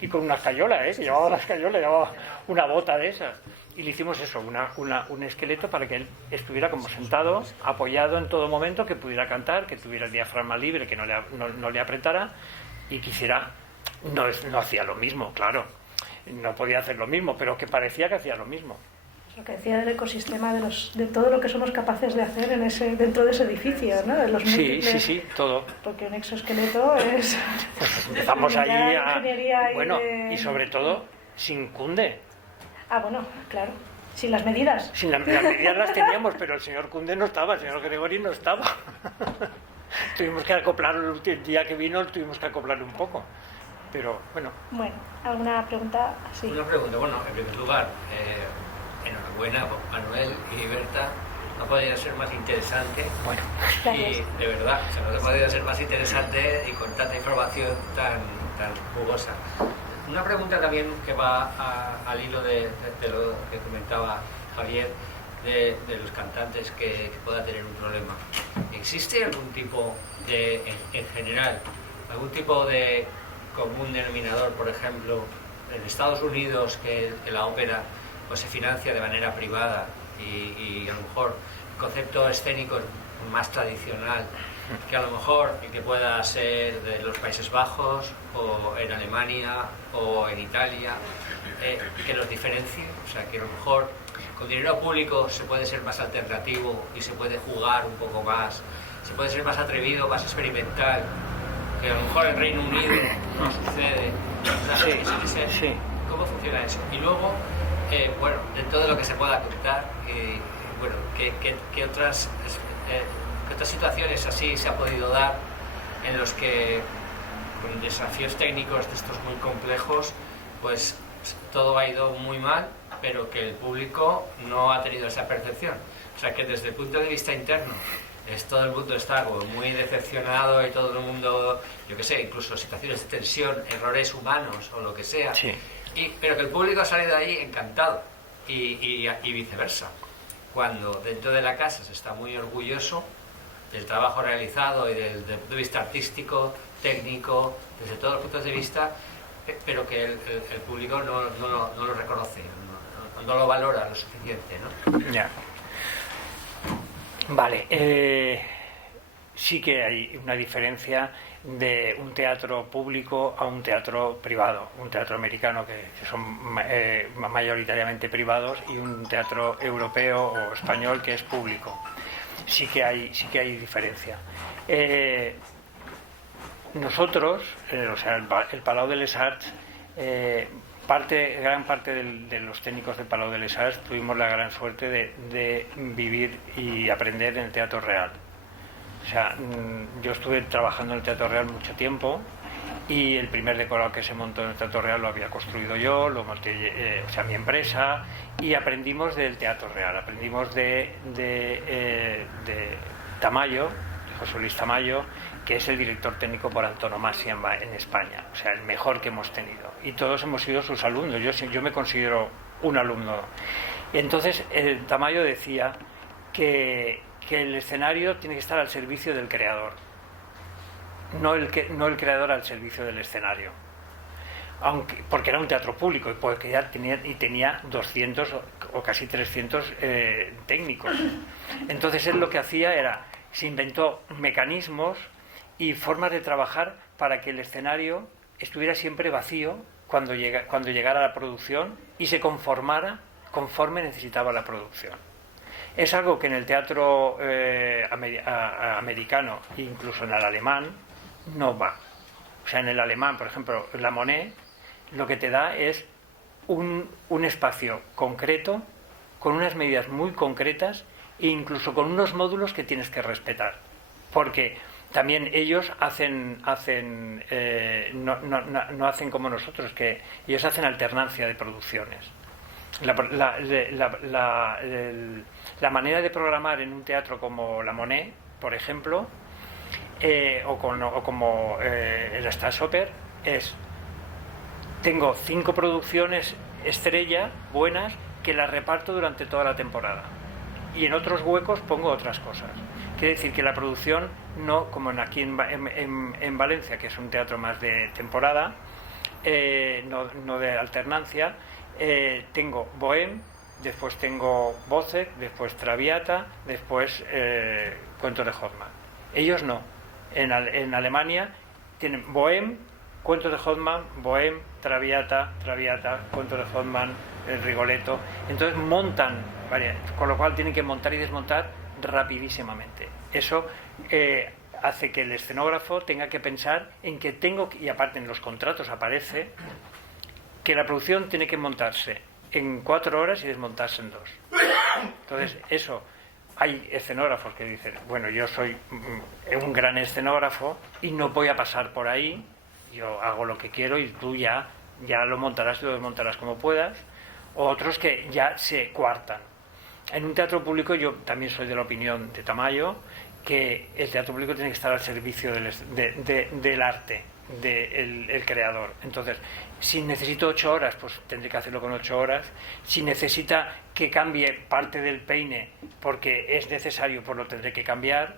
y con una escayola, que llevaba una escayola, llevaba una bota de esas. Y le hicimos eso, un esqueleto para que él estuviera como sentado, apoyado en todo momento, que pudiera cantar, que tuviera el diafragma libre, que no le apretara, y quisiera. No hacía lo mismo, claro, no podía hacer lo mismo, pero que parecía que hacía lo mismo. Lo que decía del ecosistema, de todo lo que somos capaces de hacer dentro de ese edificio, ¿no? De los múltiples, sí, todo. Porque un exoesqueleto es... Pues empezamos allí ingeniería y sobre todo sin Kunde. Ah, bueno, claro. Sin las medidas. Sin las medidas las teníamos, pero el señor Kunde no estaba, el señor Gregory no estaba. Tuvimos que acoplarlo, el día que vino tuvimos que acoplarlo un poco. Pero bueno. Bueno, ¿alguna pregunta? Sí. Una pregunta, bueno, en primer lugar, enhorabuena Manuel y Berta, no podría ser más interesante. Bueno, gracias. Y de verdad, no podría ser más interesante y con tanta información tan jugosa. Una pregunta también que va al hilo de lo que comentaba Javier, de los cantantes que pueda tener un problema. ¿Existe algún tipo en general, algún tipo de común denominador, por ejemplo, en Estados Unidos, que la ópera pues se financia de manera privada y a lo mejor el concepto escénico es más tradicional, que a lo mejor que pueda ser de los Países Bajos o en Alemania o en Italia, que los diferencie? O sea, que a lo mejor con dinero público se puede ser más alternativo y se puede jugar un poco más, se puede ser más atrevido, más experimental, que a lo mejor en Reino Unido no sucede. O sea, sí. ¿Cómo funciona eso? Y luego, bueno, dentro de lo que se pueda contar, bueno, ¿qué otras situaciones así se ha podido dar en los que con desafíos técnicos de estos muy complejos, pues todo ha ido muy mal, pero que el público no ha tenido esa percepción? O sea, que desde el punto de vista interno todo el mundo está como muy decepcionado y todo el mundo, yo qué sé, incluso situaciones de tensión, errores humanos o lo que sea, sí. Pero que el público sale de ahí encantado y viceversa. Cuando dentro de la casa se está muy orgulloso del trabajo realizado y del punto de vista artístico, técnico, desde todos los puntos de vista, pero que el público no lo reconoce, no lo valora lo suficiente, ¿no? Ya. Vale, sí que hay una diferencia de un teatro público a un teatro privado, un teatro americano que son mayoritariamente privados, y un teatro europeo o español que es público. Sí que hay diferencia. Nosotros, o sea, el Palau de les Arts, gran parte de los técnicos del Palau de les Arts tuvimos la gran suerte de vivir y aprender en el Teatro Real. O sea, yo estuve trabajando en el Teatro Real mucho tiempo, y el primer decorado que se montó en el Teatro Real lo había construido yo, lo monté, o sea, mi empresa, y aprendimos del Teatro Real, aprendimos de Tamayo, José Luis Tamayo, que es el director técnico por antonomasia en España, o sea, el mejor que hemos tenido. Y todos hemos sido sus alumnos, yo me considero un alumno. Y entonces Tamayo decía que el escenario tiene que estar al servicio del creador, no el creador al servicio del escenario. Porque era un teatro público y porque ya tenía 200 o casi 300 técnicos. Entonces él lo que hacía era, se inventó mecanismos y formas de trabajar para que el escenario estuviera siempre vacío cuando llegara la producción y se conformara conforme necesitaba la producción. Es algo que en el teatro americano, incluso en el alemán, no va. O sea, en el alemán, por ejemplo, la Monet lo que te da es un espacio concreto, con unas medidas muy concretas e incluso con unos módulos que tienes que respetar. Porque también ellos no hacen como nosotros, que ellos hacen alternancia de producciones. La manera de programar en un teatro como la Monet, por ejemplo, o como el Staatsoper, es: tengo 5 producciones estrella buenas que las reparto durante toda la temporada, y en otros huecos pongo otras cosas. Quiere decir que la producción, no como aquí en Valencia, que es un teatro más de temporada, no de alternancia. Tengo Bohème, después tengo Wozzeck, después Traviata, después Cuentos de Hoffmann. Ellos no. En Alemania tienen Bohème, Cuentos de Hoffmann, Bohème, Traviata, Cuentos de Hoffmann, Rigoletto. Entonces montan, con lo cual tienen que montar y desmontar rapidísimamente. Eso hace que el escenógrafo tenga que pensar en que y aparte en los contratos aparece que la producción tiene que montarse en 4 horas y desmontarse en 2. Entonces eso, hay escenógrafos que dicen, bueno, yo soy un gran escenógrafo y no voy a pasar por ahí, yo hago lo que quiero y tú ya lo montarás y lo desmontarás como puedas. O otros que ya se coartan. En un teatro público, yo también soy de la opinión de Tamayo, que el teatro público tiene que estar al servicio del arte, del creador. Entonces, si necesito 8 horas, pues tendré que hacerlo con 8 horas. Si necesita que cambie parte del peine porque es necesario, pues lo tendré que cambiar,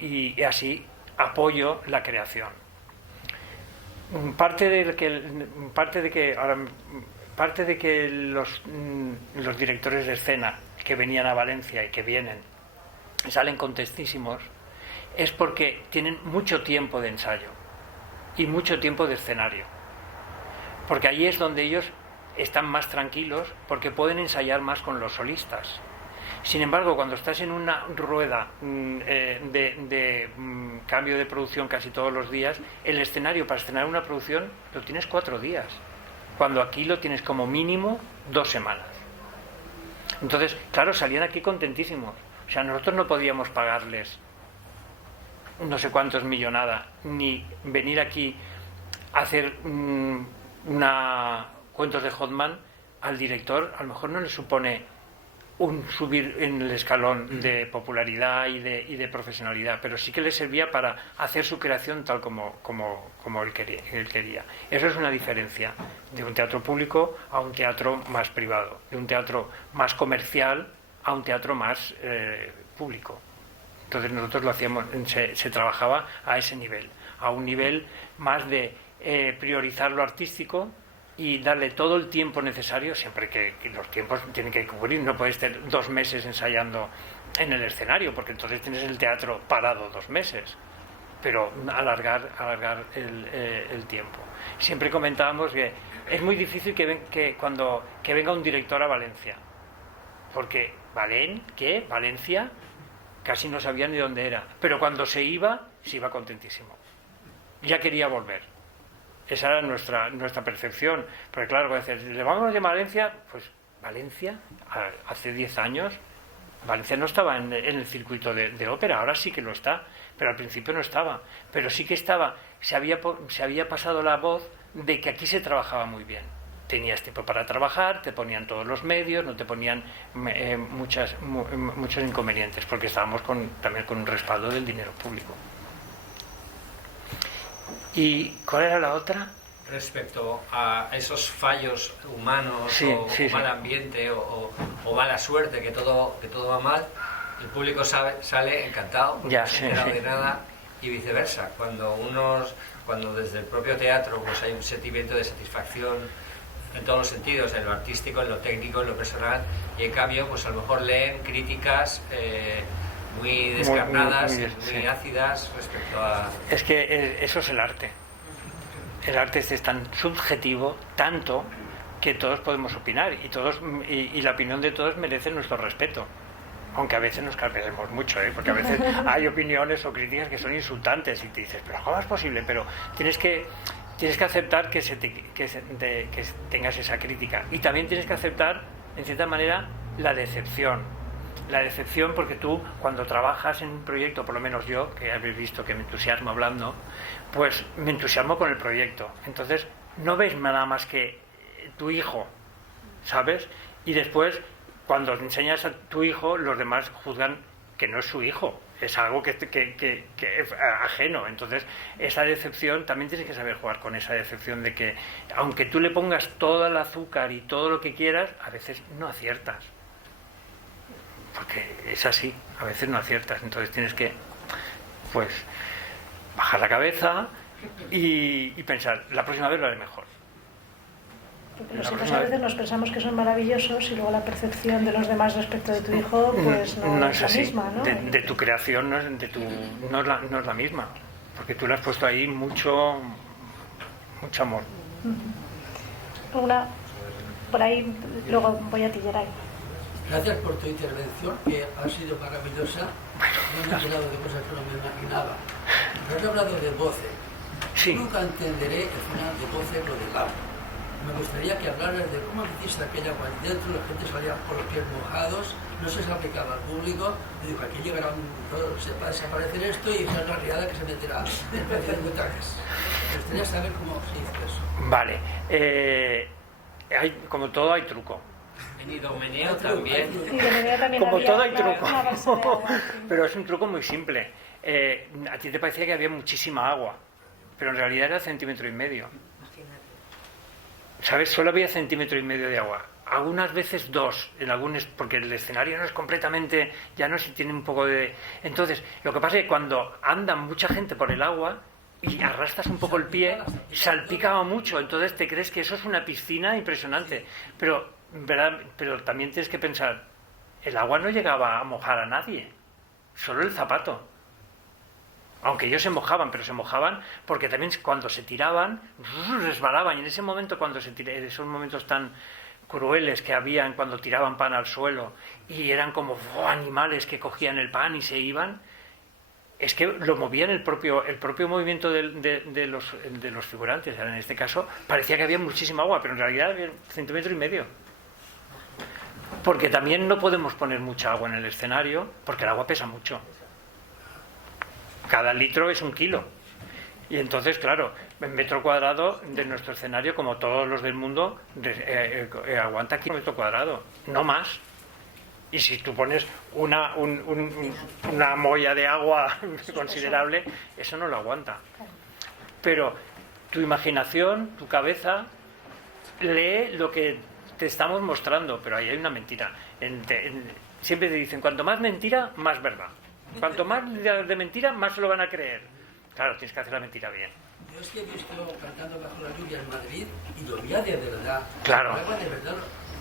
y así apoyo la creación. Parte de que los directores de escena que venían a Valencia y que vienen salen contentísimos es porque tienen mucho tiempo de ensayo y mucho tiempo de escenario, porque ahí es donde ellos están más tranquilos, porque pueden ensayar más con los solistas. Sin embargo, cuando estás en una rueda de cambio de producción casi todos los días, el escenario para estrenar una producción lo tienes 4 días, cuando aquí lo tienes como mínimo 2 semanas. Entonces, claro, salían aquí contentísimos. O sea, nosotros no podíamos pagarles no sé cuántos millonada, ni venir aquí a hacer Cuentos de Hoffmann. Al director a lo mejor no le supone un subir en el escalón de popularidad y de profesionalidad, pero sí que le servía para hacer su creación tal como él quería. Eso es una diferencia de un teatro público a un teatro más privado, de un teatro más comercial a un teatro más público. Entonces nosotros lo hacíamos, se trabajaba a ese nivel, a un nivel más de priorizar lo artístico y darle todo el tiempo necesario, siempre que los tiempos tienen que cubrir. No puedes estar 2 meses ensayando en el escenario, porque entonces tienes el teatro parado 2 meses, pero alargar el tiempo. Siempre comentábamos que es muy difícil que venga un director a Valencia, porque Valencia casi no sabía ni dónde era, pero cuando se iba contentísimo, ya quería volver. Esa era nuestra percepción, porque claro, cuando dices, ¿le vamos a llamar a Valencia? Pues Valencia, hace 10 años, Valencia no estaba en el circuito de ópera, ahora sí que lo está, pero al principio no estaba, pero sí que estaba, se había pasado la voz de que aquí se trabajaba muy bien, tenías tiempo para trabajar, te ponían todos los medios, no te ponían muchos inconvenientes, porque estábamos también con un respaldo del dinero público. ¿Y cuál era la otra? Respecto a esos fallos humanos, o mal ambiente o mala suerte, que todo va mal, el público sale encantado, no se entera de nada, y viceversa. Cuando desde el propio teatro pues hay un sentimiento de satisfacción en todos los sentidos, en lo artístico, en lo técnico, en lo personal, y en cambio pues a lo mejor leen críticas muy descarnadas, muy ácidas respecto a... Es que eso es el arte. El arte es tan subjetivo, tanto, que todos podemos opinar, y la opinión de todos merece nuestro respeto. Aunque a veces nos cabreemos mucho, porque a veces hay opiniones o críticas que son insultantes y te dices, pero ¿cómo es posible? Pero tienes que aceptar que tengas esa crítica, y también tienes que aceptar, en cierta manera, la decepción. La decepción, porque tú, cuando trabajas en un proyecto, por lo menos yo, que habéis visto que me entusiasmo hablando, pues me entusiasmo con el proyecto. Entonces, no ves nada más que tu hijo, ¿sabes? Y después, cuando enseñas a tu hijo, los demás juzgan que no es su hijo, es algo que es ajeno. Entonces, esa decepción, también tienes que saber jugar con esa decepción de que, aunque tú le pongas todo el azúcar y todo lo que quieras, a veces no aciertas. Porque es así, a veces no aciertas. Entonces tienes que, pues, bajar la cabeza y pensar, la próxima vez lo haré mejor. Porque los hijos a veces nos pensamos que son maravillosos y luego la percepción de los demás respecto de tu hijo pues no es la misma, ¿no? De tu creación no es la misma, porque tú le has puesto ahí mucho amor. Por ahí, luego voy a ti, Geray. Gracias por tu intervención, que ha sido maravillosa. No me has hablado de cosas que no me imaginaba. No has hablado de Voce. Sí. Nunca entenderé el final de Voce, lo del agua. Me gustaría que hablaras de cómo hiciste aquella agua dentro, la gente salía por los pies mojados, no se aplicaba al público, y digo, aquí llegará se va a desaparecer esto y esa es la riada que se meterá en precio de butacas. Me gustaría saber cómo se hizo eso. Vale, como todo hay truco. En Idomeneo también. Como todo hay truco. Pero es un truco muy simple. A ti te parecía que había muchísima agua, pero en realidad era 1,5 centímetros. ¿Sabes? Solo había 1,5 centímetros de agua. Algunas veces 2, porque el escenario no es completamente, ya no se tiene un poco de... Entonces, lo que pasa es que cuando anda mucha gente por el agua y arrastras un poco el pie, salpicaba mucho. Entonces te crees que eso es una piscina impresionante. Pero también tienes que pensar, el agua no llegaba a mojar a nadie, solo el zapato. Aunque ellos se mojaban, pero se mojaban porque también cuando se tiraban, resbalaban. Y en ese momento, esos momentos tan crueles que habían cuando tiraban pan al suelo y eran como animales que cogían el pan y se iban, es que lo movían el propio movimiento de los figurantes. En este caso parecía que había muchísima agua, pero en realidad había 1,5 centímetros. Porque también no podemos poner mucha agua en el escenario, porque el agua pesa mucho. Cada litro es 1 kilo. Y entonces, claro, en metro cuadrado de nuestro escenario, como todos los del mundo, aguanta 1 metro cuadrado, no más. Y si tú pones una molla de agua considerable, eso no lo aguanta. Pero tu imaginación, tu cabeza, lee lo que te estamos mostrando, pero ahí hay una mentira. Siempre te dicen, cuanto más mentira, más verdad. Cuanto más de mentira, más se lo van a creer. Claro, tienes que hacer la mentira bien. Yo es que he visto cantando bajo la lluvia en Madrid y llovía de verdad. Claro. De verdad.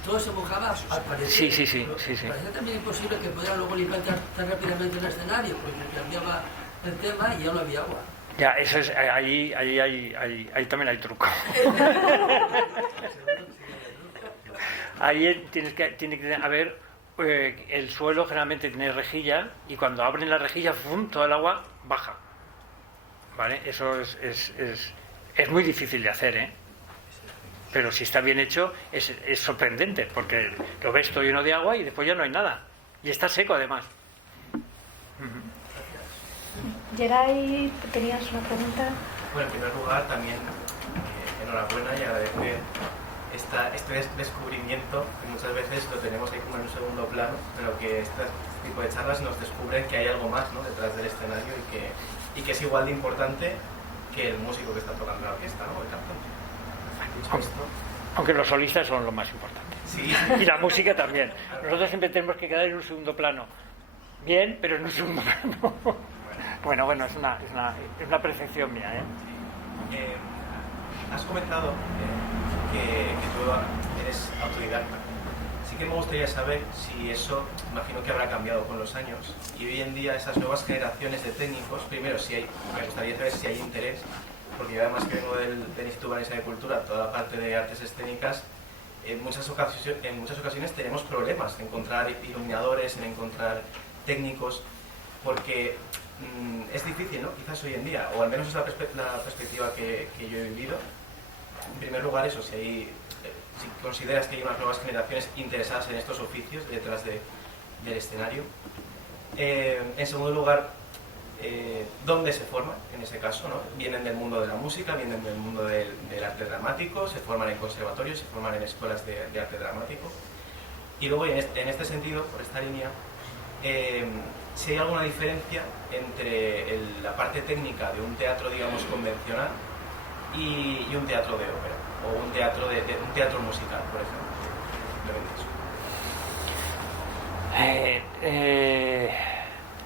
Todo se mojaba al parecer. Sí. Parecía también imposible que pudiera luego limpiar tan rápidamente el escenario, porque cambiaba el tema y ya no había agua. Ya, eso es, ahí también hay truco. Ahí tiene que haber, el suelo generalmente tiene rejilla y cuando abren la rejilla, ¡fum!, todo el agua baja. ¿Vale? Eso es muy difícil de hacer, pero si está bien hecho es sorprendente, porque lo ves todo lleno de agua y después ya no hay nada y está seco además. Geray, ¿tenías una pregunta? Bueno, en primer lugar también enhorabuena y agradecer este descubrimiento que muchas veces lo tenemos ahí como en un segundo plano, pero que este tipo de charlas nos descubren que hay algo más, ¿no?, detrás del escenario y que es igual de importante que el músico que está tocando la orquesta, ¿no?, el cantante. Aunque los solistas son lo más importante. Sí. Y la música también. Nosotros siempre tenemos que quedar en un segundo plano. Bien, pero en un segundo plano. Bueno, es una percepción mía, ¿eh? Has comentado que tú eres autodidacta. Sí que me gustaría saber si eso, imagino que habrá cambiado con los años, y hoy en día esas nuevas generaciones de técnicos, primero, me gustaría saber si hay interés, porque yo además que vengo del Instituto Valenciano de Cultura, toda la parte de artes escénicas, en muchas ocasiones tenemos problemas en encontrar iluminadores, en encontrar técnicos, porque es difícil, ¿no?, quizás hoy en día, o al menos es la perspectiva que yo he vivido. En primer lugar, eso, si consideras que hay unas nuevas generaciones interesadas en estos oficios detrás del escenario. En segundo lugar, ¿dónde se forman en ese caso, ¿no? Vienen del mundo de la música, vienen del mundo del arte dramático, se forman en conservatorios, se forman en escuelas de arte dramático. Y luego, en este sentido, por esta línea, si hay alguna diferencia entre la parte técnica de un teatro, digamos, convencional y un teatro de ópera, o un teatro musical, por ejemplo.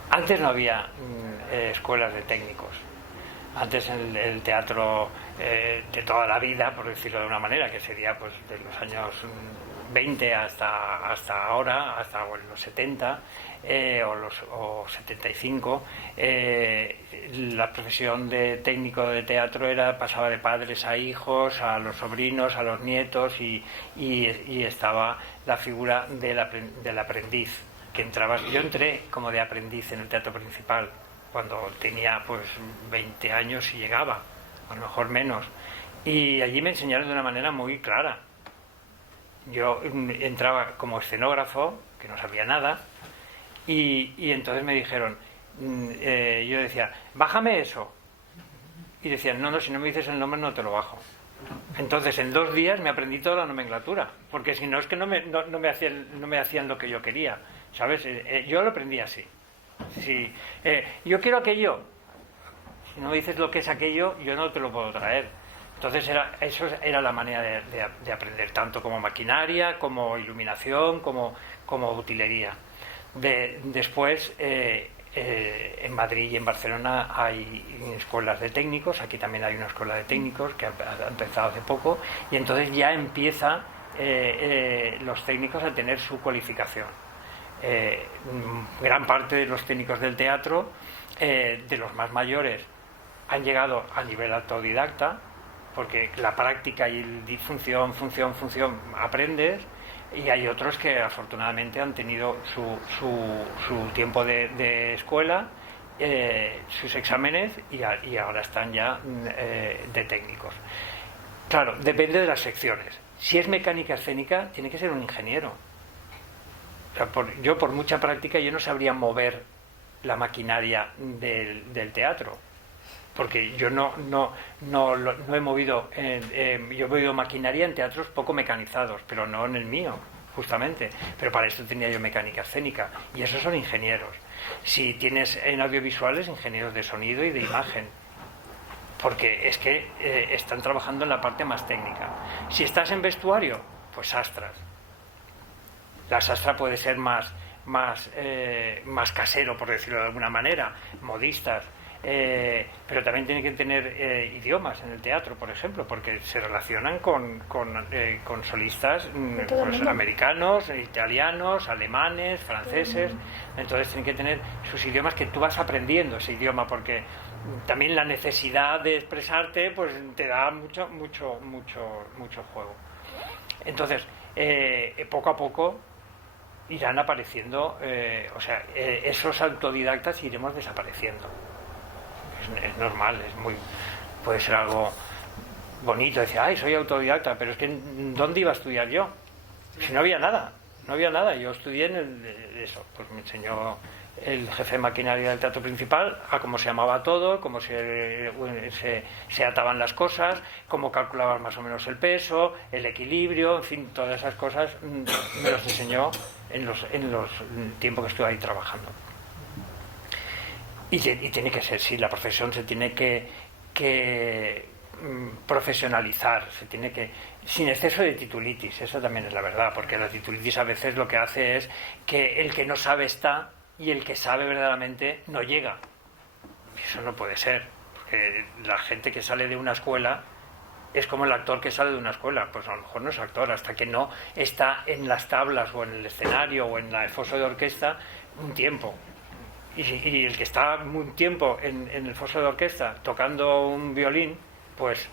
Antes no había escuelas de técnicos. Antes el teatro de toda la vida, por decirlo de una manera, que sería pues de los años 20 hasta ahora, hasta los 70 o 75, la profesión de técnico de teatro pasaba de padres a hijos, a los sobrinos, a los nietos, y estaba la figura del aprendiz que entrabas. Yo entré como de aprendiz en el teatro principal cuando tenía pues 20 años y llegaba, a lo mejor menos, y allí me enseñaron de una manera muy clara. Yo entraba como escenógrafo, que no sabía nada, y entonces me dijeron, yo decía, bájame eso, y decían, no, si no me dices el nombre no te lo bajo. Entonces en 2 días me aprendí toda la nomenclatura, porque si no es que no me hacían lo que yo quería, ¿sabes? Yo lo aprendí así. Si yo quiero aquello, si no me dices lo que es aquello, yo no te lo puedo traer. Entonces eso era la manera de aprender, tanto como maquinaria, como iluminación, como utilería. Después en Madrid y en Barcelona hay escuelas de técnicos, aquí también hay una escuela de técnicos que ha empezado hace poco, y entonces ya empieza los técnicos a tener su cualificación. Gran parte de los técnicos del teatro, de los más mayores, han llegado a nivel autodidacta, porque la práctica y el función aprendes, y hay otros que afortunadamente han tenido su tiempo de escuela, sus exámenes, y ahora están ya de técnicos. Claro, depende de las secciones. Si es mecánica escénica, tiene que ser un ingeniero. O sea, yo por mucha práctica yo no sabría mover la maquinaria del teatro, porque yo no he movido yo he movido maquinaria en teatros poco mecanizados, pero no en el mío, justamente. Pero para eso tenía yo mecánica escénica, y esos son ingenieros. Si tienes en audiovisuales, ingenieros de sonido y de imagen, porque es que están trabajando en la parte más técnica. Si estás en vestuario, pues sastras. La sastra puede ser más casero, por decirlo de alguna manera, modistas, pero también tienen que tener idiomas en el teatro, por ejemplo, porque se relacionan con solistas pues, americanos, italianos, alemanes, franceses. Entonces tienen que tener sus idiomas, que tú vas aprendiendo ese idioma, porque también la necesidad de expresarte pues te da mucho juego. Entonces poco a poco irán apareciendo, esos autodidactas iremos desapareciendo. Es normal, puede ser algo bonito decir, ay, soy autodidacta, pero es que ¿dónde iba a estudiar yo? Si no había nada. Yo estudié en eso, pues me enseñó el jefe de maquinaria del teatro principal, a cómo se llamaba todo, cómo se ataban las cosas, cómo calculabas más o menos el peso, el equilibrio, en fin, todas esas cosas me los enseñó en los tiempos que estuve ahí trabajando. Y tiene que ser, sí, la profesión se tiene que profesionalizar, se tiene que, sin exceso de titulitis, eso también es la verdad, porque la titulitis a veces lo que hace es que el que no sabe está y el que sabe verdaderamente no llega. Eso no puede ser, porque la gente que sale de una escuela es como el actor que sale de una escuela, pues a lo mejor no es actor hasta que no está en las tablas o en el escenario o en el foso de orquesta un tiempo. Y el que está un tiempo en el foso de orquesta tocando un violín, pues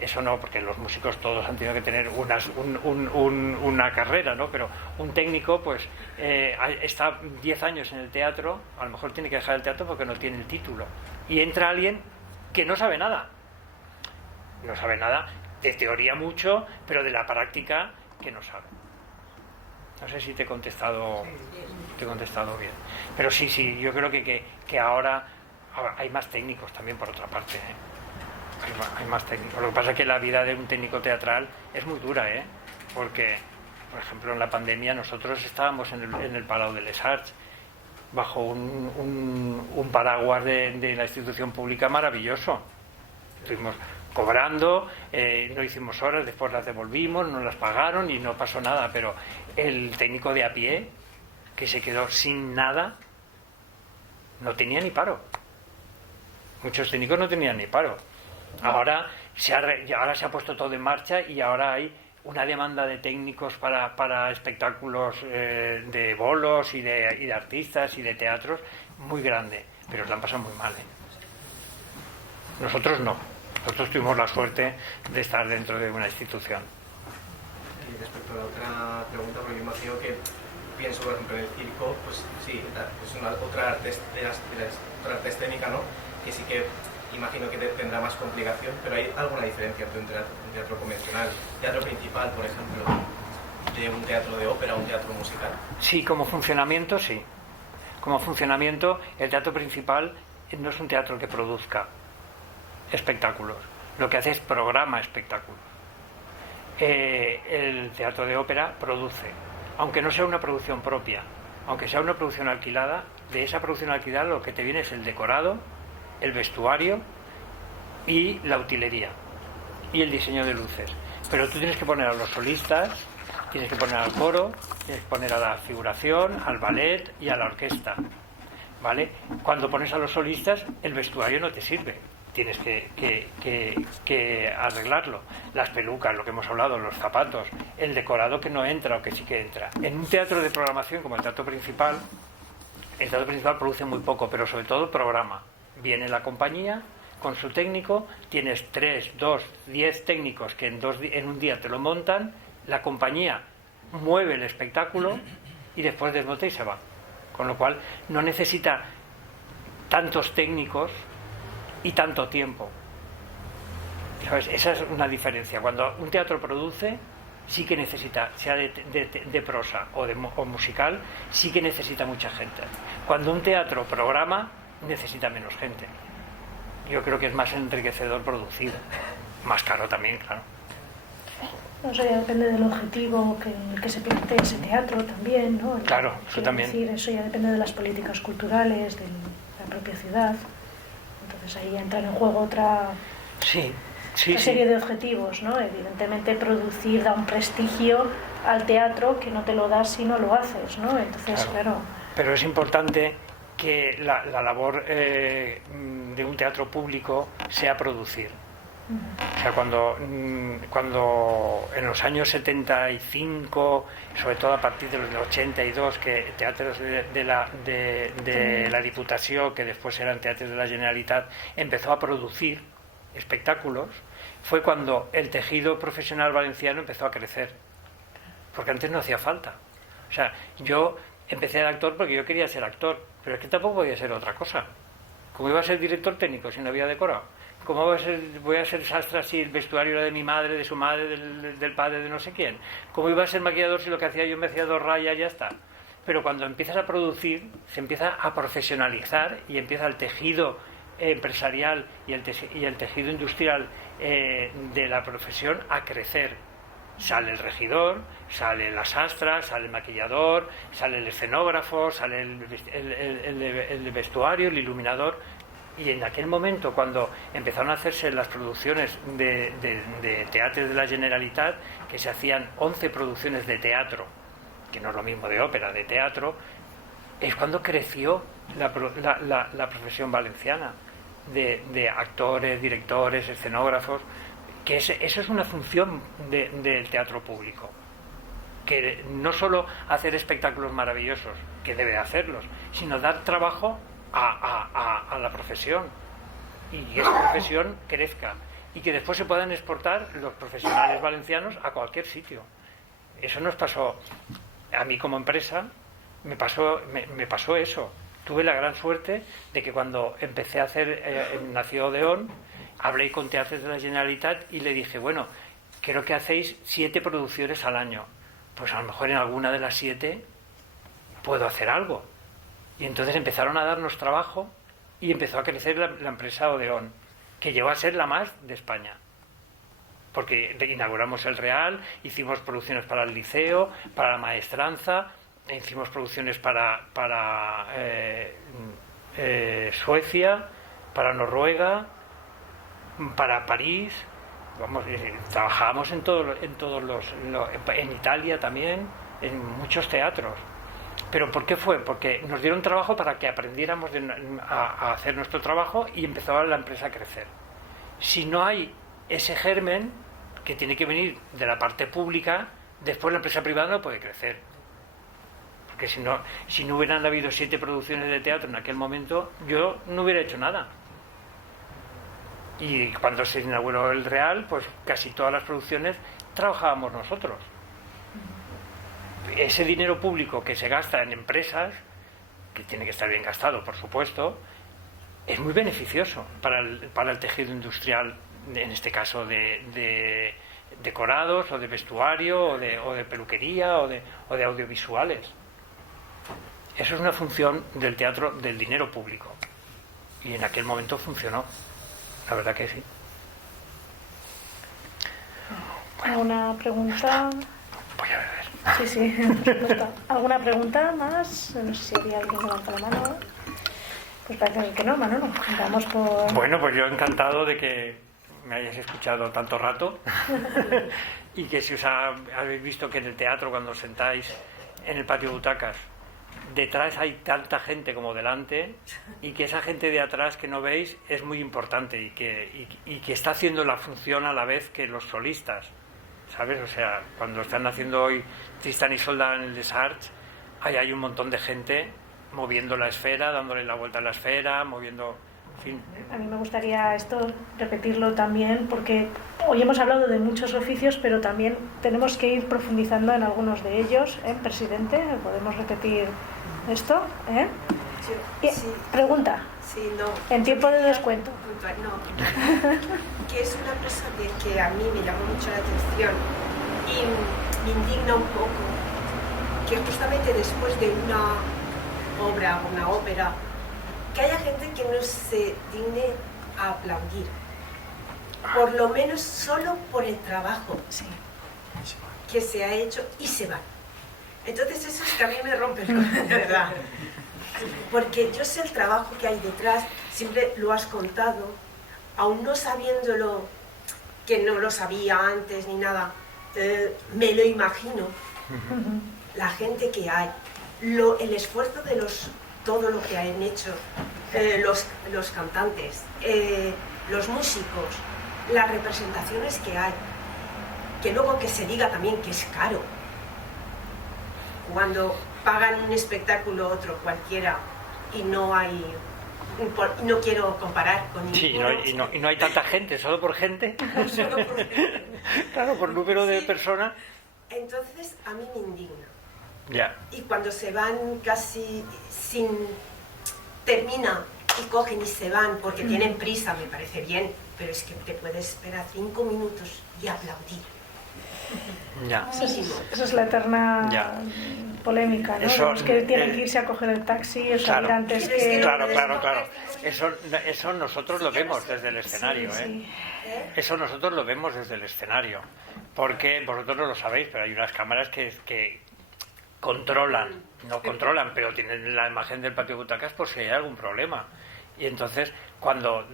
eso no, porque los músicos todos han tenido que tener una carrera, ¿no? Pero un técnico, pues está 10 años en el teatro, a lo mejor tiene que dejar el teatro porque no tiene el título. Y entra alguien que no sabe nada. No sabe nada, de teoría mucho, pero de la práctica que no sabe. No sé si te he contestado bien. Pero sí, yo creo que ahora hay más técnicos también, por otra parte, Hay más técnicos. Lo que pasa es que la vida de un técnico teatral es muy dura, porque, por ejemplo, en la pandemia nosotros estábamos en el Palau de les Arts, bajo un paraguas de la institución pública maravilloso. Estuvimos cobrando, no hicimos horas, después las devolvimos, no las pagaron y no pasó nada, pero el técnico de a pie, que se quedó sin nada, no tenía ni paro. Muchos técnicos no tenían ni paro. Ahora se ha puesto todo en marcha y ahora hay una demanda de técnicos para espectáculos de bolos y de artistas y de teatros muy grande, pero se la han pasado muy mal, Nosotros no. Nosotros tuvimos la suerte de estar dentro de una institución. Y respecto a la otra pregunta, porque imagino que pienso, por ejemplo, en el circo, pues sí, es otra arte escénica, ¿no? Que sí que imagino que tendrá más complicación, pero ¿hay alguna diferencia entre un teatro convencional, teatro principal, por ejemplo, de un teatro de ópera o un teatro musical? Sí, como funcionamiento, sí. Como funcionamiento, el teatro principal no es un teatro que produzca espectáculos. Lo que hace es programa espectáculos. El teatro de ópera produce, aunque no sea una producción propia, aunque sea una producción alquilada, de esa producción alquilada lo que te viene es el decorado, el vestuario y la utilería y el diseño de luces. Pero tú tienes que poner a los solistas, tienes que poner al coro, tienes que poner a la figuración, al ballet y a la orquesta, ¿vale? Cuando pones a los solistas, el vestuario no te sirve, tienes que arreglarlo. Las pelucas, lo que hemos hablado, los zapatos, el decorado que no entra o que sí que entra. En un teatro de programación como el teatro principal produce muy poco, pero sobre todo programa. Viene la compañía con su técnico, tienes 3, 2, 10 técnicos que en un día te lo montan, la compañía mueve el espectáculo y después desmonta y se va. Con lo cual no necesita tantos técnicos y tanto tiempo. ¿Sabes? Esa es una diferencia. Cuando un teatro produce, sí que necesita, sea de prosa o musical, sí que necesita mucha gente. Cuando un teatro programa, necesita menos gente. Yo creo que es más enriquecedor producido. Más caro también, claro. No sé, depende del objetivo que se plantee ese teatro también, ¿no? Claro, eso también. Decir, eso ya depende de las políticas culturales, de la propia ciudad. Entonces ahí entran en juego otra serie de objetivos, ¿no? Evidentemente producir da un prestigio al teatro que no te lo das si no lo haces, ¿no? Entonces, claro. Pero es importante que la labor de un teatro público sea producir. O sea, cuando en los años 75, sobre todo a partir de los 82, que teatros de la Diputació, que después eran teatros de la Generalitat, empezó a producir espectáculos, fue cuando el tejido profesional valenciano empezó a crecer, porque antes no hacía falta. O sea, yo empecé de actor porque yo quería ser actor, pero es que tampoco podía ser otra cosa. ¿Cómo iba a ser director técnico si no había decorado? ¿Cómo voy a ser sastre si el vestuario era de mi madre, de su madre, del padre, de no sé quién? ¿Cómo iba a ser maquillador si lo que hacía yo me hacía 2 rayas y ya está? pero cuando empiezas a producir se empieza a profesionalizar y empieza el tejido empresarial y el tejido industrial de la profesión a crecer. Sale el regidor, sale la sastra, sale el maquillador, sale el escenógrafo, sale el vestuario, el iluminador. Y en aquel momento, cuando empezaron a hacerse las producciones de teatro de la Generalitat, que se hacían 11 producciones de teatro, que no es lo mismo de ópera, de teatro, es cuando creció la profesión valenciana, de actores, directores, escenógrafos, que eso es una función del teatro público, que no solo hacer espectáculos maravillosos, que debe hacerlos, sino dar trabajo a la profesión, y esa profesión crezca y que después se puedan exportar los profesionales valencianos a cualquier sitio. Eso nos pasó a mí como empresa, me pasó eso. Tuve la gran suerte de que cuando empecé a hacer nació Odeón, hablé con Teatres de la Generalitat y le dije, bueno, creo que hacéis 7 producciones al año, pues a lo mejor en alguna de las 7 puedo hacer algo. Y entonces empezaron a darnos trabajo y empezó a crecer la empresa Odeón, que llegó a ser la más de España. Porque inauguramos el Real, hicimos producciones para el Liceo, para la Maestranza, hicimos producciones para Suecia, para Noruega, para París. Vamos, trabajábamos en Italia también, en muchos teatros. ¿Pero por qué fue? Porque nos dieron trabajo para que aprendiéramos a hacer nuestro trabajo y empezó la empresa a crecer. Si no hay ese germen que tiene que venir de la parte pública, después la empresa privada no puede crecer. Porque si no hubieran habido 7 producciones de teatro en aquel momento, yo no hubiera hecho nada. Y cuando se inauguró el Real, pues casi todas las producciones trabajábamos nosotros. Ese dinero público que se gasta en empresas, que tiene que estar bien gastado, por supuesto, es muy beneficioso para el tejido industrial, en este caso de decorados, o de vestuario, o de peluquería, o de audiovisuales. Eso es una función del teatro, del dinero público. Y en aquel momento funcionó. La verdad que sí. ¿Alguna pregunta? Voy a ver. Sí, por supuesto. ¿Alguna pregunta más? No sé si había alguien que levanta la mano. Pues parece que no, Manolo. Vamos por... Bueno, pues yo encantado de que me hayáis escuchado tanto rato y que si habéis visto que en el teatro, cuando os sentáis en el patio de butacas, detrás hay tanta gente como delante, y que esa gente de atrás que no veis es muy importante y que está haciendo la función a la vez que los solistas, ¿sabes? O sea, cuando están haciendo hoy Tristan y Isolda en el Les Arts, hay un montón de gente moviendo la esfera, dándole la vuelta a la esfera, moviendo... En fin. A mí me gustaría esto repetirlo también, porque hoy hemos hablado de muchos oficios, pero también tenemos que ir profundizando en algunos de ellos. Presidente, ¿podemos repetir esto? Sí. Pregunta. Sí, no. En tiempo de descuento. No. Que es una cosa de que a mí me llamó mucho la atención y me indigna un poco, que justamente después de una obra, una ópera, que haya gente que no se digne a aplaudir, por lo menos solo por el trabajo que se ha hecho, y se va. Entonces eso es que a mí me rompe el corazón, de verdad, porque yo sé el trabajo que hay detrás, siempre lo has contado, aún no sabiéndolo, que no lo sabía antes ni nada, me lo imagino, la gente que hay, el esfuerzo de todo lo que han hecho los cantantes, los músicos, las representaciones que hay, que luego que se diga también que es caro. Cuando pagan un espectáculo otro cualquiera y no hay, no quiero comparar con ninguno. Sí, y no hay tanta gente, solo por gente. Solo por gente. Claro, por número de Sí. personas. Entonces a mí me indigna. Ya. Y cuando se van casi sin... termina y cogen y se van porque tienen prisa, me parece bien, pero es que te puedes esperar 5 minutos y aplaudir. Ya. Esa es la eterna Ya. polémica, ¿no? Eso, Los que tienen que irse a coger el taxi o salir Claro. antes que... Claro. Eso nosotros lo vemos desde el escenario, ¿eh? Sí. Eso nosotros lo vemos desde el escenario. Porque vosotros no lo sabéis, pero hay unas cámaras que controlan, no controlan, pero tienen la imagen del patio de butacas por si hay algún problema. Y entonces, cuando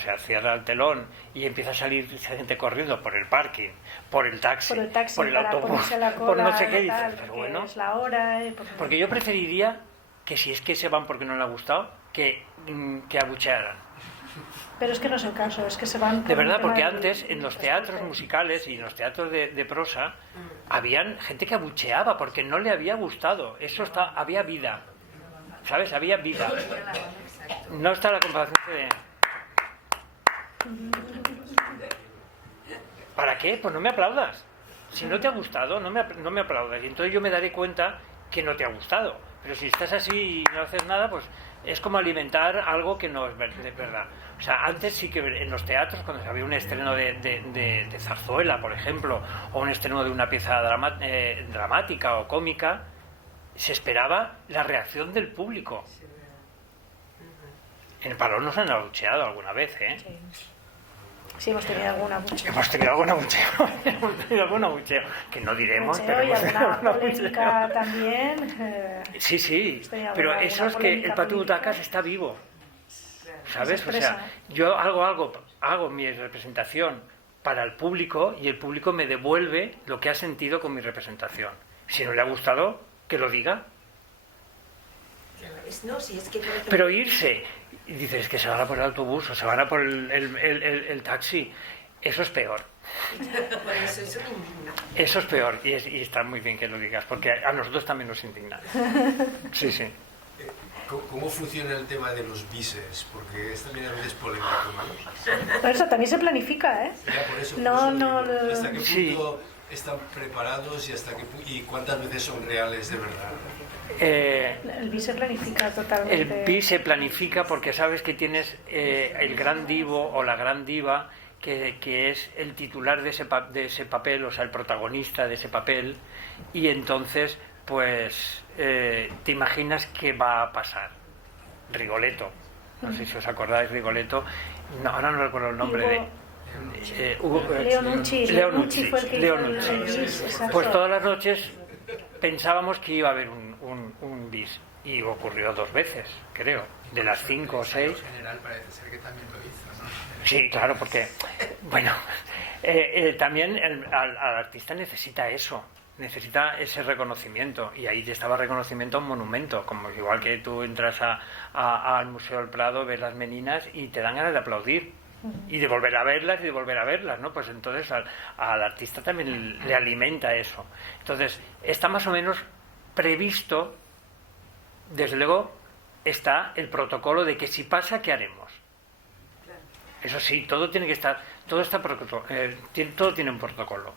se cierra el telón y empieza a salir gente corriendo por el parking, por el taxi, por el para autobús, ponerse la por cola, no sé qué, dices, tal, pero porque bueno, es la hora... porque yo preferiría que si es que se van porque no les ha gustado, que abuchearan. Pero es que no es el caso, es que se van... De verdad, por un porque tema antes en los teatros musicales y en los teatros de prosa habían gente que abucheaba porque no le había gustado. Había vida, ¿sabes? Había vida. No está la comparación de... ¿Para qué? Pues no me aplaudas. Si no te ha gustado, no me aplaudas. Y entonces yo me daré cuenta que no te ha gustado. Pero si estás así y no haces nada, pues es como alimentar algo que no es de verdad. O sea, antes sí que en los teatros, cuando había un estreno de zarzuela, por ejemplo, o un estreno de una pieza dramática o cómica, se esperaba la reacción del público. En el Palón nos han abucheado alguna vez, ¿eh? Sí, hemos tenido alguna abucheo. Hemos tenido algún abucheo. Que no diremos, pero Y hemos tenido alguna algún polémica abucheo. también. Sí, pero eso es que el patio de butacas está vivo. ¿Sabes? O sea, yo hago mi representación para el público y el público me devuelve lo que ha sentido con mi representación. Si no le ha gustado, que lo diga. No, si es que, por ejemplo, Pero irse, y dices que se van a por el autobús o se van a por el taxi, eso es peor. por eso me indigna. Eso es peor y está muy bien que lo digas, porque a nosotros también nos indigna. Sí. ¿Cómo funciona el tema de los bises? Porque es también a veces polémico, ¿no? Pero eso también se planifica, ¿eh? Ya, por eso No, digo, ¿hasta qué Sí. punto están preparados y cuántas veces son reales de verdad? El BIS se planifica totalmente. El BIS se planifica porque sabes que tienes el gran divo o la gran diva que es el titular de ese papel, o sea, el protagonista de ese papel, y entonces pues te imaginas qué va a pasar. Rigoletto, no sé si os acordáis, Rigoletto, no, ahora no recuerdo el nombre de... Leonucci fue el que hizo el BIS, exacto. Pues todas las noches pensábamos que iba a haber un bis y ocurrió 2 veces, creo, de las 5 o 6. En general parece ser que también lo hizo, ¿no? Sí, claro, porque bueno, también al artista necesita eso, necesita ese reconocimiento, y ahí estaba reconocimiento a un monumento, como igual que tú entras al Museo del Prado, ves las meninas y te dan ganas de aplaudir y de volver a verlas y de volver a verlas, ¿no? Pues entonces al artista también le alimenta eso. Entonces está más o menos previsto, desde luego está el protocolo de que si pasa, ¿qué haremos? Eso sí, todo tiene que estar, todo tiene un protocolo.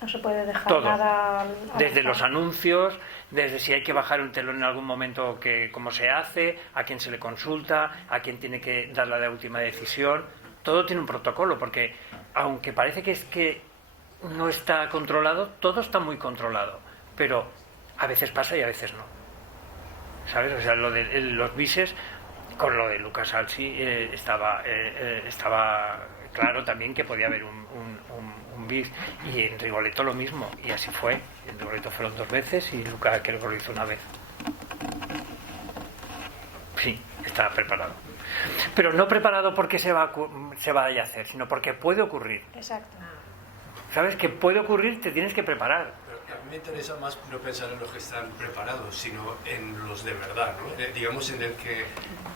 No se puede dejar Todo. nada Desde los anuncios, desde si hay que bajar un telón en algún momento, cómo se hace, a quién se le consulta, a quién tiene que dar la última decisión. Todo tiene un protocolo, porque aunque parece que no está controlado, todo está muy controlado, pero a veces pasa y a veces no. ¿Sabes? O sea, lo de los bises, con lo de Lucas Alsi estaba claro también que podía haber un bis, y en Rigoletto lo mismo, y así fue. En Rigoletto fueron 2 veces y Lucas creo que lo hizo 1 vez. Sí, estaba preparado. Pero no preparado porque se vaya a hacer, sino porque puede ocurrir. Exacto. ¿Sabes? Que puede ocurrir, te tienes que preparar. Pero a mí me interesa más no pensar en los que están preparados, sino en los de verdad, ¿no? Digamos en el que...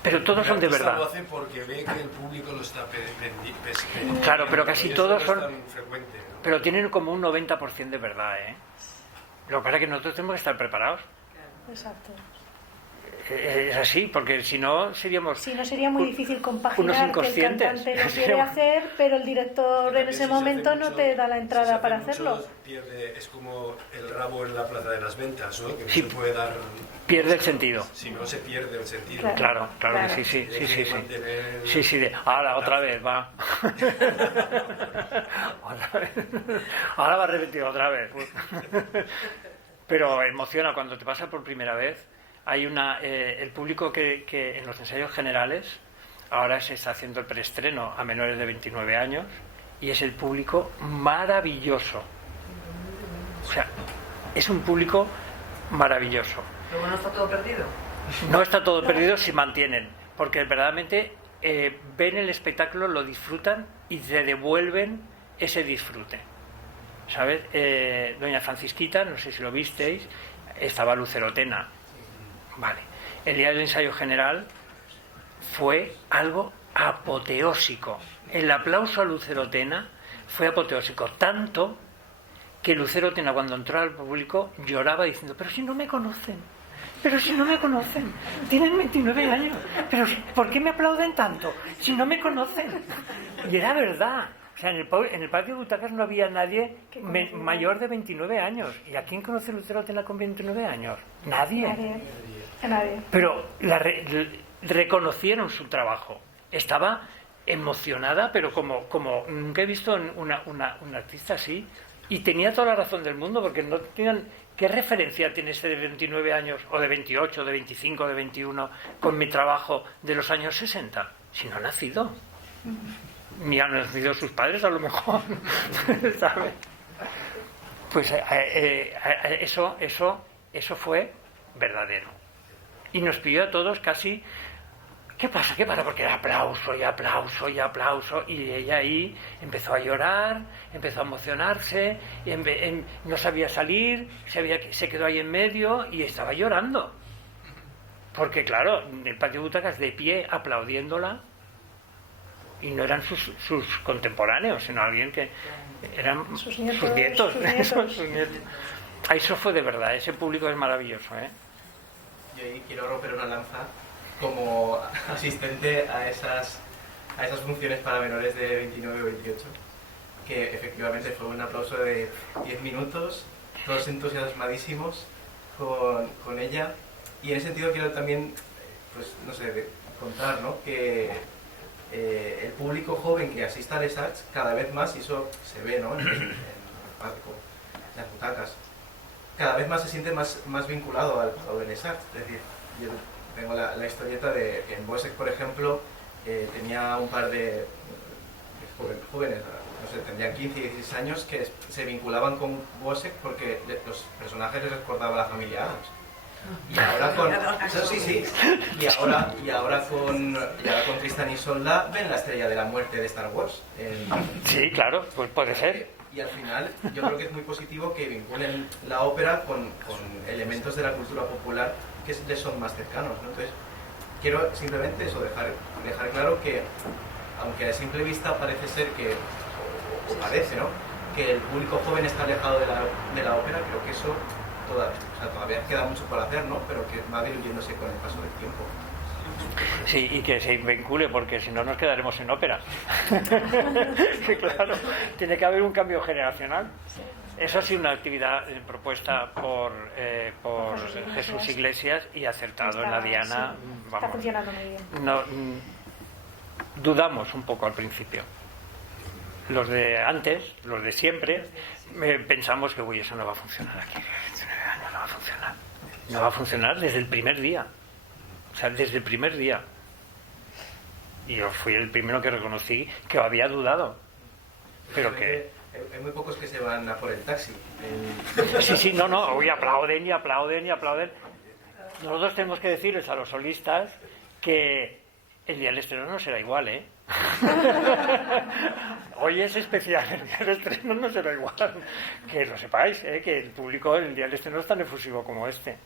Pero todos son de verdad. Lo hace porque ve que el público lo está pidiendo. Claro, pero casi todos son... tan frecuente, ¿no? Pero tienen como un 90% de verdad, ¿eh? Lo que pasa es que nosotros tenemos que estar preparados. Exacto. Es así, porque si no seríamos... Si no, sería muy difícil unos compaginar que el inconscientes. cantante lo quiere hacer, pero el director en ese momento no te da la entrada para hacerlo. Es como el rabo en la plaza de las ventas, ¿no? Que no Sí. se puede dar... Pierde el sentido. Si no, se pierde el sentido. Claro. Claro que sí. Hay que mantener- Sí, ahora otra vez, va. Ahora va a repetir otra vez. Pero emociona cuando te pasa por primera vez. Hay el público que en los ensayos generales ahora se está haciendo el preestreno a menores de 29 años y es el público maravilloso. O sea, es un público maravilloso. Luego no está todo perdido. No está todo perdido si mantienen, porque verdaderamente ven el espectáculo, lo disfrutan y te devuelven ese disfrute. ¿Sabes? Doña Francisquita, no sé si lo visteis, estaba Lucero Tena. Vale. El día del ensayo general fue algo apoteósico. El aplauso a Lucero Tena fue apoteósico, tanto que Lucero Tena, cuando entró al público, lloraba diciendo: pero si no me conocen, tienen 29 años, pero ¿por qué me aplauden tanto si no me conocen? Y era verdad. O sea, en el patio de butacas no había nadie mayor de 29 años. ¿Y a quién conoce Lucero Tena con 29 años? Nadie. Pero reconocieron su trabajo. Estaba emocionada, pero como nunca he visto una artista así. Y tenía toda la razón del mundo, porque no tenían... ¿Qué referencia tiene ese de 29 años, o de 28, de 25, de 21, con mi trabajo de los años 60? Si no ha nacido. Ni han nacido sus padres, a lo mejor. ¿Sabes? Pues eso fue verdadero. Y nos pidió a todos casi... ¿Qué pasa? Porque era aplauso y aplauso y aplauso. Y ella ahí empezó a llorar, empezó a emocionarse, no sabía salir, se quedó ahí en medio y estaba llorando. Porque claro, en el patio de butacas de pie aplaudiéndola, y no eran sus contemporáneos, sino alguien que eran sus nietos. Eso fue de verdad, ese público es maravilloso, ¿eh? Y ahí quiero romper una lanza como asistente a esas funciones para menores de 29 o 28, que efectivamente fue un aplauso de 10 minutos, todos entusiasmadísimos con ella. Y en ese sentido quiero también, pues no sé, contar, ¿no?, que el público joven que asista a Les Arts cada vez más, y eso se ve, ¿no?, en el palco, en las butacas, cada vez más se siente más vinculado al Palau de Les Arts. Es decir, yo tengo la historieta de que en Boesek, por ejemplo, tenía un par de jóvenes, no sé, tendrían 15 y 16 años, que se vinculaban con Boesek porque los personajes les recordaba a la familia Addams. Y ahora con Tristan y Isolda ven la estrella de la muerte de Star Wars. Sí, claro, pues puede ser. Y al final yo creo que es muy positivo que vinculen la ópera con elementos de la cultura popular que les son más cercanos, ¿no? Entonces quiero simplemente eso, dejar claro que, aunque a simple vista parece ser que, o parece, ¿no?, que el público joven está alejado de la ópera, creo que eso todavía queda mucho por hacer, ¿no?, pero que va diluyéndose con el paso del tiempo. Sí, y que se vincule, porque si no nos quedaremos en ópera. Claro, tiene que haber un cambio generacional. Eso ha sido una actividad propuesta por Jesús Iglesias y acertado en la Diana. Sí, vamos, está funcionando muy bien. No, dudamos un poco al principio. Los de antes, los de siempre, pensamos que eso no va a funcionar aquí. No va a funcionar. No va a funcionar desde el primer día. O sea, desde el primer día. Y yo fui el primero que reconocí que había dudado. Pero que... Hay muy pocos que se van a por el taxi. Sí, no, hoy aplauden y aplauden y aplauden. Nosotros tenemos que decirles a los solistas que el día del estreno no será igual, ¿eh? Hoy es especial, el día del estreno no será igual. Que lo sepáis, que el público el día del estreno es tan efusivo como este.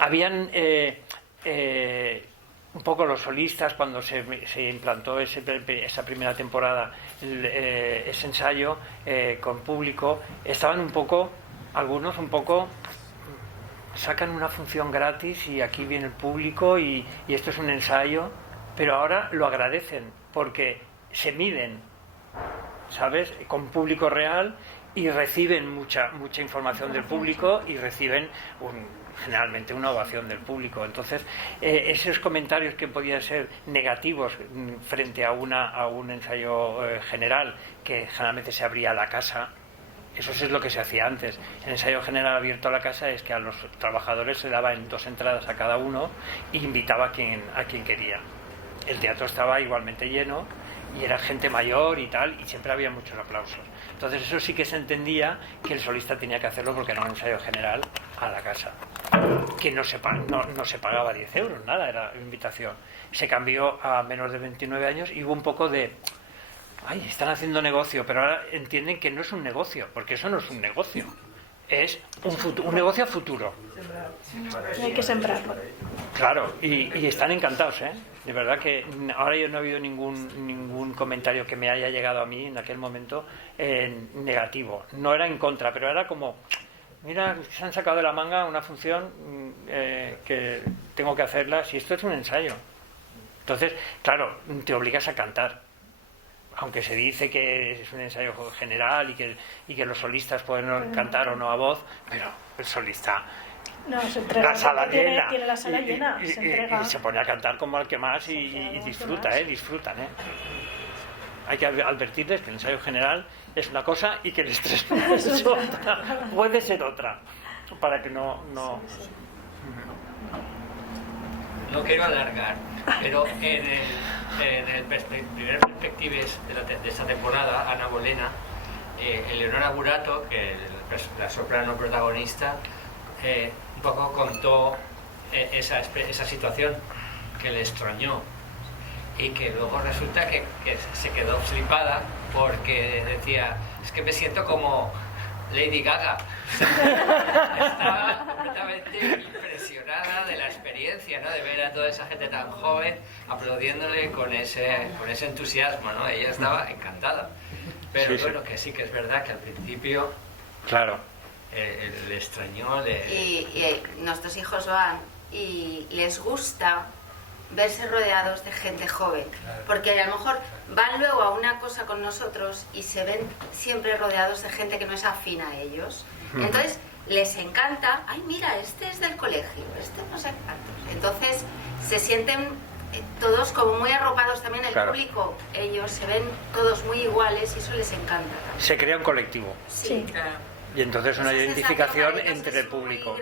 Habían un poco los solistas, cuando se implantó esa primera temporada, ese ensayo con público, estaban un poco, algunos un poco sacan una función gratis y aquí viene el público y esto es un ensayo, pero ahora lo agradecen porque se miden, ¿sabes?, con público real y reciben mucha información del público y reciben generalmente una ovación del público. Entonces, esos comentarios que podían ser negativos frente a un ensayo general, que generalmente se abría a la casa, eso es lo que se hacía antes. El ensayo general abierto a la casa es que a los trabajadores se daban 2 entradas a cada uno e invitaba a quien quería. El teatro estaba igualmente lleno y era gente mayor y tal, y siempre había muchos aplausos. Entonces eso sí que se entendía que el solista tenía que hacerlo porque era un ensayo general a la casa, que no se pagaba 10 euros, nada, era invitación. Se cambió a menos de 29 años y hubo un poco de... Ay, están haciendo negocio, pero ahora entienden que no es un negocio, porque eso no es un negocio, es un negocio a futuro. Y hay que sembrarlo. Claro, y están encantados, ¿eh? De verdad que ahora yo no ha habido ningún comentario que me haya llegado a mí en aquel momento negativo. No era en contra, pero era como, mira, se han sacado de la manga una función que tengo que hacerla, si esto es un ensayo. Entonces, claro, te obligas a cantar. Aunque se dice que es un ensayo general y que los solistas pueden cantar o no a voz, pero el solista... No, se entrega, la sala llena. Tiene la sala llena, se entrega. Y se pone a cantar como al que más y disfruta, disfrutan. Hay que advertirles que el ensayo general es una cosa y que el estrés es otra. Puede ser otra. Para que no... No quiero alargar, pero en el primer Perspectives de esta temporada, Ana Bolena, Eleonora Burato, que la soprano protagonista, un poco contó esa situación que le extrañó y que luego resulta que se quedó flipada porque decía, es que me siento como Lady Gaga. Estaba completamente impresionada de la experiencia, ¿no?, de ver a toda esa gente tan joven aplaudiéndole con ese entusiasmo, ¿no? Ella estaba encantada. Pero sí, bueno, que sí que es verdad que al principio... Claro. Le extrañó. Y nuestros hijos van y les gusta verse rodeados de gente joven, porque a lo mejor van luego a una cosa con nosotros y se ven siempre rodeados de gente que no es afín a ellos. Entonces les encanta, ay mira, este es del colegio, este no sé cuántos. Entonces se sienten todos como muy arropados también, el público, ellos se ven todos muy iguales y eso les encanta también. Se crea un colectivo. Sí. Y entonces una identificación entre el público.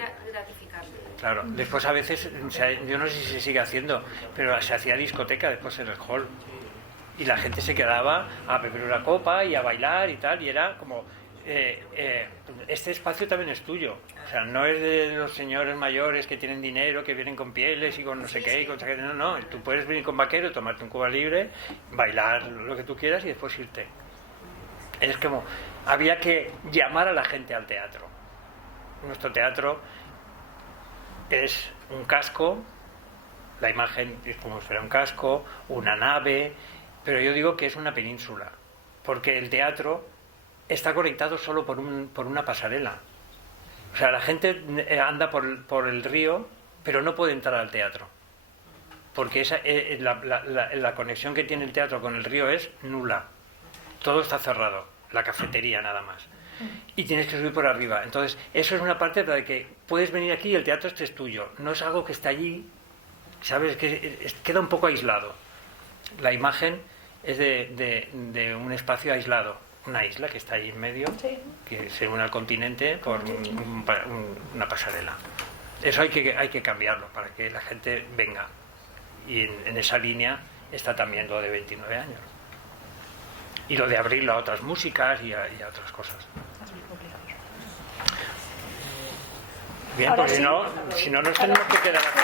Claro, después a veces, yo no sé si se sigue haciendo, pero se hacía discoteca después en el hall. Y la gente se quedaba a beber una copa y a bailar y tal, y era como, este espacio también es tuyo. O sea, no es de los señores mayores que tienen dinero, que vienen con pieles y con no sé qué, y con chaquetas. No, tú puedes venir con vaquero, tomarte un Cuba Libre, bailar lo que tú quieras y después irte. Es como, había que llamar a la gente al teatro. Nuestro teatro es un casco, la imagen es como si fuera un casco, una nave, pero yo digo que es una península, porque el teatro está conectado solo por una pasarela. O sea, la gente anda por el río, pero no puede entrar al teatro, porque la conexión que tiene el teatro con el río es nula. Todo está cerrado, la cafetería nada más. Y tienes que subir por arriba. Entonces, eso es una parte de que puedes venir aquí y el teatro este es tuyo. No es algo que está allí, ¿sabes? Que queda un poco aislado. La imagen es de un espacio aislado. Una isla que está ahí en medio, que se une al continente por una pasarela. Eso hay que cambiarlo para que la gente venga. Y en esa línea está también lo de 29 años. Y lo de abrirlo a otras músicas y a otras cosas. Bien, ahora porque sí. si no nos tenemos que quedar aquí.